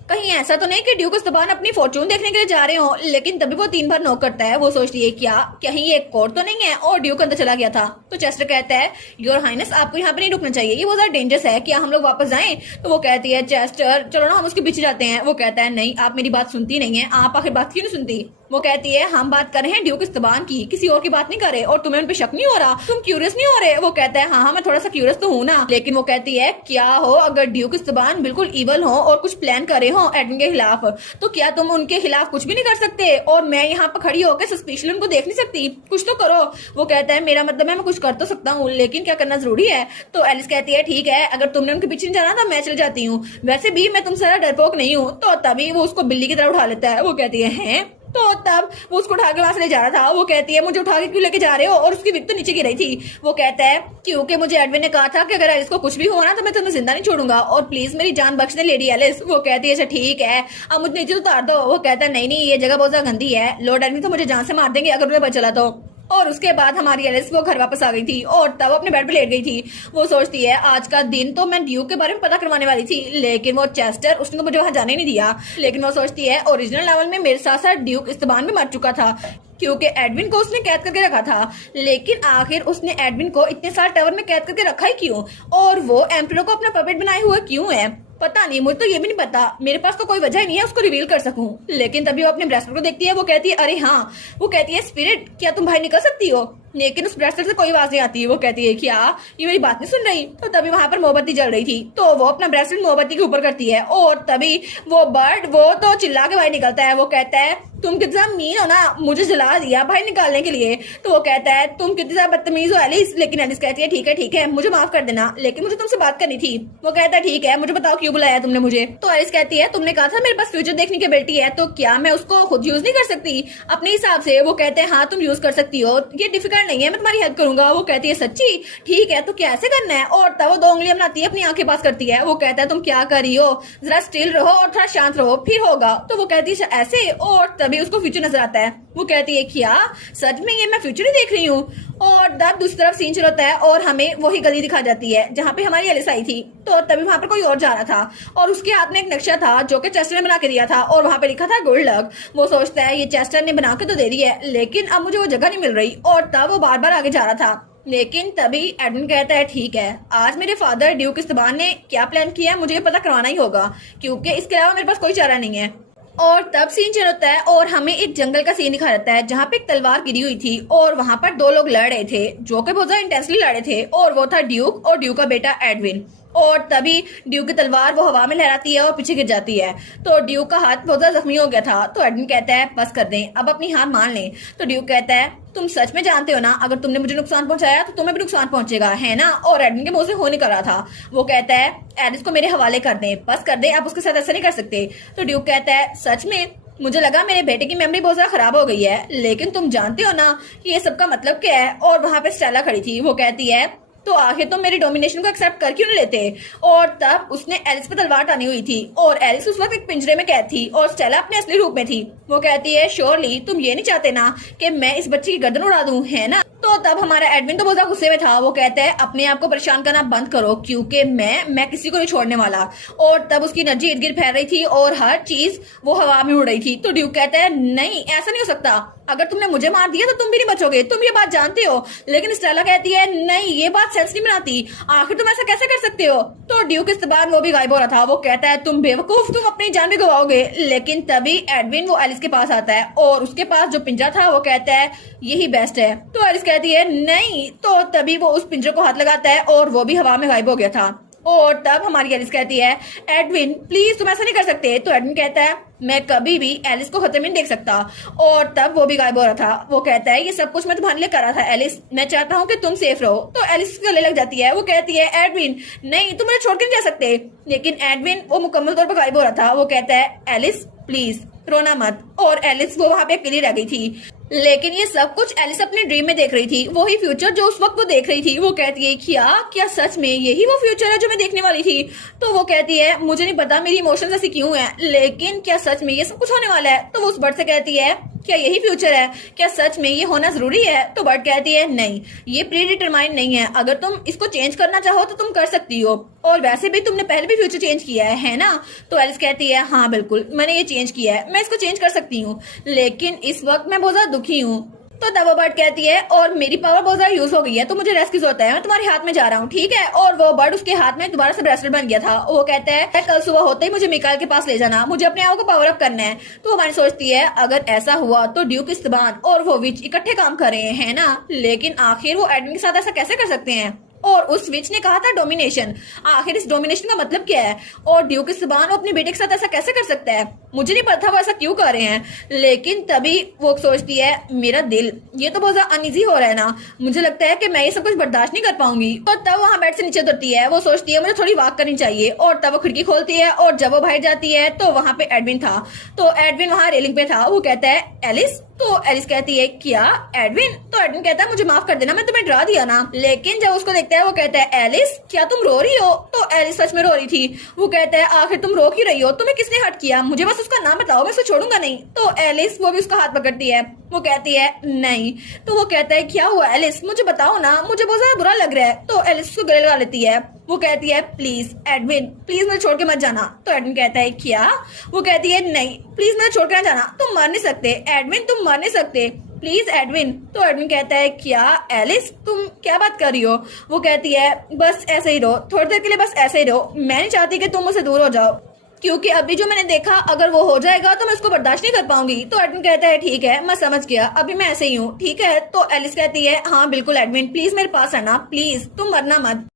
कहीं ऐसा तो नहीं कि ड्यूक इस्तबान अपनी फॉर्चून देखने के लिए जा रहे हो। लेकिन तभी वो 3 बार नॉक करता है। वो सोचती है क्या कहीं ये कोर्ट तो नहीं है, और ड्यूक अंदर चला गया था। तो चेस्टर कहता है योर हाइनेस आपको यहाँ पे नहीं रुकना चाहिए, ये बहुत ज्यादा डेंजरस है, क्या हम लोग वापस जाएं। तो वो कहती है चेस्टर चलो ना हम उसके पीछे जाते हैं। वो कहता है नहीं आप मेरी बात सुनती नहीं है, आप आखिर बात क्यों नहीं सुनती। वो कहती है हम बात कर रहे हैं ड्यूक इस्तबान की, किसी और की बात नहीं कर रहे, और तुम्हें उन पे शक नहीं हो रहा, तुम क्यूरियस नहीं हो रहे। वो कहता है हाँ मैं थोड़ा सा क्यूरियस तो हूँ ना। लेकिन वो कहती है क्या हो अगर ड्यूक इस्तबान बिल्कुल इवल हो और कुछ प्लान करे हो एडविन के खिलाफ, तो क्या तुम उनके खिलाफ कुछ भी नहीं कर सकते, और मैं यहाँ पर खड़ी होकर सस्पिशली उनको देख नहीं सकती, कुछ तो करो। वो कहता है मेरा मतलब है मैं कुछ कर तो सकता हूँ लेकिन क्या करना जरूरी है। तो एलिस कहती है ठीक है अगर तुमने उनके पीछे नहीं जाना तो मैं चल जाती हूँ, वैसे भी मैं तुमसे ज्यादा डरपोक नहीं हूँ। तो तभी वो उसको बिल्ली की तरह उठा लेता है। वो कहती है तो तब वो उसको उठा के वहां से ले जा रहा था। वो कहती है मुझे उठा के क्यों लेके जा रहे हो, और उसकी विग तो नीचे गिर रही थी। वो कहता है क्योंकि मुझे एडविन ने कहा था कि अगर एलिस को कुछ भी हो ना तो मैं तुम्हें जिंदा नहीं छोड़ूंगा, और प्लीज मेरी जान बख्श दे लेडी एलिस। वो कहती है अच्छा ठीक है अब मुझे नीचे उतार दो। वो कहता है नहीं ये जगह बहुत ज्यादा गंदी है, लॉर्ड एडविन तो मुझे जान से मार देंगे अगर उन्हें पता चला तो। और उसके बाद हमारी एलिस वो घर वापस आ गई थी और तब अपने बेड पे लेट गई थी। वो सोचती है आज का दिन तो मैं ड्यूक के बारे में पता करवाने वाली थी, लेकिन वो चेस्टर उसने तो मुझे वहां जाने नहीं दिया। लेकिन वो सोचती है ओरिजिनल लेवल में मेरे साथ साथ ड्यूक इस्तबान भी मर चुका था क्योंकि एडविन को उसने कैद करके रखा था। लेकिन आखिर उसने एडविन को इतने साल टावर में कैद करके रखा ही क्यों, और वो एम्परर को अपना पपेट बनाए हुए क्यों है, पता नहीं, मुझे तो ये भी नहीं पता, मेरे पास तो कोई वजह ही नहीं है उसको रिवील कर सकूं। लेकिन तभी वो अपने ब्रेसलेट को देखती है। वो कहती है अरे हाँ, वो कहती है स्पिरिट क्या तुम बाहर निकल सकती हो, लेकिन उस ब्रेसलेट से कोई आवाज नहीं आती। वो कहती है क्या ये मेरी बात नहीं सुन रही। तो तभी वहां पर मोमबत्ती जल रही थी, तो वो अपना ब्रेसलेट मोमबत्ती के ऊपर करती है और तभी वो बर्ड वो तो चिल्ला के बाहर निकलता है। वो कहता है तुम कितना मीन हो ना, मुझे जला दिया बाहर निकालने के लिए। तो वो कहता है तुम कितनी ज्यादा बदतमीज हो एलिस। लेकिन एलिस कहती है ठीक है मुझे माफ कर देना, लेकिन मुझे तुमसे बात करनी थी। वो कहता है ठीक है मुझे बताओ क्यों बुलाया तुमने मुझे। तो एलिस कहती है तुमने कहा था मेरे पास फ्यूचर देखने की एबिलिटी है, तो क्या मैं उसको खुद यूज नहीं कर सकती अपने हिसाब से। वो कहते हैं हाँ तुम यूज कर सकती हो, ये डिफिकल्ट डर नहीं है, मैं तुम्हारी हेल्प करूंगा। वो कहती है सच्ची? ठीक है, तो क्या ऐसे करना है? और तब वो 2 उंगलियां बनाती है, अपनी आंखें पास करती है। वो कहता है तुम क्या कर रही हो, जरा स्टिल रहो और थोड़ा शांत रहो, फिर होगा। तो वो कहती है ऐसे, और तभी उसको फ्यूचर नजर आता है। वो कहती है क्या सच में ये मैं फ्यूचर ही देख रही हूँ? और तब दूसरी तरफ सीन चलता है और हमें वही गली दिखा जाती है जहाँ पे हमारी एलिस आई थी। तो तभी वहां पर कोई और जा रहा था और उसके हाथ में एक नक्शा था जो कि चेस्टर ने बना के दिया था और वहां पे लिखा था गुड लक। वो सोचता है ये चेस्टर ने बना के तो दे दी है, लेकिन अब मुझे वो जगह नहीं मिल रही। और तब वो बार बार आगे जा रहा था, लेकिन तभी एडविन कहता है ठीक है, आज मेरे फादर ड्यूक इस्तबान ने क्या प्लान किया है मुझे पता करवाना ही होगा, क्योंकि इसके अलावा मेरे पास कोई चारा नहीं है। और तब सीन चल होता है और हमें एक जंगल का सीन दिखा जाता है जहाँ पे एक तलवार गिरी हुई थी और वहां पर 2 लोग लड़ रहे थे जो कि बहुत ज्यादा इंटेंसली लड़ रहे थे, और वो था ड्यूक और ड्यूक का बेटा एडविन। और तभी ड्यूक की तलवार वो हवा में लहराती है और पीछे गिर जाती है। तो ड्यूक का हाथ बहुत ज्यादा जख्मी हो गया था। तो एडविन कहता है बस कर दें, अब अपनी हार मान लें। तो ड्यूक कहता है तुम सच में जानते हो ना, अगर तुमने मुझे नुकसान पहुंचाया तो तुम्हें भी नुकसान पहुंचेगा, है ना? और एडविन के मुंह से हो नहीं कर रहा था। वो कहता है एलिस को मेरे हवाले कर दें, बस कर दें, आप उसके साथ ऐसा नहीं कर सकते। तो ड्यूक कहता है सच में मुझे लगा मेरे बेटे की मेमोरी बहुत ज्यादा खराब हो गई है, लेकिन तुम जानते हो ना कि ये सबका मतलब क्या है? और वहां पे स्टेला खड़ी थी। वो कहती है तो आखिर तुम मेरी डोमिनेशन को एक्सेप्ट कर क्यों नहीं लेते? और तब उसने एलिस पे तलवार टानी हुई थी और एलिस उस वक्त एक पिंजरे में कैद थी और स्टेला अपने असली रूप में थी। वो कहती है श्योरली तुम ये नहीं चाहते ना कि मैं इस बच्चे की गर्दन उड़ा दूं, है ना? तो तब हमारा एडविन तो बहुत ज्यादा गुस्से में था। वो कहता है अपने आप को परेशान करना बंद करो, क्योंकि मैं किसी को नहीं छोड़ने वाला। और तब उसकी एनर्जी इर्द गिर्द फैल रही थी और हर चीज वो हवा में उड़ रही थी। तो ड्यूक कहता है नहीं ऐसा नहीं हो सकता, अगर तुमने मुझे मार दिया तो तुम भी नहीं बचोगे, तुम ये बात जानते हो। लेकिन स्टेला कहती है नहीं ये बात सेंस नहीं बनाती, आखिर तुम ऐसा कैसे कर सकते हो? तो ड्यूक इस बार वो भी गायब हो रहा था। वो कहता है तुम बेवकूफ, तुम अपनी जान भी गवाओगे। लेकिन तभी एडविन वो एलिस के पास आता है और उसके पास जो पिंजरा था वो कहता है यही बेस्ट है। तो एलिस कहती है नहीं। तो तभी वो उस पिंजरे को हाथ लगाता है और वो भी हवा में गायब हो गया था। और तब हमारी एलिस कहती है एडविन प्लीज तुम ऐसा नहीं कर सकते। तो एडविन कहता है मैं कभी भी एलिस को खतरे में नहीं देख सकता। और तब वो भी गायब हो रहा था। वो कहता है ये सब कुछ मैं तुम्हारे लिए कर रहा था एलिस, मैं चाहता हूँ कि तुम सेफ रहो। तो एलिस गले लग जाती है। वो कहती है एडविन नहीं तुम मुझे छोड़ के नहीं जा सकते। लेकिन एडविन वो मुकम्मल तौर पर गायब हो रहा था। वो कहता है एलिस प्लीज रोना मत। और एलिस वो वहां पे अकेली रह गई थी। लेकिन ये सब कुछ एलिस अपने ड्रीम में देख रही थी, वही फ्यूचर जो उस वक्त वो देख रही थी। वो कहती है क्या सच में यही वो फ्यूचर है जो मैं देखने वाली थी? तो वो कहती है मुझे नहीं पता मेरी इमोशंस ऐसी क्यों हैं, लेकिन क्या सच में ये सब कुछ होने वाला है? तो वो उस बर्ड से कहती है क्या यही फ्यूचर है, क्या सच में ये होना जरूरी है? तो बर्ड कहती है नहीं ये प्री डिटरमाइंड नहीं है, अगर तुम इसको चेंज करना चाहो तो तुम कर सकती हो, और वैसे भी तुमने पहले भी फ्यूचर चेंज किया है ना? तो एलिस कहती है हाँ बिल्कुल मैंने ये चेंज किया है, मैं इसको चेंज कर सकती हूँ, लेकिन इस वक्त मैं बहुत ज्यादा दुखी हूँ। तो तब वो बर्ड कहती है और मेरी पावर बहुत ज्यादा यूज हो गई है तो मुझे रेस्ट की जरूरत है, मैं तुम्हारे हाथ में जा रहा हूँ, ठीक है? और वो बर्ड उसके हाथ में दोबारा से ब्रेसलेट बन गया था। वो कहता है कल सुबह होते ही मुझे मिकाएल के पास ले जाना, मुझे अपने आप को पावर अप करना है। तो हमारी सोचती है अगर ऐसा हुआ तो ड्यूक इस्तबान और वो विच इकट्ठे काम कर रहे हैं ना, लेकिन आखिर वो एडमिन के साथ ऐसा कैसे कर सकते हैं? और उस विच ने कहा था डोमिनेशन, आखिर इस डोमिनेशन का मतलब क्या है? और ड्यूक इस्तबान अपने बेटे के साथ ऐसा कैसे कर सकता है? मुझे नहीं पता वो ऐसा क्यों कर रहे हैं। लेकिन तभी वो सोचती है मेरा दिल ये तो बहुत ज्यादा अनईजी हो रहा है ना, मुझे लगता है कि मैं ये सब कुछ बर्दाश्त नहीं कर पाऊंगी। तो तब वहां बेड से नीचे उतरती है। वो सोचती है मुझे थोड़ी वॉक करनी चाहिए, और तब वो खिड़की खोलती है और जब वो बाहर जाती है तो वहां पे एडविन था। तो एडविन वहां रेलिंग पे था। वो कहता है एलिस। तो एलिस कहती है क्या एडविन? तो एडविन कहता है मुझे माफ कर देना, मैं तुम्हें डरा दिया ना। लेकिन जब उसको देखता है वो कहता है एलिस क्या तुम रो रही हो? तो एलिस सच में रो रही थी। वो कहता है आखिर तुम रो क्यों रही हो, तुम्हें किसने हर्ट किया, मुझे बस उसका नाम बताओ, मैं उसे छोड़ूंगा नहीं। तो एलिस वो भी उसका हाथ पकड़ती है। वो कहती है नहीं। तो वो कहता है क्या हुआ एलिस, मुझे बताओ ना, मुझे बहुत ज्यादा बुरा लग रहा है। तो एलिस उसको गले लगा लेती है। वो कहती है प्लीज एडविन प्लीज मुझे छोड़ के मत जाना। तो एडविन कहता है क्या? वो कहती है नहीं प्लीज मुझे छोड़ के मत जाना, तुम मर नहीं सकते एडविन, तुम मर नहीं सकते प्लीज एडविन। तो एडविन कहता है क्या एलिस तुम क्या बात कर रही हो? वो कहती है बस ऐसे ही रहो, थोड़ी देर के लिए बस ऐसे ही रहो, मैं नहीं चाहती कि तुम मुझसे दूर हो जाओ, क्योंकि अभी जो मैंने देखा अगर वो हो जाएगा तो मैं उसको बर्दाश्त नहीं कर पाऊंगी। तो एडविन कहता है ठीक है मैं समझ गया, अभी मैं ऐसे ही हूँ, ठीक है? तो एलिस कहती है हाँ बिल्कुल एडविन प्लीज मेरे पास आना, प्लीज तुम मरना मत।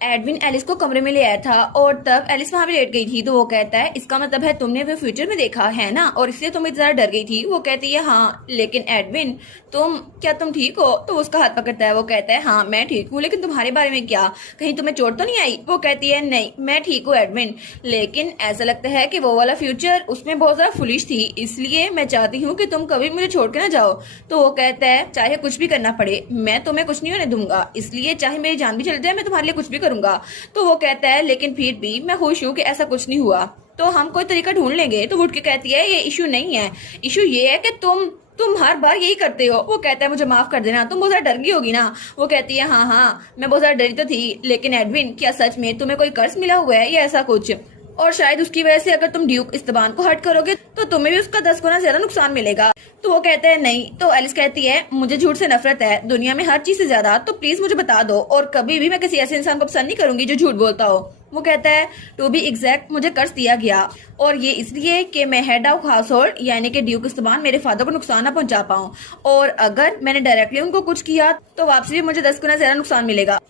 एडविन एलिस को कमरे में ले आया था और तब एलिस वहां पे लेट गई थी। तो वो कहता है इसका मतलब है तुमने वो फ्यूचर में देखा है ना, और इसलिए तुम इतना डर गई थी। वो कहती है हाँ, लेकिन एडविन तुम ठीक हो? तो उसका हाथ पकड़ता है। वो कहता है हाँ मैं ठीक हूँ, लेकिन तुम्हारे बारे में क्या, कहीं तुम्हें चोट तो नहीं आई? वो कहती है नहीं मैं ठीक हूँ एडविन, लेकिन ऐसा लगता है कि वो वाला फ्यूचर उसमें बहुत ज्यादा फुलिश थी, इसलिए मैं चाहती हूँ कि तुम कभी मुझे छोड़ के ना जाओ। तो वो कहता है चाहे कुछ भी करना पड़े मैं तुम्हें कुछ नहीं होने दूंगा, इसलिए चाहे मेरी जान भी चली जाए मैं तुम्हारे लिए कुछ भी करूंगा। तो वो कहता है लेकिन फिर भी मैं खुश हूँ कि ऐसा कुछ नहीं हुआ, तो हम कोई तरीका ढूंढ लेंगे। तो वो उठ के कहती है ये इशू नहीं है, इशू ये है कि तुम हर बार यही करते हो। वो कहता है मुझे माफ कर देना, तुम बहुत ज्यादा डर गई होगी ना। वो कहती है हाँ मैं बहुत ज्यादा डरी तो थी, लेकिन एडविन क्या सच में तुम्हें कोई कर्ज मिला हुआ है या ऐसा कुछ, और शायद उसकी वजह से अगर तुम ड्यूक इस्तबान को हर्ट करोगे तो तुम्हें भी उसका 10 गुना ज्यादा नुकसान मिलेगा। तो वो कहते हैं नहीं। तो एलिस कहती है मुझे झूठ से नफरत है दुनिया में हर चीज से ज्यादा, तो प्लीज मुझे बता दो, और कभी भी मैं किसी ऐसे इंसान को पसंद नहीं करूंगी जो झूठ बोलता हो। वो कहता है टू बी एग्जैक्ट मुझे कर्ज दिया गया, और ये इसलिए कि मैं हेड ऑफ हाउस होल्ड यानी कि ड्यूक इस्तबान मेरे फादर को नुकसान ना पहुंचा पाऊं, और अगर मैंने डायरेक्टली उनको कुछ किया तो वापसी भी मुझे 10 गुना ज्यादा नुकसान मिलेगा।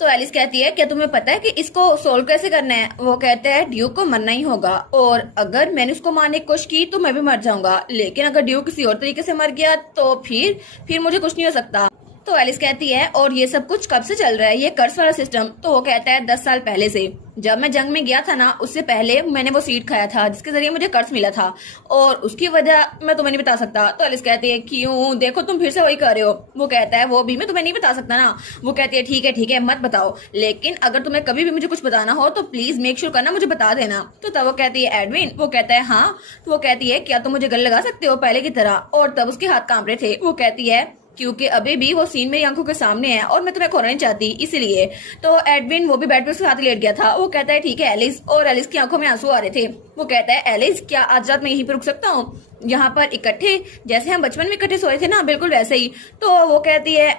तो एलिस कहती है क्या तुम्हें पता है कि इसको सोल्व कैसे करना है? वो कहता है ड्यूक को मरना ही होगा, और अगर मैंने उसको मारने की कोशिश की तो मैं भी मर जाऊंगा, लेकिन अगर ड्यूक किसी और तरीके से मर गया तो फिर मुझे कुछ नहीं हो सकता। तो एलिस कहती है और ये सब कुछ कब से चल रहा है ये कर्ज वाला सिस्टम? तो वो कहता है 10 साल पहले से, जब मैं जंग में गया था ना उससे पहले मैंने वो सीड खाया था जिसके जरिए मुझे कर्ज मिला था, और उसकी वजह मैं तुम्हें नहीं बता सकता। तो एलिस कहती है क्यों, देखो तुम फिर से वही कर रहे हो। वो कहता है वो भी मैं तुम्हें नहीं बता सकता ना। वो कहती है ठीक है मत बताओ, लेकिन अगर तुम्हें कभी भी मुझे कुछ बताना हो तो प्लीज मेक श्योर करना मुझे बता देना। तो तब वो कहती है एडविन? वो कहता है हाँ। तो वो कहती है क्या तुम मुझे गले लगा सकते हो पहले की तरह? और तब उसके हाथ कांप रहे थे। वो कहती है क्योंकि अभी भी वो सीन मेरी आंखों के सामने है और मैं तुम्हें खोना नहीं चाहती इसलिए। तो एडविन वो भी बेड पे उसके साथ लेट गया था। वो कहता है ठीक है एलिस, और एलिस की आंखों में आंसू आ रहे थे। वो कहता है एलिस क्या आज रात मैं यहीं पर रुक सकता हूँ, यहाँ पर इकट्ठे, जैसे हम बचपन में इकट्ठे सोए थे ना बिल्कुल वैसे ही। तो वो कहती है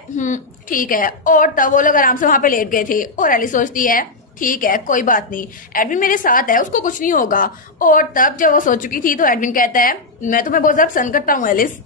ठीक है, और तब वो लोग आराम से वहां पे लेट गए थे, और एलिस सोचती है ठीक है कोई बात नहीं, एडविन मेरे साथ है उसको कुछ नहीं होगा। और तब जब वो सो चुकी थी तो एडविन कहता है मैं तुम्हें बहुत ज्यादा पसंद करता हूँ एलिस।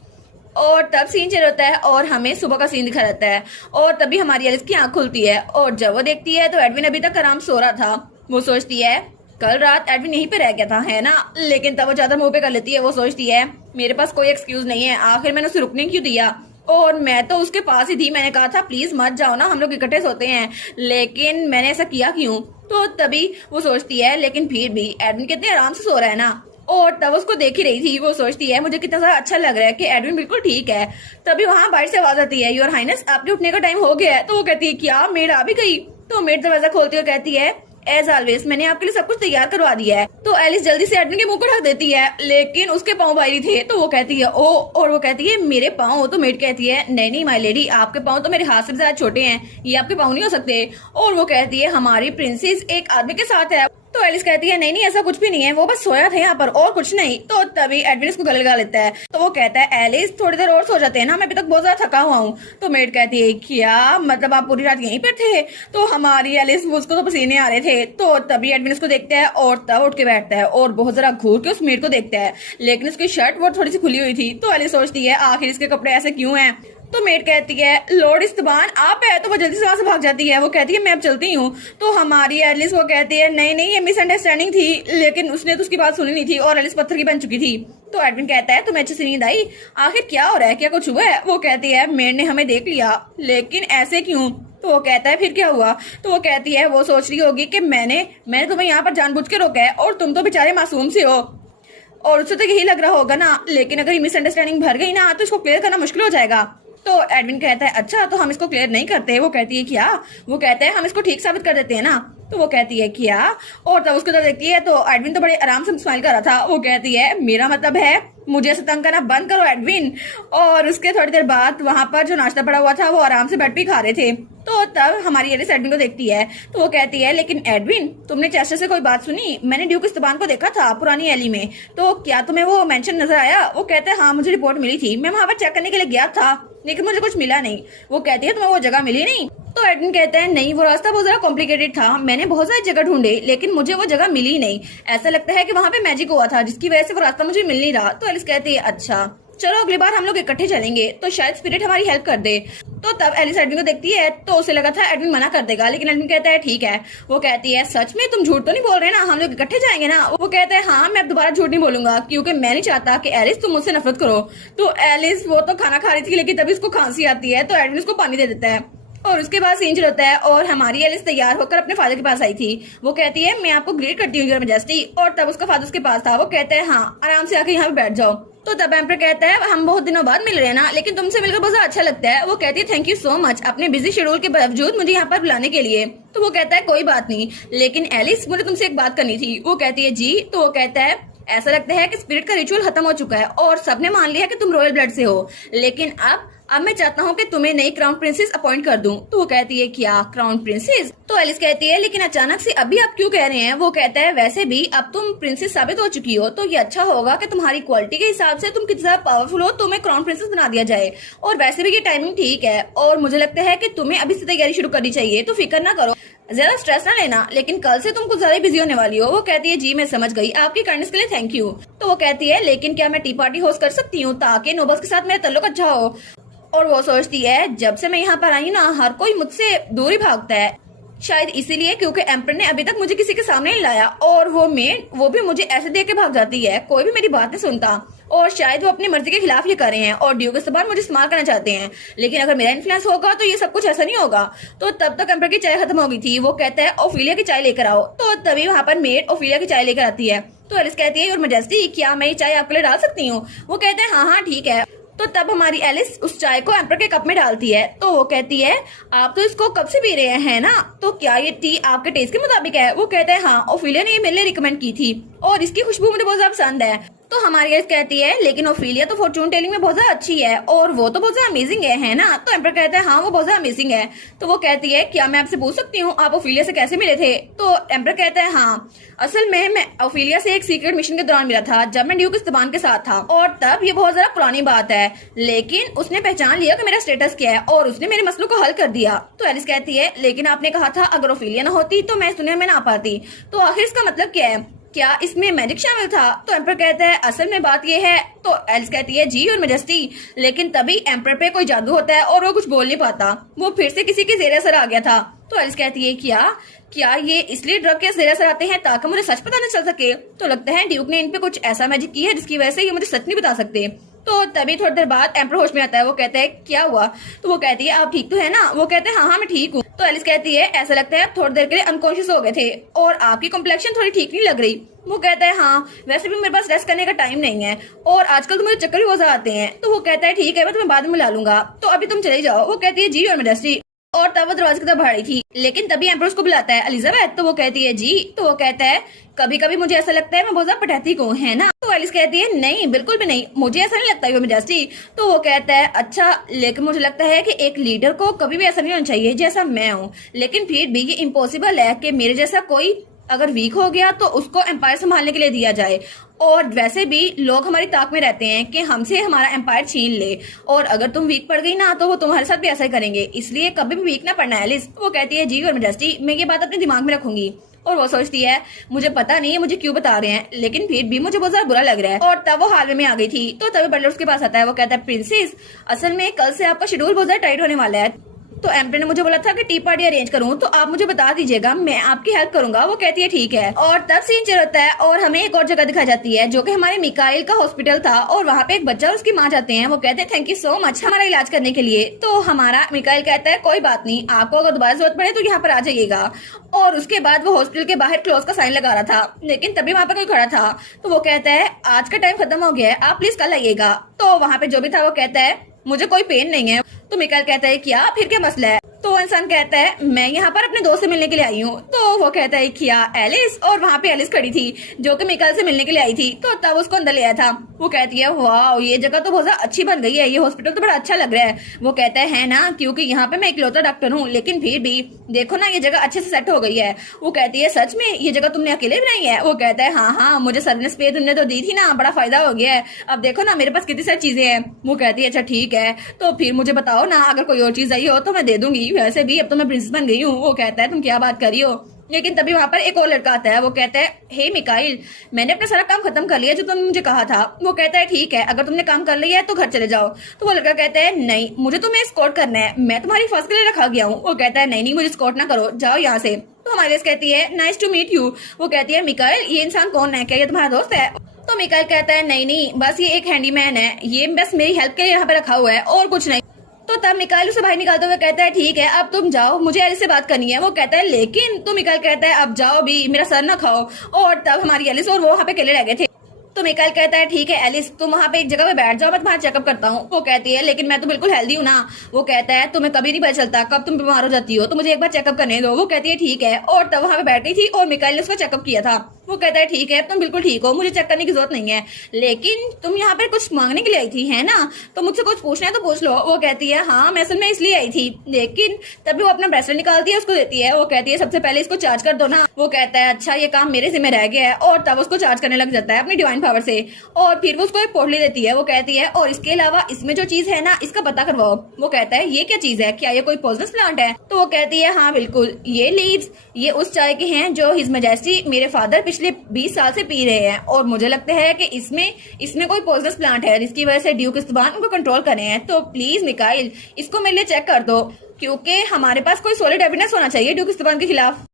और तब सीन चल होता है और हमें सुबह का सीन दिखा रहता है, और तभी हमारी एलिस की आंख खुलती है, और जब वो देखती है तो एडविन अभी तक आराम सो रहा था। वो सोचती है कल रात एडविन यहीं पे रह गया था है ना, लेकिन तब वो चादर मुंह पे कर लेती है। वो सोचती है मेरे पास कोई एक्सक्यूज नहीं है, आखिर मैंने उसे रुकने क्यों दिया, और मैं तो उसके पास ही थी, मैंने कहा था प्लीज मत जाओ ना, हम लोग इकट्ठे सोते हैं, लेकिन मैंने ऐसा किया क्यों? तो तभी वो सोचती है लेकिन फिर भी एडविन कितने आराम से सो रहा है ना, और तब उसको देख ही रही थी। वो सोचती है मुझे कितना ज्यादा अच्छा लग रहा है कि एडविन बिल्कुल ठीक है। तभी वहां बाहर से आवाज आती है योर हाइनेस आपके उठने का टाइम हो गया है। तो वो कहती है क्या मेड आ भी गई? तो मेड दरवाजा खोलती है और कहती है एज ऑलवेज मैंने आपके लिए सब कुछ तैयार करवा दिया है। तो एलिस जल्दी से एडविन के मुंह को ढक देती है, लेकिन उसके पाँव बाहरी थे। तो वो कहती है ओ, और वो कहती है मेरे पाँव? तो मेड कहती है नहीं माय लेडी, आपके पाँव तो मेरे हाथ से ज्यादा छोटे हैं, ये आपके पाँव नहीं हो सकते। और वो कहती है हमारी प्रिंसेस एक आदमी के साथ है। तो एलिस कहती है नहीं ऐसा कुछ भी नहीं है, वो बस सोया था यहाँ पर और कुछ नहीं। तो तभी एडविन उसको गले लगा लेता है। तो वो कहता है एलिस थोड़ी देर और सो जाते हैं ना, मैं अभी तक बहुत ज्यादा थका हुआ हूँ। तो मेड कहती है क्या मतलब आप पूरी रात यहीं पर थे? तो हमारी एलिस उसको तो पसीने आ रहे थे। तो तभी एडविन उसको देखता है और तब उठ के बैठता है और बहुत जरा घूर के उस मेड को देखता है, लेकिन उसकी शर्ट वो थोड़ी सी खुली हुई थी। तो एलिस सोचती है आखिर इसके कपड़े ऐसे क्यों हैं? तो मेड कहती है लॉर्ड इस्तबान आप है। तो वो जल्दी से वहां से भाग जाती है। वो कहती है मैं अब चलती हूँ। तो हमारी एलिस वो कहती है नहीं ये मिसअंडरस्टैंडिंग थी, लेकिन उसने तो उसकी बात सुनी नहीं थी और एलिस पत्थर की बन चुकी थी। तो एडविन कहता है तुम्हें अच्छे से नींद आई? आखिर क्या हो रहा है, क्या कुछ हुआ है? वो कहती है मेड ने हमें देख लिया, लेकिन ऐसे क्यों? तो वो कहता है फिर क्या हुआ? तो वो कहती है वो सोच रही होगी कि मैंने तुम्हें यहाँ पर जानबूझ के रोका है और तुम तो बेचारे मासूम से हो, और उससे तो यही लग रहा होगा ना, लेकिन अगर ये मिसअंडरस्टैंडिंग भर गई ना तो इसको क्लियर करना मुश्किल हो जाएगा। तो एडविन कहता है अच्छा तो हम इसको क्लियर नहीं करते। वो कहती है क्या? वो कहते हैं हम इसको ठीक साबित कर देते हैं ना। तो वो कहती है क्या? और तब उसको देखती है तो एडविन तो बड़े आराम से स्माइल कर रहा था। वो कहती है मेरा मतलब है मुझे ऐसे तंग करना बंद करो एडविन। और उसके थोड़ी देर बाद वहां पर जो नाश्ता पड़ा हुआ था वो आराम से बेड पे खा रहे थे। तो तब हमारी एलिस एडविन को देखती है। तो वो कहती है लेकिन एडविन तुमने चेस्टर से कोई बात सुनी? मैंने ड्यूक इस्तबान को देखा था पुरानी एली में, तो क्या तुम्हें वो मेंशन नजर आया? वो कहते हैं हाँ मुझे रिपोर्ट मिली थी, मैं वहां पर चेक करने के लिए गया था, लेकिन मुझे कुछ मिला नहीं। वो कहती है तुम्हें वो जगह मिली नहीं? तो एडविन कहते हैं नहीं वो रास्ता बहुत ज्यादा कॉम्प्लिकेटेड था, मैंने बहुत सारी जगह ढूंढे लेकिन मुझे वो जगह मिली नहीं। ऐसा लगता है कि वहां पे मैजिक हुआ था जिसकी वजह से वो रास्ता मुझे मिल नहीं रहा। तो एलिस कहती है अच्छा चलो अगली बार हम लोग इकट्ठे चलेंगे तो शायद स्पिरिट हमारी हेल्प कर दे। तो तब एलिस एडविन को देखती है तो उसे लगा था एडविन मना कर देगा, लेकिन एडविन कहता है ठीक है। वो कहती है सच में तुम झूठ तो नहीं बोल रहे ना, हम लोग इकट्ठे जाएंगे ना। वो कहता है हाँ, मैं अब दोबारा झूठ नहीं बोलूंगा क्योंकि मैं नहीं चाहता कि एलिस तुम मुझसे नफरत करो। तो एलिस वो तो खाना खा रही थी लेकिन तभी उसको खांसी आती है तो एडविन उसको पानी दे देता है और उसके बाद सीन चल होता है और हमारी एलिस तैयार होकर अपने फादर के पास आई थी। वो कहती है मैं आपको ग्रीट करती हूँ योर मैजेस्टी। और तब उसका फादर उसके पास था। वो कहता है हाँ, आराम से आके यहाँ पे बैठ जाओ। तो तब एम्पर कहता है हम बहुत दिनों बाद मिल रहे हैं ना, लेकिन तुमसे मिलकर बहुत अच्छा लगता है। वो कहती है थैंक यू सो मच अपने बिजी शेड्यूल के बावजूद मुझे यहाँ पर बुलाने के लिए। तो वो कहता है कोई बात नहीं, लेकिन एलिस मुझे तुमसे एक बात करनी थी। वो कहती है जी। तो वो कहता है ऐसा लगता है कि स्पिरिट का रिचुअल खत्म हो चुका है और सबने मान लिया कि तुम रॉयल ब्लड से हो, लेकिन अब मैं चाहता हूँ कि तुम्हें नई क्राउन प्रिंसेस अपॉइंट कर दूं। तो वो कहती है क्या क्राउन प्रिंसेस? तो एलिस कहती है लेकिन अचानक से अभी आप क्यों कह रहे हैं? वो कहता है वैसे भी अब तुम प्रिंसेस साबित हो चुकी हो तो ये अच्छा होगा कि तुम्हारी क्वालिटी के हिसाब से तुम कितना पावरफुल हो तुम्हें क्राउन प्रिंसेस बना दिया जाए। और वैसे भी ये टाइमिंग ठीक है और मुझे लगता है कि तुम्हें अभी से तैयारी शुरू करनी चाहिए। तो फिक्र ना करो, ज्यादा स्ट्रेस ना लेना, लेकिन कल से तुम कुछ ज्यादा बिजी होने वाली हो। वो कहती है जी मैं समझ गई, आपकी काइंडनेस के लिए थैंक यू। तो वो कहती है लेकिन क्या मैं टी पार्टी होस्ट कर सकती हूँ ताकि नोबल्स के साथ मेरा ताल्लुक अच्छा हो? और वो सोचती है जब से मैं यहाँ पर आई ना हर कोई मुझसे दूर ही भागता है, शायद इसीलिए क्योंकि एम्पर ने अभी तक मुझे किसी के सामने नहीं लाया और वो भी मुझे ऐसे देख के भाग जाती है, कोई भी मेरी बात नहीं सुनता और शायद वो अपनी मर्जी के खिलाफ ये कर रहे हैं और ड्यूक के सबार मुझे इस्तेमाल करना चाहते हैं, लेकिन अगर मेरा इन्फ्लुएंस होगा तो ये सब कुछ ऐसा नहीं होगा। तो तब तक एम्पर की चाय खत्म हो गई थी। वो कहता है ओफिलिया की चाय लेकर आओ। तो तभी वहाँ पर मेड ओफिलिया की चाय लेकर आती है। तो एलिस कहती है योर मैजेस्टी क्या मैं ये चाय आपके लिए डाल सकती हूँ? वो कहते हैं हाँ ठीक है। तो तब हमारी एलिस उस चाय को एम्पर के कप में डालती है। तो वो कहती है आप तो इसको कब से पी रहे हैं ना, तो क्या ये टी आपके टेस्ट के मुताबिक है? वो कहते हैं हाँ, ओफिलिया ने ये मेरे लिए रिकमेंड की थी और इसकी खुशबू मुझे बहुत ज्यादा पसंद है। तो हमारी एलिस कहती है लेकिन ओफिलिया तो फॉर्चून टेलिंग में बहुत ज्यादा अच्छी है और वो तो बहुत ज्यादा अमेजिंग है ना? तो एम्पर कहता है हाँ वो बहुत ज्यादा अमेजिंग है। तो वो कहती है क्या मैं आपसे पूछ सकती हूँ आप ओफिलिया से कैसे मिले थे? तो एम्पर कहता है हाँ, असल में मैं ओफिलिया से एक सीक्रेट मिशन के दौरान मिला था जब मैं ड्यूक इस्तेबान के साथ था और तब ये बहुत ज्यादा पुरानी बात है, लेकिन उसने पहचान लिया कि मेरा स्टेटस क्या है और उसने मेरे मसलों को हल कर दिया। तो एलिस कहती है लेकिन आपने कहा था अगर ओफिलिया न होती तो मैं इस दुनिया में ना पाती, तो आखिर इसका मतलब क्या है? क्या इसमें मैजिक शामिल था? तो एम्पर कहता है असल में बात यह है। तो एलिस कहती है जी और मैजेस्टी, लेकिन तभी एम्पर पे कोई जादू होता है और वो कुछ बोल नहीं पाता, वो फिर से किसी के जेर असर आ गया था। तो एलिस कहती है क्या ये इसलिए ड्रग के जेर असर आते हैं ताकि मुझे सच पता न चल सके? तो लगता है ड्यूक ने इन पे कुछ ऐसा मैजिक किया है जिसकी वजह से ये मुझे सच नहीं बता सकते। तो तभी थोड़ी देर बाद एम्पर होश में आता है। वो कहता है क्या हुआ? तो वो कहती है आप ठीक तो है ना? वो कहते हैं हाँ मैं ठीक हूँ। तो एलिस कहती है ऐसा लगता है आप थोड़ी देर के लिए अनकॉन्शियस हो गए थे और आपकी कॉम्प्लेक्शन थोड़ी ठीक नहीं लग रही। वो कहता है हाँ वैसे भी मेरे पास रेस्ट करने का टाइम नहीं है और आजकल तो मुझे चक्कर भी बहुत आते हैं। तो वो कहता है ठीक है मैं तुम्हें बाद में मिला लूंगा, तो अभी तुम चले जाओ। वो कहती है जी और मैजेस्टी। और तब वो दरवाजे की तरफ बढ़ रही थी, लेकिन तभी एम्पर उसको बुलाता है एलिजाबेथ। तो वो कहती है जी। तो वो कहता है कभी कभी मुझे ऐसा लगता है मैं बहुत ज्यादा पटैती हूँ है ना? तो एलिस कहती है नहीं बिल्कुल भी नहीं, मुझे ऐसा नहीं लगता है मैजेस्टी। तो वो कहता है अच्छा, लेकिन मुझे लगता है कि एक लीडर को कभी भी ऐसा नहीं होना चाहिए जैसा मैं हूँ, लेकिन फिर भी ये इम्पॉसिबल है कि मेरे जैसा कोई अगर वीक हो गया तो उसको एम्पायर संभालने के लिए दिया जाए। और वैसे भी लोग हमारी ताक में रहते हैं कि हमसे हमारा एम्पायर छीन ले, और अगर तुम वीक पड़ गई ना तो वो तुम्हारे साथ भी ऐसा ही करेंगे, इसलिए कभी भी वीक ना पड़ना है एलिस। वो कहती है जी और मैजेस्टी, मैं ये बात अपने दिमाग में रखूंगी। और वो सोचती है मुझे पता नहीं है मुझे क्यों बता रहे हैं, लेकिन फिर भी मुझे बहुत ज्यादा बुरा लग रहा है। और तब वो हालवे में आ गई थी। तो तभी बटलर उसके पास आता है। वो कहता है प्रिंसेस, असल में कल से आपका शेड्यूल बहुत ज्यादा टाइट होने वाला है, तो एम्पर ने मुझे बोला था कि टी पार्टी अरेंज करूं, तो आप मुझे बता दीजिएगा, मैं आपकी हेल्प करूंगा। वो कहती है ठीक है। और तब सीन चल होता है और हमें एक और जगह दिखाई जाती है जो कि हमारे मिकाइल का हॉस्पिटल था और वहाँ पे एक बच्चा और उसकी माँ जाते हैं। वो कहते हैं थैंक यू सो मच हमारा इलाज करने के लिए। तो हमारा मिकाइल कहता है कोई बात नहीं, आपको अगर दोबारा जरूरत पड़े तो यहाँ पर आ जाइएगा। और उसके बाद वो हॉस्पिटल के बाहर क्लोज का साइन लगा रहा था, लेकिन तभी वहाँ पर कोई खड़ा था। तो वो कहता है आज का टाइम खत्म हो गया है, आप प्लीज कल आइएगा। तो वहाँ पे जो भी था वो कहता है मुझे कोई पेन नहीं है। तो मिकाइल कहता है क्या फिर क्या मसला है? तो इंसान कहता है मैं यहाँ पर अपने दोस्त से मिलने के लिए आई हूँ। तो वो कहता है क्या एलिस? और वहाँ पे एलिस खड़ी थी जो कि मिकाइल से मिलने के लिए आई थी। तो तब उसको अंदर ले आया था। वो कहती है वाह ये जगह तो बहुत अच्छी बन गई है, ये हॉस्पिटल तो बड़ा अच्छा लग रहा है। वो कहता है ना, क्योंकि यहाँ पे मैं इकलौता डॉक्टर हूँ, लेकिन फिर भी देखो ना ये जगह अच्छे से सेट हो गई है। वो कहती है सच में ये जगह तुमने अकेले बनाई है? वो कहता है हाँ मुझे सर्विस पे तुमने तो दी थी ना, बड़ा फायदा हो गया है, अब देखो ना मेरे पास कितनी सारी चीजें हैं। वो कहती है अच्छा ठीक है, तो फिर मुझे बताओ ना अगर कोई और चीज आई हो तो मैं दे दूंगी, वैसे भी अब तो मैं प्रिंसेस बन गई हूँ। वो कहता है तुम क्या बात कर रही हो, लेकिन तभी वहां पर एक और लड़का आता है। वो कहता है, हे मिकाइल, मैंने अपना सारा काम खत्म कर लिया जो तुमने मुझे कहा था। वो कहता है, ठीक है, अगर तुमने काम कर लिया है तो घर चले जाओ। तो वो लड़का कहता है, नहीं, मुझे तुम्हें स्कॉट करना है, मैं तुम्हारी हिफाजत के लिए रखा गया हूँ। वो कहता है, नहीं नहीं, मुझे स्कॉट ना करो, जाओ यहाँ से। तो हमारी एलिस कहती है, नाइस टू मीट यू। वो कहती है, मिकाइल, ये इंसान कौन है, क्या ये तुम्हारा दोस्त है? तो मिकाइल कहता है, नहीं नहीं, बस ये एक हैंडीमैन है, ये बस मेरी हेल्प के लिए यहाँ पे रखा हुआ है और कुछ नहीं। तो तब मिकाइल उसे बाहर निकालते हुए कहता है, ठीक है, अब तुम जाओ, मुझे एलिस से बात करनी है। वो कहता है, लेकिन तो मिकाइल कहता है, अब जाओ भी, मेरा सर ना खाओ। और तब हमारी एलिस और वो वहाँ पे अकेले रह गए थे। तो मिकाइल कहता है, ठीक है एलिस, तुम वहाँ पे एक जगह पे बैठ जाओ, मैं तुम्हारा चेकअप करता हूँ। वो कहती है, लेकिन मैं तो बिल्कुल हेल्दी हूँ ना। वो कहता है, तुम्हें कभी नहीं पता चलता कब तुम बीमार हो जाती हो, तो मुझे एक बार चेकअप करने दो। वो कहती है, ठीक है। और तब वहाँ पे बैठ गई थी और मिकाइल ने उसका चेकअप किया था। वो कहता है, ठीक है, तुम बिल्कुल ठीक हो, मुझे चेक करने की जरूरत नहीं है, लेकिन तुम यहाँ पे कुछ मांगने के लिए आई थी, है ना? तो मुझसे कुछ पूछना है तो पूछ लो। वो कहती है, हाँ, मैं असल में इसलिए आई थी। लेकिन तभी वो अपना ब्रेसलेट निकालती है, उसको देती है। वो कहती है, सबसे पहले इसको चार्ज कर दो ना। वो कहता है, अच्छा, ये काम मेरे जिम्मे रह गया है। और तब उसको चार्ज करने लग जाता है अपनी डिवाइन पावर से। और फिर वो उसको एक पोटली देती है। वो कहती है, और इसके अलावा इसमें जो चीज है ना, इसका पता करवाओ। वो कहता है, ये क्या चीज है, क्या ये कोई पॉइजनस प्लांट है? तो वो कहती है, हाँ बिल्कुल, ये लीव्स ये उस चाय के हैं जो हिज मैजेस्टी मेरे फादर पिछले 20 साल से पी रहे हैं, और मुझे लगता है कि इसमें कोई पॉइजनस प्लांट है जिसकी वजह से ड्यूक इस्तबान उनको कंट्रोल करे हैं। तो प्लीज मिकाइल, इसको मेरे लिए चेक कर दो, क्योंकि हमारे पास कोई सॉलिड एविडेंस होना चाहिए ड्यूक इस्तबान के खिलाफ।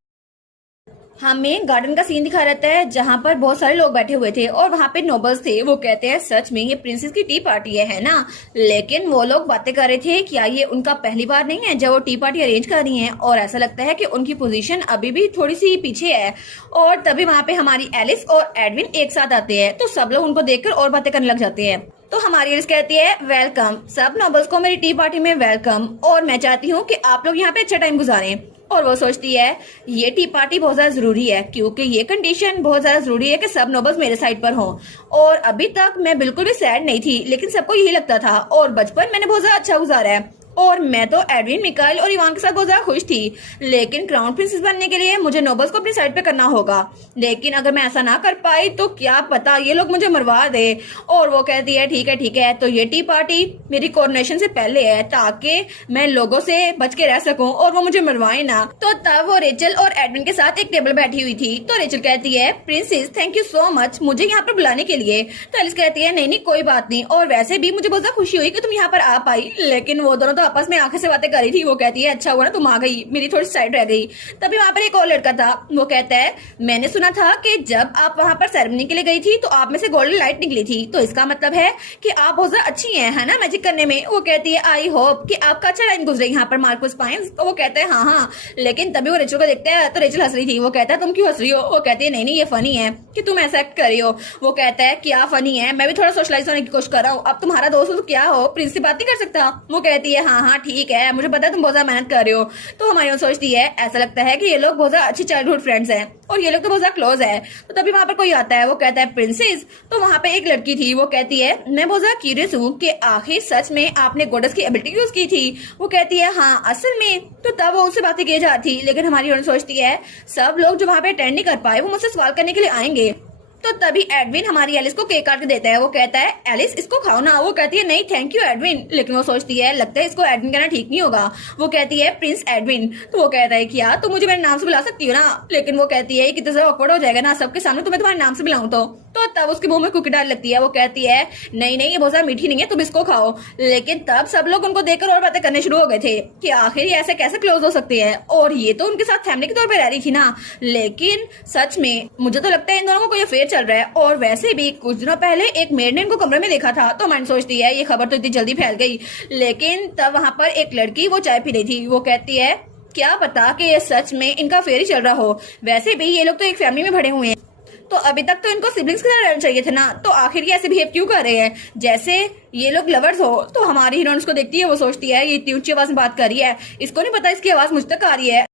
हमें गार्डन का सीन दिखा रहता है जहाँ पर बहुत सारे लोग बैठे हुए थे और वहाँ पे नोबल्स थे। वो कहते हैं, सच में ये प्रिंसेस की टी पार्टी है ना? लेकिन वो लोग बातें कर रहे थे, क्या ये उनका पहली बार नहीं है जब वो टी पार्टी अरेंज कर रही हैं? और ऐसा लगता है कि उनकी पोजीशन अभी भी थोड़ी सी पीछे है। और तभी वहाँ पे हमारी एलिस और एडविन एक साथ आते हैं, तो सब लोग उनको देखकर और बातें करने लग जाते हैं। तो हमारी एलिस कहती है, वेलकम, सब नोबल्स को मेरी टी पार्टी में वेलकम, और मैं चाहती हूँ कि आप लोग यहाँ पे अच्छा टाइम गुजारें। और वो सोचती है, ये टी पार्टी बहुत ज्यादा जरूरी है, क्योंकि ये कंडीशन बहुत ज्यादा जरूरी है कि सब नोबल्स मेरे साइड पर हों। और अभी तक मैं बिल्कुल भी सैड नहीं थी, लेकिन सबको यही लगता था, और बचपन मैंने बहुत ज्यादा अच्छा गुजारा है, और मैं तो एडविन, मिकाइल और इवान के साथ बहुत ज्यादा खुश थी। लेकिन क्राउन प्रिंसेस बनने के लिए मुझे नोबल्स को अपनी साइड पे करना होगा, लेकिन अगर मैं ऐसा ना कर पाई तो क्या पता ये लोग मुझे मरवा दे। और वो कहती है, ठीक है, तो ये टी पार्टी मेरी कोरोनेशन से पहले है, ताकि मैं लोगों से बच के रह सकूं और वो मुझे मरवाए ना। तो तब वो रेचल और एडविन के साथ एक टेबल बैठी हुई थी। तो रेचल कहती है, princess, thank you so much मुझे यहाँ पर बुलाने के लिए। तो एलिस कहती है, नहीं कोई बात नहीं, और वैसे भी मुझे बहुत ज्यादा खुशी हुई कि तुम यहाँ पर आ पाई। लेकिन वो दोनों तो आपस में आंखें से बातें कर रही थी। वो कहती है, अच्छा हुआ ना तुम आ गई, मेरी थोड़ी साइड रह गई। तभी वहां पर एक और लड़का था। वो कहता है, मैंने सुना था कि जब आप वहां पर सेरेमनी के लिए गई थी तो आप में से गोल्डन लाइट निकली थी, तो इसका मतलब है कि आप बहुत ज्यादा अच्छी हैं, है ना, मैजिक करने में। वो कहती है, आई होप कि आपका अच्छा टाइम गुजरे यहाँ पर मार्कोस पाइन्स। तो वो कहता है, हाँ। लेकिन तभी वो रेचल को देखता है, तो रेचल हंस रही थी। वो कहता है, तुम क्यों हंस रही हो? वो कहती है, नहीं ये फनी है कि तुम ऐसा एक्ट कर रही हो। वो कहता है, क्या फनी है, मैं भी थोड़ा सोशलाइज होने की कोशिश कर रहा हूँ, अब तुम्हारा दोस्त हो तो क्या हो, प्रिंस से बात नहीं कर सकता? वो कहती है, हाँ ठीक है, मुझे पता है तुम बहुत ज्यादा मेहनत कर रहे हो। तो हमारी सोचती है, ऐसा लगता है कि ये लोग बहुत ज्यादा अच्छी चाइल्डहुड फ्रेंड्स हैं और ये लोग तो बहुत ज्यादा क्लोज है। तो तभी वहां पर कोई आता है। वो कहता है, प्रिंसेस। तो वहां पे एक लड़की थी। वो कहती है, मैं बहुत ज्यादा क्यूरियस हूँ कि आखिर सच में आपने गोडेस की एबिलिटी यूज की थी? वो कहती है, हाँ असल में। तो तब वो उससे बातें की जाती, लेकिन हमारी सोचती है, सब लोग जो वहां पे अटेंड नहीं कर पाए वो मुझसे सवाल करने के लिए आएंगे। तो तभी एडविन हमारी एलिस को केक काट के देता है। वो कहता है, एलिस इसको खाओ ना। वो कहती है, नहीं थैंक यू एडविन। लेकिन वो सोचती है, लगता है इसको एडविन कहना ठीक नहीं होगा। वो कहती है, प्रिंस एडविन। तो वो कहता है, क्या तुम मुझे मेरे नाम से बुला सकती हो ना? लेकिन वो कहती है, कितना ज्यादा ऑकवर्ड हो जाएगा ना सबके सामने तुम्हें तुम्हारे नाम से बुलाऊं तो तब उसके मुंह में कुकी डाल लगती है। वो कहती है, नहीं ये बहुत ज्यादा मीठी नहीं है, तुम इसको खाओ। लेकिन तब सब लोग उनको देखकर और बातें करने शुरू हो गए थे कि आखिर ये ऐसे कैसे क्लोज हो सकते हैं, और ये तो उनके साथ फैमिली के तौर पर रह रही थी ना। लेकिन सच में मुझे तो लगता है इन दोनों को कोई अफेयर चल रहा है। और वैसे भी कुछ दिनों पहले एक मेड ने इनको कमरे में देखा था। तो मैंने सोचती है, ये खबर तो इतनी जल्दी फैल गई। लेकिन तब वहां पर एक लड़की वो चाय पी रही थी। वो कहती है, क्या पता कि ये सच में इनका अफेयर ही चल रहा हो। वैसे भी ये लोग तो एक फैमिली में भरे हुए हैं, तो अभी तक तो इनको सिबलिंग्स की तरह रहना चाहिए थे ना। तो आखिर ये ऐसे बिहेव क्यों कर रहे हैं जैसे ये लोग लवर्स हो? तो हमारी हीरोइन उसको देखती है। वो सोचती है, ये इतनी ऊंची आवाज में बात कर रही है, इसको नहीं पता इसकी आवाज मुझ तक आ रही है।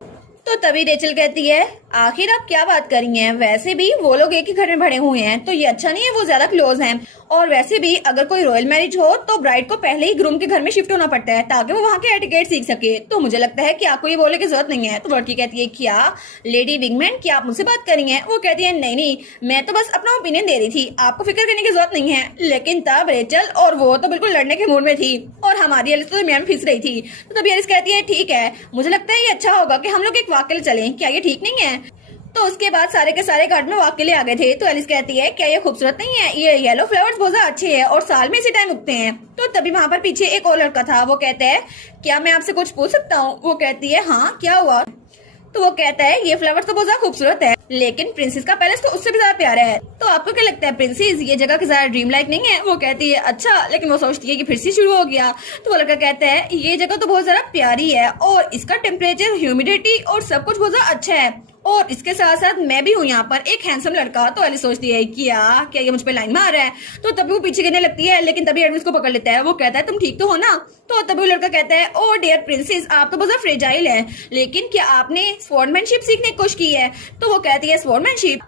तो तभी रेचल कहती है, आखिर आप क्या बात कर रही हैं? वैसे भी वो लोग एक ही घर में भरे हुए हैं, तो ये अच्छा नहीं है वो ज्यादा क्लोज हैं। और वैसे भी अगर कोई रॉयल मैरिज हो तो ब्राइड को पहले ही ग्रूम के घर में शिफ्ट होना पड़ता है ताकि वो वहाँ के एटिकेट सीख सके। तो मुझे लगता है कि आपको ये बोलने की जरूरत नहीं है। तो लड़की कहती है, क्या लेडी विंगमैन, क्या आप मुझसे बात कर रही हैं? वो कहती है, नहीं मैं तो बस अपना ओपिनियन दे रही थी, आपको फिक्र करने की जरूरत नहीं है। लेकिन तब रेचल और वो तो बिल्कुल लड़ने के मूड में थी और हमारी एलिस तो दरमियान फिस रही थी। तो तभी एलिस कहती है, ठीक है, मुझे लगता है ये अच्छा होगा कि हम लोग एक वॉक के लिए चलें, क्या ये ठीक नहीं है? तो उसके बाद सारे के सारे गार्डन में वॉक के लिए आ गए थे। तो एलिस कहती है क्या ये खूबसूरत नहीं है? ये येलो फ्लावर्स बहुत ज्यादा अच्छे हैं और साल में इसी टाइम उगते हैं। तो तभी वहाँ पर पीछे एक और लड़का था। वो कहता है क्या मैं आपसे कुछ पूछ सकता हूँ? वो कहती है हाँ, क्या हुआ? तो वो कहता है ये फ्लावर्स तो बहुत ज्यादा खूबसूरत है, लेकिन प्रिंसेस का पैलेस तो उससे भी ज्यादा प्यारा है। तो आपको क्या लगता है प्रिंसेस, ये जगह की ज्यादा ड्रीम लाइक नहीं है? वो कहती है अच्छा, लेकिन वो सोचती है कि फिर से शुरू हो गया। तो वो लड़का कहता है ये जगह तो बहुत ज्यादा प्यारी है और इसका टेम्परेचर, ह्यूमिडिटी और सब कुछ बहुत ज्यादा अच्छा है, और इसके साथ साथ मैं भी हूँ यहाँ पर एक हैंडसम लड़का। तो एलिस सोचती है क्या क्या ये मुझ पे लाइन मार रहा है? तो तभी वो पीछे गिरने लगती है, लेकिन तभी एडमिन को पकड़ लेता है। वो कहता है तुम ठीक तो हो ना? तो तभी वो लड़का कहता है ओ डियर प्रिंसेस, आप तो बहुत फ्रेजाइल है, लेकिन क्या आपने स्वॉर्डमैनशिप सीखने की कोशिश की है? तो वो कहती है स्वॉर्डमैनशिप?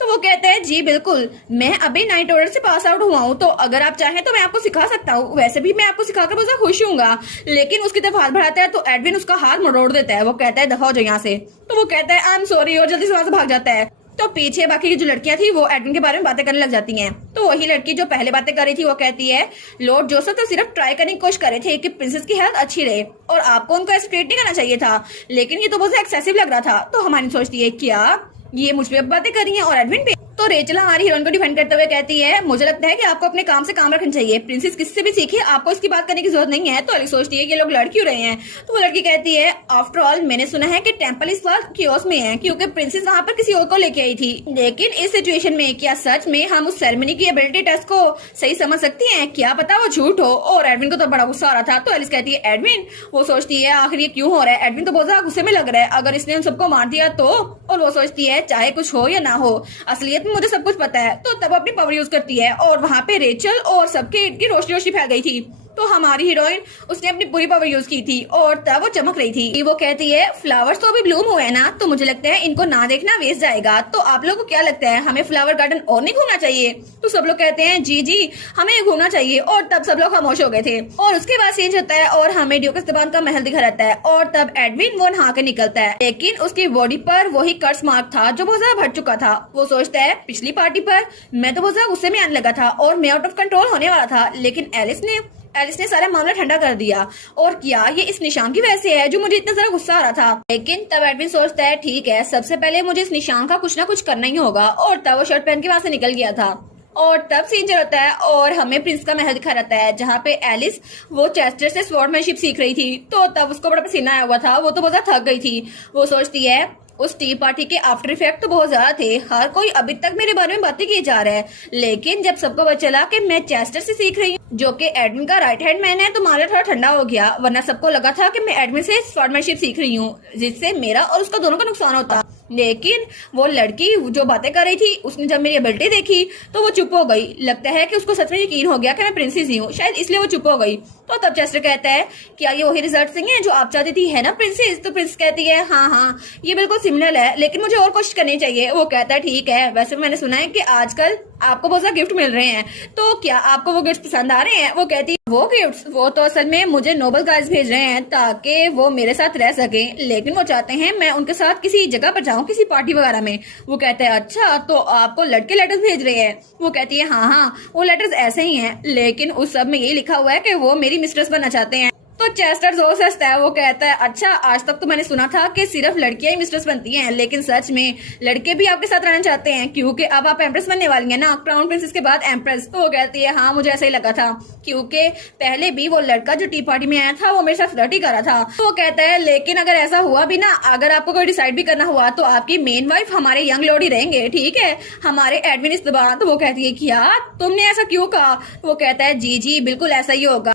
तो वो कहता है जी बिल्कुल, मैं अभी नाइट ऑर्डर से पास आउट हुआ हूँ, तो अगर आप चाहें तो मैं आपको सिखा सकता हूँ। वैसे भी मैं आपको सिखाकर बहुत खुश हूँगा। लेकिन उसकी तरफ हाथ बढ़ाता है तो एडविन उसका हाथ मरोड़ देता है। वो कहता है दफा हो जाओ यहाँ से। तो वो कहता है आई एम सॉरी और जल्दी से वहां से भाग जाता है। तो पीछे बाकी की जो लड़कियां थी वो एडविन के बारे में बातें करने लग जाती हैं। तो वही लड़की जो पहले बातें कर रही थी वो कहती है लॉर्ड जोसेफ तो सिर्फ ट्राई करने की कोशिश कर रहे थे कि प्रिंसेस की हेल्थ अच्छी रहे और आपको उनको ऐसे ट्रीट नहीं करना चाहिए था, लेकिन ये तो बहुत एक्सेसिव लग रहा था। तो हमारी सोचती है क्या ये मुझ पे बातें कर रही है और एडविन पे? तो रेचल हमारी हीरोइन को डिफेंड करते हुए कहती है मुझे लगता है कि आपको अपने काम से काम रखना चाहिए, प्रिंसेस किससे भी सीखे, आपको इसकी बात करने की जरूरत नहीं है। तो एलिस सोचती है कि ये लोग लड़ क्यों रहे हैं? तो वो लड़की कहती है आफ्टर ऑल मैंने सुना है कि टेम्पल इस बार कियोस में है क्योंकि प्रिंसेस वहाँ पर किसी और को लेके आई थी, लेकिन इस सिचुएशन में क्या सच में हम उस सेरेमनी की एबिलिटी टेस्ट को सही समझ सकती है? क्या पता वो झूठ हो। और एडविन को तो बड़ा गुस्सा आ रहा था। तो एलिस कहती है एडविन? वो सोचती है आखिर ये क्यों हो रहा है? एडविन तो बहुत ज्यादा गुस्से में लग रहा है, अगर इसने उन सबको मार दिया तो? और वो सोचती है चाहे कुछ हो या ना हो, असलियत में मुझे सब कुछ पता है। तो तब अपनी पावर यूज करती है और वहां पे रेचल और सबके इर्द गिर्द रोशनी रोशनी फैल गई थी। तो हमारी हीरोइन उसने अपनी पूरी पावर यूज की थी और तब वो चमक रही थी। वो कहती है फ्लावर्स तो अभी ब्लूम हुए हैं ना, तो मुझे लगता है इनको ना देखना वेस्ट जाएगा। तो आप लोगों को क्या लगता है हमें फ्लावर गार्डन और नहीं घूमना चाहिए? तो सब लोग कहते हैं जी जी हमें घूमना चाहिए। और तब सब लोग खामोश हो गए थे और उसके बाद चेंज होता है और हमें ड्यूकस्तान का महल दिखा रहता है और तब एडविन वो नहा के निकलता है, लेकिन उसकी बॉडी पर वही कर्स मार्क था जो बहुत ज्यादा भर चुका था। वो सोचता है पिछली पार्टी पर मैं तो बहुत ज्यादा गुस्से में आने लगा था और मैं आउट ऑफ कंट्रोल होने वाला था, लेकिन एलिस ने सारा मामला ठंडा कर दिया। और क्या ये इस निशान की वजह से है जो मुझे इतना ज्यादा गुस्सा आ रहा था? लेकिन तब एडविन सोचता है ठीक है, सबसे पहले मुझे इस निशान का कुछ ना कुछ करना ही होगा। और तब वो शर्ट पहन के वहां से निकल गया था और तब सीन होता है और हमें प्रिंस का महल दिखा रहता है जहाँ पे एलिस वो चेस्टर से स्वॉर्डमैनशिप सीख रही थी। तो तब उसको बड़ा पसीना आया हुआ था, वो तो बहुत ज्यादा थक गई थी। वो सोचती है उस टी पार्टी के आफ्टर इफेक्ट तो बहुत ज्यादा थे, हर कोई अभी तक मेरे बारे में बातें किए जा रहा है, लेकिन जब सबको पता चला कि मैं चेस्टर से सीख रही हूँ जो कि एडमिन का राइट हैंड मैन है, तो मारा थोड़ा ठंडा हो गया। वरना सबको लगा था कि मैं एडमिन से स्वॉर्डमैनशिप सीख रही हूँ जिससे मेरा और उसका दोनों का नुकसान होता। लेकिन वो लड़की जो बातें कर रही थी उसने जब मेरी एबिलिटी देखी तो वो चुप हो गई। लगता है कि उसको सच में यकीन हो गया कि मैं प्रिंसेस ही हूँ, शायद इसलिए वो चुप हो गई। तो तब चेस्टर कहता है क्या ये वही रिजल्ट नहीं है जो आप चाहती थी, है ना प्रिंसेस? तो प्रिंसेस कहती है हाँ हाँ ये बिल्कुल सिमिलर है, लेकिन मुझे और कोशिश करनी चाहिए। वो कहता है ठीक है, वैसे मैंने सुना है कि आजकल आपको बहुत सारे गिफ्ट मिल रहे हैं, तो क्या आपको वो गिफ्ट पसंद आ रहे हैं? वो कहती है वो गिफ्ट्स वो तो असल में मुझे नोबल गाइज भेज रहे हैं ताकि वो मेरे साथ रह सके, लेकिन वो चाहते हैं मैं उनके साथ किसी जगह पर जाऊं, किसी पार्टी वगैरह में। वो कहते हैं अच्छा तो आपको लड़के लेटर्स भेज रहे हैं? वो कहती है हाँ हाँ वो लेटर्स ऐसे ही हैं, लेकिन उस सब में यही लिखा हुआ है कि वो मेरी मिस्ट्रेस बनना चाहते हैं। तो चेस्टर जोर हंसता है। वो कहता है अच्छा आज तक तो मैंने सुना था कि सिर्फ लड़कियां ही मिस्ट्रेस बनती हैं, लेकिन सच में लड़के भी आपके साथ रहना चाहते हैं क्योंकि अब आप एम्प्रेस बनने वाली हैं ना, क्राउन प्रिंसेस के बाद एम्प्रेस। तो वो कहती है हाँ मुझे ऐसा ही लगा था क्योंकि पहले भी वो लड़का जो टी पार्टी में आया था वो मेरे साथ फ्लर्ट ही कर रहा था। तो वो कहता है लेकिन अगर ऐसा हुआ भी ना, अगर आपको कोई डिसाइड भी करना हुआ तो आपकी मेन वाइफ हमारे यंग लॉर्ड ही रहेंगे, ठीक है, हमारे एडमिनिस्ट्रेटर। तो वो कहती है क्या तुमने ऐसा क्यों कहा? वो कहता है जी जी बिल्कुल ऐसा ही होगा।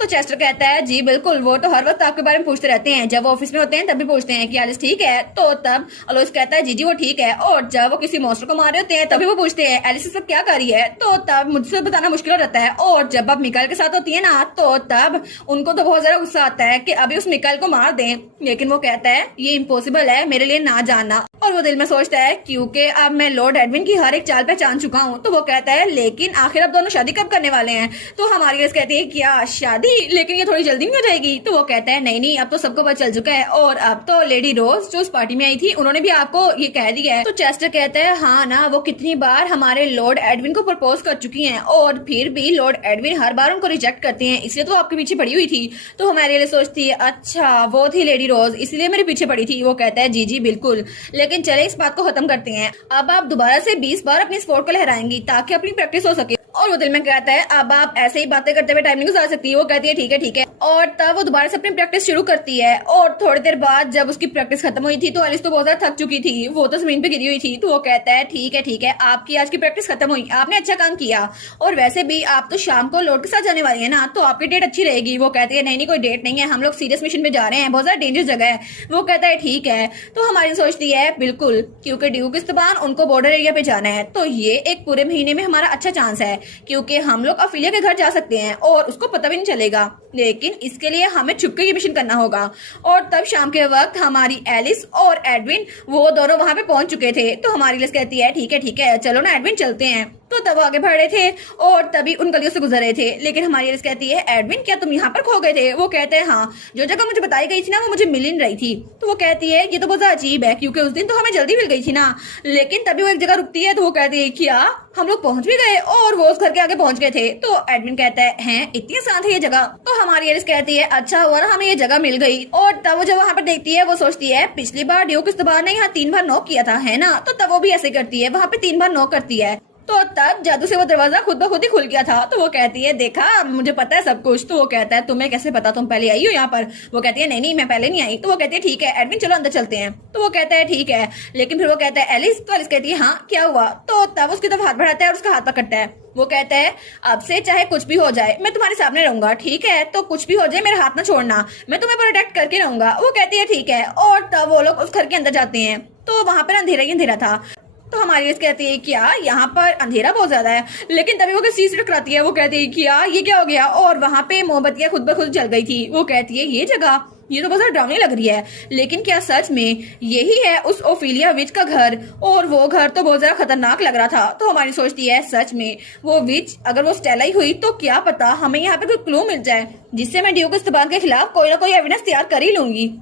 तो चेस्टर कहता है जी बिल्कुल, वो तो हर वक्त आपके बारे में पूछते रहते हैं, जब वो ऑफिस में होते हैं तब भी पूछते हैं कि एलिस ठीक है। तो तब अलोइस कहता है जी जी वो ठीक है, और जब वो किसी मॉन्स्टर को मार रहे होते हैं तभी वो पूछते हैं एलिस इस वक्त क्या कर रही है। तो तब मुझसे बताना मुश्किल हो जाता है, और जब आप मिकाइल के साथ होती है ना तो तब उनको तो बहुत ज्यादा गुस्सा आता है कि अभी उस मिकाइल को मार दें, लेकिन वो कहता है ये इम्पॉसिबल है मेरे लिए ना जानना। और वो दिल में सोचता है क्योंकि अब मैं लॉर्ड एडविन की हर एक चाल पहचान चुका हूँ। तो वो कहता है लेकिन आखिर अब दोनों शादी कब करने वाले हैं? तो हमारी एलिस कहती है क्या शादी? लेकिन ये थोड़ी जल्दी नहीं हो जाएगी? तो वो कहता है नहीं नहीं, अब तो सबको पता चल चुका है और अब तो लेडी रोज जो उस पार्टी में आई थी उन्होंने भी आपको ये कह दिया है। तो चेस्टर कहता है हाँ ना, वो कितनी बार हमारे लॉर्ड एडविन को प्रपोज कर चुकी हैं और फिर भी लॉर्ड एडविन हर बार उनको रिजेक्ट करते हैं, इसलिए तो आपके पीछे पड़ी हुई थी। तो हमारे लिए सोचती है अच्छा वो थी लेडी रोज इसलिए मेरे पीछे पड़ी थी। वो कहता है जी जी बिल्कुल, लेकिन चले इस बात को खत्म करते हैं। अब आप दोबारा से 20 बार अपनी स्पोर्ट को लहराएंगी ताकि अपनी प्रैक्टिस हो सके। और वो दिल में कहता है अब आप ऐसे ही बातें करते हुए टाइम नहीं गुजार सकती। वो कहती है ठीक है ठीक है। और तब वो दोबारा से अपनी प्रैक्टिस शुरू करती है और थोड़ी देर बाद जब उसकी प्रैक्टिस खत्म हुई थी तो एलिस तो बहुत ज्यादा थक चुकी थी, वो तो जमीन पे गिरी हुई थी। तो वो कहता है ठीक है आपकी आज की प्रैक्टिस खत्म हुई, आपने अच्छा काम किया और वैसे भी आप तो शाम को लॉर्ड के साथ जाने वाली है ना, तो आपकी डेट अच्छी रहेगी। वो कहती है नहीं नहीं कोई डेट नहीं है, हम लोग सीरियस मिशन पे जा रहे हैं, बहुत ज्यादा डेंजरस जगह है। वो कहता है ठीक है। तो हमारी सोचती है बिल्कुल, क्योंकि ड्यूक इस्तबान उनको बॉर्डर एरिया पे जाना है तो ये एक पूरे महीने में हमारा अच्छा चांस है क्योंकि हम लोग अफिलिया के घर जा सकते हैं और उसको पता भी नहीं चलेगा, लेकिन इसके लिए हमें छुपके की मिशन करना होगा। और तब शाम के वक्त हमारी एलिस और एडविन वो दोनों वहां पे पहुंच चुके थे। तो हमारी एलिस कहती है ठीक है चलो ना एडविन चलते हैं। तो तब वो आगे बढ़ रहे थे और तभी उन गलियों से गुजर रहे थे, लेकिन हमारी एलिस कहती है एडविन क्या तुम यहाँ पर खो गए थे? वो कहते हैं हाँ, जो जगह मुझे बताई गई थी ना वो मुझे मिल नहीं रही थी। तो वो कहती है ये तो बहुत अजीब है क्योंकि उस दिन तो हमें जल्दी मिल गई थी ना। लेकिन तभी वो एक जगह रुकती है तो वो कहती है क्या हम लोग पहुंच भी गए? और वो उस घर के आगे पहुंच गए थे। तो एडविन कहता है इतनी आसान है ये जगह? तो हमारी एलिस कहती है अच्छा हुआ ना हमें ये जगह मिल गई। और तब वो जब वहाँ पर देखती है वो सोचती है पिछली बार ड्यूक इस्तबान ने यहाँ 3 बार नॉक किया था है ना, तो तब वो भी ऐसे करती है, वहाँ पे 3 बार नॉक करती है। तो तब जादू से वो दरवाजा खुद ब खुद ही खुल गया था। तो वो कहती है देखा मुझे पता है सब कुछ। तो वो कहता है तुम्हें कैसे पता, तुम पहले आई हो यहाँ पर? वो कहती है नहीं नहीं मैं पहले नहीं आई। तो वो कहती है ठीक है एडविन चलो अंदर चलते हैं। तो वो कहता है ठीक है, लेकिन फिर वो कहता है एलिस। तो एलिस कहती है हाँ क्या हुआ? तो तब उसकी तरफ हाथ बढ़ाता है और उसका हाथ पकड़ता है। वो कहता है अब से चाहे कुछ भी हो जाए मैं तुम्हारे सामने रहूंगा, ठीक है? तो कुछ भी हो जाए मेरा हाथ ना छोड़ना, मैं तुम्हें प्रोटेक्ट करके रहूंगा। वो कहती है ठीक है। और तब वो लोग उस घर के अंदर जाते हैं तो वहां पर अंधेरा ही अंधेरा था। तो हमारी एलिस कहती है क्या यहाँ पर अंधेरा बहुत ज्यादा है? लेकिन तभी वो किसी से टकराती है। वो कहती है क्या ये क्या हो गया? और वहां पे मोमबत्तियां खुद ब खुद जल गई थी। वो कहती है ये जगह ये तो बहुत ज्यादा डरावनी लग रही है, लेकिन क्या सच में यही है उस ओफिलिया विच का घर? और वो घर तो बहुत ज्यादा खतरनाक लग रहा था। तो हमारी सोचती है सच में वो विच अगर वो स्टेला ही हुई तो क्या पता हमें यहाँ पे कोई क्लू मिल जाए जिससे मैं ड्यूक इस्तबान के खिलाफ कोई ना कोई एविडेंस तैयार कर ही लूंगी।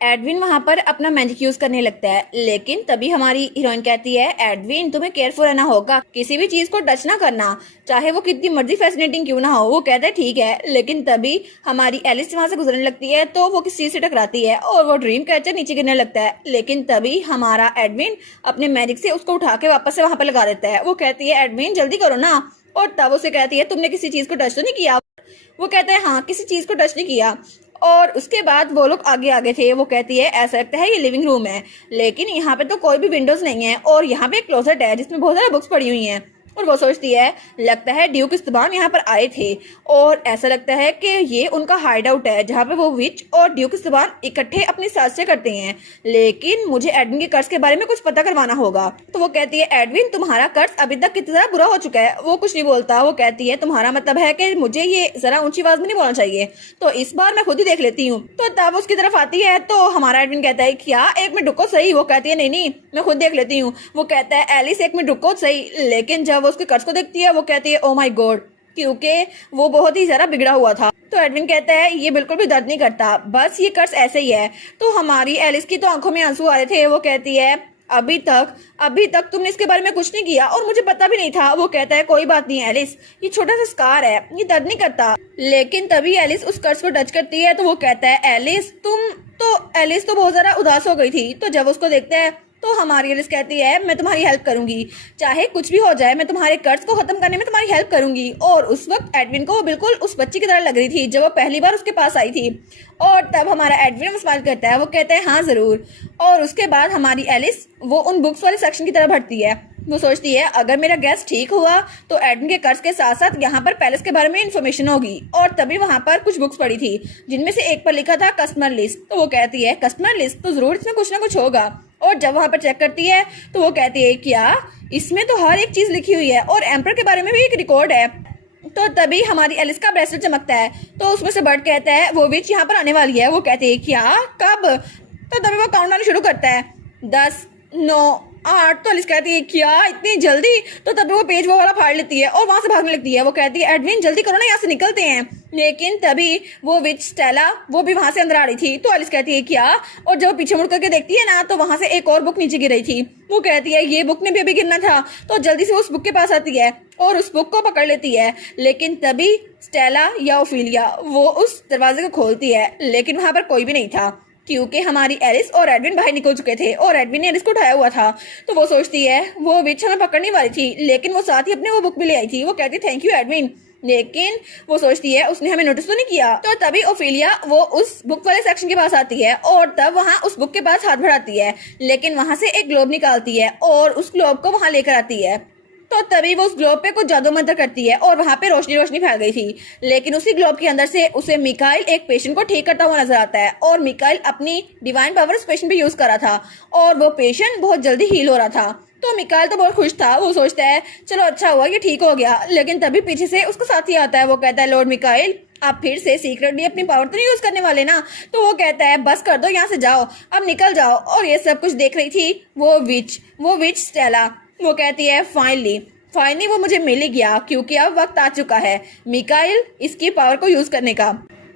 एडविन वहां पर अपना मैजिक यूज करने लगता है, लेकिन तभी हमारी हीरोइन कहती है एडविन तुम्हें केयरफुल रहना होगा, किसी भी चीज को टच ना करना, चाहे वो कितनी मर्जी फैसिनेटिंग क्यों ना हो। वो कहता है ठीक है, लेकिन तभी हमारी एलिस वहां से गुजरने लगती है तो वो किसी चीज से टकराती है और वो ड्रीम कैचर नीचे गिरने लगता है। लेकिन तभी हमारा एडविन अपने मैजिक से उसको उठा के वापस से वहां पर लगा देता है। वो कहती है एडविन जल्दी करो ना। और तब उसे कहती है तुमने किसी चीज को टच तो नहीं किया? वो कहता है हाँ किसी चीज को टच नहीं किया। और उसके बाद वो लोग आगे आगे थे। वो कहती है ऐसा लगता है ये लिविंग रूम है, लेकिन यहाँ पे तो कोई भी विंडोज नहीं है और यहाँ पे एक क्लोजेट है जिसमें बहुत सारी बुक्स पड़ी हुई हैं। और वो सोचती है लगता है ड्यूक इस्तबान यहाँ पर आए थे और ऐसा लगता है कि ये उनका हाइड आउट है जहाँ पे वो विच और ड्यूक इस्तबान इकट्ठे अपनी साजिशें करते हैं, लेकिन मुझे एडविन के कर्ज के बारे में कुछ पता करवाना होगा। तो वो कहती है एडविन तुम्हारा कर्ज अभी तक कितना ज्यादा बुरा हो चुका है? वो कुछ नहीं बोलता। वो कहती है तुम्हारा मतलब है कि मुझे ये जरा ऊंची आवाज में नहीं बोलना चाहिए, तो इस बार मैं खुद ही देख लेती हूँ। तो तब उसकी तरफ आती है तो हमारा एडविन कहता है क्या एक मिनट रुको सही। वो कहती है नहीं नहीं मैं खुद देख लेती हूँ। वो कहता है एलिस एक मिनट रुको सही, लेकिन जब वो उसके कर्ज को देखती है वो कहती है ओ माय गॉड, क्योंकि वो बहुत ही ज्यादा बिगड़ा हुआ था। तो एडविन कहता है ये बिल्कुल भी दर्द नहीं करता, बस ये कर्ज ऐसे ही है। तो हमारी एलिस की तो आंखों में आंसू आ रहे थे। वो कहती है अभी तक तुमने इसके बारे में कुछ नहीं किया और मुझे पता भी नहीं था। वो कहता है कोई बात नहीं एलिस, ये छोटा सा स्कार है, ये दर्द नहीं करता। लेकिन तभी एलिस उस कर्ज को टच करती है तो वो कहता है एलिस एलिस तो बहुत ज्यादा उदास हो गई थी। तो जब उसको देखता है तो हमारी एलिस कहती है मैं तुम्हारी हेल्प करूंगी, चाहे कुछ भी हो जाए मैं तुम्हारे कर्ज को खत्म करने में तुम्हारी हेल्प करूंगी। और उस वक्त एडविन को वो बिल्कुल उस बच्ची की तरह लग रही थी जब वो पहली बार उसके पास आई थी। और तब हमारा एडविन स्माइल करता है। वो कहता है हाँ जरूर। और उसके बाद हमारी एलिस वो उन बुक्स वाले सेक्शन की तरफ बढ़ती है। वो सोचती है अगर मेरा गैस ठीक हुआ तो एडविन के कर्ज के साथ साथ यहाँ पर पैलेस के बारे में इन्फॉर्मेशन होगी। और तभी वहां पर कुछ बुक्स पड़ी थी जिनमें से एक पर लिखा था कस्टमर लिस्ट। तो वो कहती है कस्टमर लिस्ट तो जरूर इसमें कुछ ना कुछ होगा। और जब वहां पर चेक करती है तो वो कहती है क्या इसमें तो हर एक चीज लिखी हुई है और एम्पर के बारे में भी एक रिकॉर्ड है। तो तभी हमारी एलिस का ब्रेसलेट चमकता है तो उसमें से बर्ड कहता है वो विच यहाँ पर आने वाली है। वो कहती है क्या कब? तो तभी वो काउंटडाउन शुरू करता है 10 नो 8। तो एलिस कहती है क्या इतनी जल्दी? तो तभी वो पेज वो वाला फाड़ लेती है और वहां से भागने लगती है। वो कहती है एडविन जल्दी करो ना, यहाँ से निकलते हैं। लेकिन तभी वो विच स्टेला वो भी वहां से अंदर आ रही थी। तो एलिस कहती है क्या? और जब वो पीछे मुड़ करके देखती है ना तो वहां से एक और बुक नीचे गिर रही थी। वो कहती है ये बुक ने भी अभी गिरना था। तो जल्दी से उस बुक के पास आती है और उस बुक को पकड़ लेती है। लेकिन तभी स्टेला या ओफिलिया वो उस दरवाजे को खोलती है, लेकिन वहां पर कोई भी नहीं था क्योंकि हमारी एलिस और एडविन बाहर निकल चुके थे और एडविन ने एलिस को उठाया हुआ था। तो वो सोचती है वो विच हमें पकड़ने वाली थी, लेकिन वो साथ ही अपने वो बुक भी ले आई थी। वो कहती है थैंक यू एडविन, लेकिन वो सोचती है उसने हमें नोटिस तो नहीं किया। तो तभी ओफिलिया वो उस बुक वाले सेक्शन के पास आती है और तब वहां उस बुक के पास हाथ बढ़ाती है, लेकिन वहां से एक ग्लोब निकालती है और उस ग्लोब को वहां लेकर आती है। तो तभी वो उस ग्लोब पे कुछ जादू मंत्र करती है और वहां पे रोशनी रोशनी फैल गई थी। लेकिन उसी ग्लोब के अंदर से उसे मिकाइल एक पेशेंट को ठीक करता हुआ नजर आता है और मिकाइल अपनी डिवाइन पावर उस पेशेंट पे यूज कर रहा था और वो पेशेंट बहुत जल्दी हील हो रहा था। तो मिकाइल तो बहुत खुश था। वो सोचता है चलो अच्छा हुआ ये ठीक हो गया। लेकिन तभी पीछे से उसका साथी आता है। वो कहता है लॉर्ड मिकाइल आप फिर से सीक्रेटली अपनी पावर तो नहीं यूज करने वाले ना? तो वो कहता है बस कर दो, यहाँ से जाओ, अब निकल जाओ। और ये सब कुछ देख रही थी वो विच स्टेला। वो कहती है फाइनली वो मुझे मिल ही गया क्योंकि अब वक्त आ चुका है मिकाइल इसकी पावर को यूज करने का।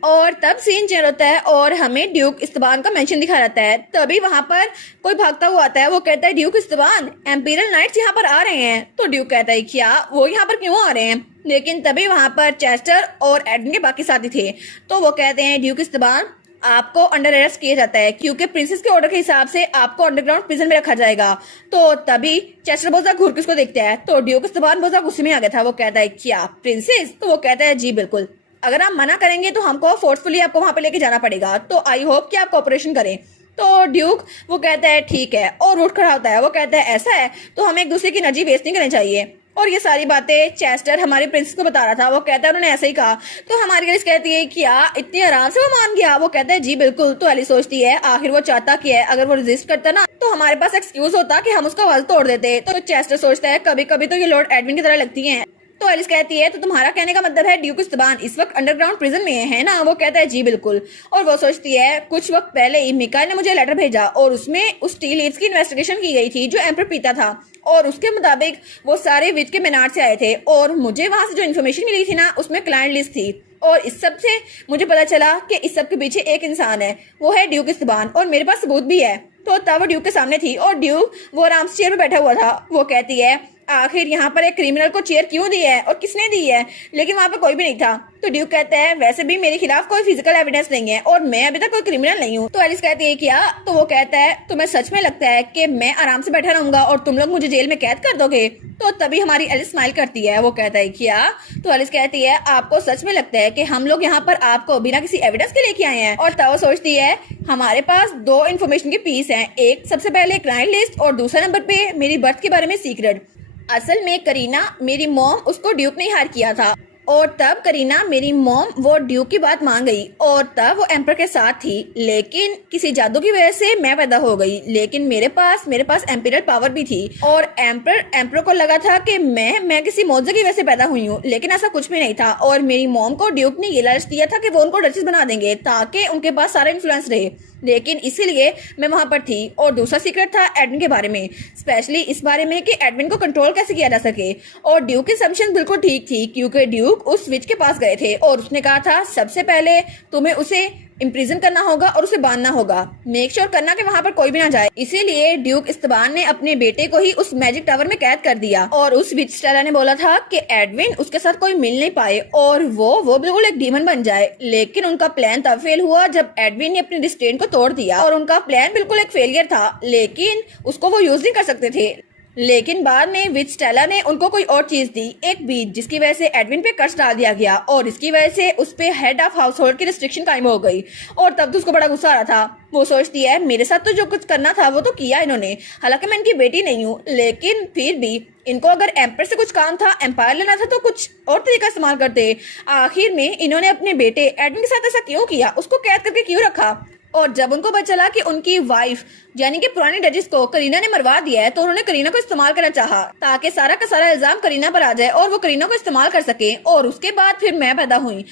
और तब सीन चेंज होता है और हमें ड्यूक इस्ताबान का मेंशन दिखा रहता है। तभी वहां पर कोई भागता हुआ आता है। वो कहता है ड्यूक इस्ताबान एम्पीरियल नाइट्स यहाँ पर आ रहे हैं। तो ड्यूक कहता है क्या वो यहाँ पर क्यों आ रहे हैं? लेकिन तभी वहां पर चेस्टर और एडविन के बाकी साथी थे। तो वो कहते हैं ड्यूक इस्ताबान आपको अंडर अरेस्ट किया जाता है क्योंकि प्रिंसेस के ऑर्डर के हिसाब से आपको अंडरग्राउंड प्रिजन में रखा जाएगा। तो तभी चेस्टर बहुत ज्यादा घूर के उसको देखता है। तो ड्यूक इस्ताबान बहुत ज्यादा गुस्से में आ गया था। वो कहता है क्या प्रिंसेस? तो वो कहता है जी बिल्कुल, अगर आप मना करेंगे तो हमको फोर्सफुली आपको वहां पे लेके जाना पड़ेगा। तो आई होप कि आप कोऑपरेशन करें। तो ड्यूक वो कहता है ठीक है और उठ खड़ा होता है। वो कहता है ऐसा है तो हमें एक दूसरे की एनर्जी वेस्ट नहीं करनी चाहिए। और ये सारी बातें चेस्टर हमारी प्रिंसेस को बता रहा था। वो कहता है उन्होंने ऐसे ही कहा। तो हमारी एलिस कहती है क्या इतनी आराम से वो मान गया? वो कहता है जी बिल्कुल। तो एलिस सोचती है आखिर वो चाहता क्या है? अगर वो रेजिस्ट करता ना तो हमारे पास एक्सक्यूज होता कि हम उसका वजन तोड़ देते। तो चेस्टर सोचता है कभी कभी तो ये लॉर्ड एडविन की तरह लगती है। तो एलिस कहती है तो तुम्हारा कहने का मतलब है ड्यूक इस्ताबान इस वक्त अंडरग्राउंड प्रिजन में है ना? वो कहता है जी बिल्कुल। और वो सोचती है कुछ वक्त पहले ही मिकाइल ने मुझे लेटर भेजा और उसमें उस टी लीव्स की इन्वेस्टिगेशन की गई थी जो एम्पर पीता था और उसके मुताबिक वो सारे विच के मीनार से आए थे और मुझे वहां से जो इन्फॉर्मेशन मिली थी ना उसमें क्लाइंट लिस्ट थी और इस सब से मुझे पता चला कि इस सब के पीछे एक इंसान है, वो है ड्यूक इस्ताबान और मेरे पास सबूत भी है। तो तब वो ड्यूक के सामने थी और ड्यूक वो आराम से चेयर पे बैठा हुआ था। वो कहती है आखिर यहाँ पर एक क्रिमिनल को चेयर क्यों दी है और किसने दी है? लेकिन वहां पर कोई भी नहीं था। तो ड्यूक कहता है वैसे भी मेरे खिलाफ कोई फिजिकल एविडेंस नहीं है और मैं अभी तक कोई क्रिमिनल नहीं हूँ। तो एलिस कहती है क्या? तो वो कहता है तुम्हें सच में लगता है कि मैं आराम से बैठा रहूंगा और तुम लोग मुझे जेल में कैद कर दोगे? तो तभी हमारी एलिस स्माइल करती है। वो कहता है क्या? तो एलिस कहती है आपको सच में लगता है कि हम लोग यहाँ पर आपको बिना किसी एविडेंस के लेके आए हैं? और तब वो सोचती है हमारे पास दो इन्फॉर्मेशन के पीस हैं, एक सबसे पहले क्लाइंट लिस्ट और दूसरे नंबर पे मेरी बर्थ के बारे में सीक्रेट। असल में करीना मेरी मॉम उसको ड्यूक ने हायर किया था और तब करीना मेरी मॉम वो ड्यूक की बात मान गई और तब वो एम्पर के साथ थी, लेकिन किसी जादू की वजह से मैं पैदा हो गई। लेकिन मेरे पास एम्पिरियल पावर भी थी और एम्पर को लगा था कि मैं किसी मौजे की वजह से पैदा हुई हूँ, लेकिन ऐसा कुछ भी नहीं था। और मेरी मॉम को ड्यूक ने ये लालच दिया था कि वो उनको डचेस बना देंगे ताकि उनके पास सारा इन्फ्लुएंस रहे, लेकिन इसीलिए मैं वहां पर थी। और दूसरा सीक्रेट था एडविन के बारे में, स्पेशली इस बारे में कि एडविन को कंट्रोल कैसे किया जा सके। और ड्यूक की असम्पशन बिल्कुल ठीक थी क्योंकि ड्यूक उस विच के पास गए थे और उसने कहा था सबसे पहले तुम्हें उसे इम्प्रिजन करना होगा और उसे बांधना होगा, मेक श्योर करना कि वहां पर कोई भी ना जाए। इसीलिए ड्यूक इस्ताबान ने अपने बेटे को ही उस मैजिक टावर में कैद कर दिया और उस विच स्टेला ने बोला था कि एडविन उसके साथ कोई मिल नहीं पाए और वो बिल्कुल एक डीमन बन जाए। लेकिन उनका प्लान तब फेल हुआ जब एडविन ने अपनी रिस्ट्रेंट को तोड़ दिया और उनका प्लान बिल्कुल एक फेलियर था, लेकिन उसको वो यूज नहीं कर सकते थे। लेकिन बाद में विच स्टेला ने उनको कोई और चीज दी, एक बीज, जिसकी वजह से एडविन पे कर्ज डाल दिया गया और इसकी वजह से उस पे हेड ऑफ हाउस होल्ड की रिस्ट्रिक्शन कायम हो गई। और तब तो उसको बड़ा गुस्सा आ रहा था। वो सोचती है मेरे साथ तो जो कुछ करना था वो तो किया इन्होंने, हालांकि मैं इनकी बेटी नहीं हूँ, लेकिन फिर भी इनको अगर एम्पायर से कुछ काम था, एम्पायर लेना था, तो कुछ और तरीका इस्तेमाल करते। आखिर में इन्होंने अपने बेटे एडविन के साथ ऐसा क्यों किया, उसको कैद करके क्यों रखा? और जब उनको पता चला कि उनकी वाइफ यानी कि पुरानी डचेस को करीना ने मरवा दिया है, तो उन्होंने करीना को इस्तेमाल करना चाहा ताकि सारा का सारा इल्जाम करीना पर आ जाए और वो करीना को इस्तेमाल कर सके। और उसके बाद फिर मैं पैदा हुई।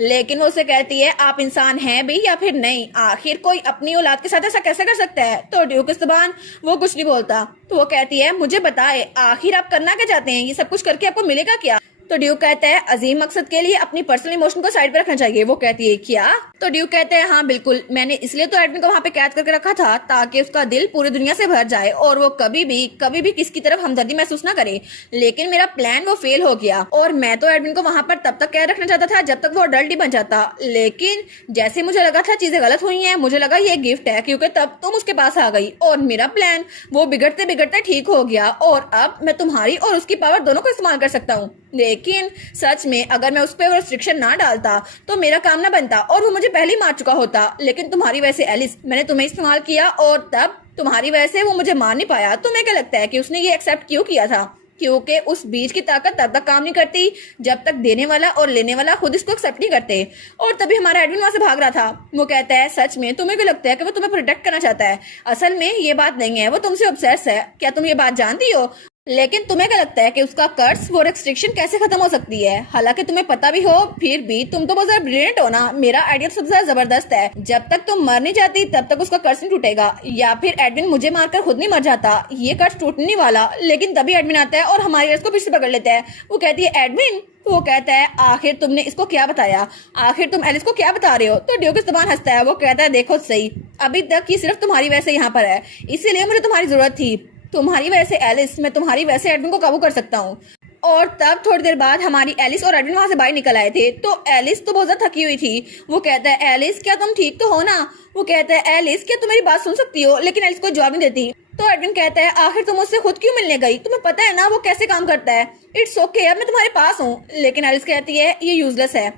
लेकिन वो उसे कहती है आप इंसान हैं भी या फिर नहीं, आखिर कोई अपनी औलाद के साथ ऐसा कैसे कर सकता है। तो ड्यूक की जुबान वो कुछ नहीं बोलता। तो वो कहती है मुझे बताए आखिर आप करना क्या चाहते हैं, ये सब कुछ करके आपको मिलेगा क्या। तो ड्यूक कहता है अजीम मकसद के लिए अपनी पर्सनल इमोशन को साइड पर रखना चाहिए। वो कहती है क्या। तो ड्यूक कहते हैं हाँ बिल्कुल, मैंने इसलिए तो एडमिन को वहाँ पे कैद करके रखा था ताकि उसका दिल पूरी दुनिया से भर जाए और वो कभी भी किसकी तरफ हमदर्दी महसूस ना करे। लेकिन मेरा प्लान वो फेल हो गया और मैं तो एडमिन को वहाँ पर तब तक कैद रखना चाहता था जब तक वो अडल्ट ही बन जाता। लेकिन जैसे मुझे लगा था चीजें गलत हुई हैं, मुझे लगा ये गिफ्ट है क्योंकि तब तुम उसके पास आ गई और मेरा प्लान वो बिगड़ते बिगड़ते ठीक हो गया और अब मैं तुम्हारी और उसकी पावर दोनों को इस्तेमाल कर सकता हूँ। लेकिन सच में अगर मैं उस पर रिस्ट्रिक्शन ना डालता तो मेरा काम ना बनता और वो मुझे पहले ही मार चुका होता। लेकिन तुम्हारी वजह से एलिस, मैंने तुम्हें इस्तेमाल किया और तब तुम्हारी वजह से वो मुझे मार नहीं पाया। तुम्हें क्या लगता है कि उसने ये एक्सेप्ट क्यों किया था? क्योंकि उस बीज की ताकत तब तक काम नहीं करती जब तक देने वाला और लेने वाला खुद इसको एक्सेप्ट नहीं करते। और तभी हमारा एडमिन वहां से भाग रहा था। वो कहता है सच में तुम्हें क्यों लगता है कि वो तुम्हें प्रोटेक्ट करना चाहता है? असल में ये बात नहीं है, वो तुमसे ऑब्सेस है। क्या तुम ये बात जानती हो? लेकिन तुम्हें क्या लगता है कि उसका कर्ज वो रेस्ट्रिक्शन कैसे खत्म हो सकती है? हालांकि तुम्हें पता भी हो फिर भी तुम तो बहुत ज्यादा ब्रिलियंट हो ना। मेरा आइडिया सबसे ज्यादा जबरदस्त है। जब तक तुम मर नहीं जाती तब तक उसका कर्ज नहीं टूटेगा, या फिर एडमिन मुझे मारकर खुद नहीं मर जाता, ये कर्ज टूटने नहीं वाला। लेकिन तभी एडमिन आता है और हमारी अर्ज को पीछे पकड़ लेता है। वो कहती है एडमिन, तो वो कहता है आखिर तुमने इसको क्या बताया, आखिर तुम एलिस को क्या बता रहे हो? तो ड्यूक की जुबान हंसता है। वो कहता है देखो सही, अभी तक ये सिर्फ तुम्हारी वजह से यहाँ पर है, इसीलिए मुझे तुम्हारी जरूरत थी। तुम्हारी वजह से एलिस, मैं तुम्हारी वजह से एडमिन को काबू कर सकता हूँ। और तब थोड़ी देर बाद हमारी एलिस और एडमिन वहां से बाहर निकल आए थे। तो एलिस तो बहुत ज्यादा थकी हुई थी। वो कहता है एलिस क्या तुम ठीक तो हो ना? वो कहता है एलिस क्या तुम मेरी बात सुन सकती हो? लेकिन एलिस कोई जवाब नहीं देती। तो एडमिन कहता है आखिर तुम उससे खुद क्यों मिलने गई? तुम्हें पता है ना वो कैसे काम करता है। इट्स ओके, अब मैं तुम्हारे पास हूँ। लेकिन एलिस कहती है ये यूजलेस है,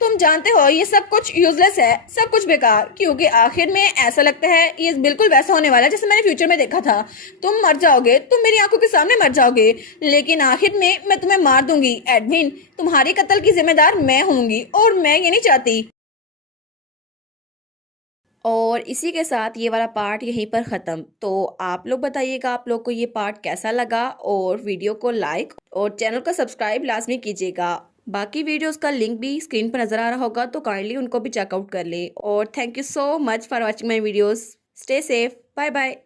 तुम जानते हो ये सब कुछ यूजलेस है, सब कुछ बेकार। क्योंकि आखिर में ऐसा लगता है ये बिल्कुल वैसा होने वाला है जैसे मैंने फ्यूचर में देखा था। तुम मर जाओगे, तुम मेरी आंखों के सामने मर जाओगे, लेकिन आखिर में मैं तुम्हें मार दूंगी। एडमिन, तुम्हारी कत्ल की जिम्मेदार मैं होंगी और मैं ये नहीं चाहती। और इसी के साथ ये वाला पार्ट यहीं पर ख़त्म। तो आप लोग बताइएगा आप लोग को ये पार्ट कैसा लगा, और वीडियो को लाइक और चैनल को सब्सक्राइब लाजमी कीजिएगा। बाकी वीडियोस का लिंक भी स्क्रीन पर नज़र आ रहा होगा, तो काइंडली उनको भी चेकआउट कर लें। और thank you so much for watching my videos. Stay safe, bye bye.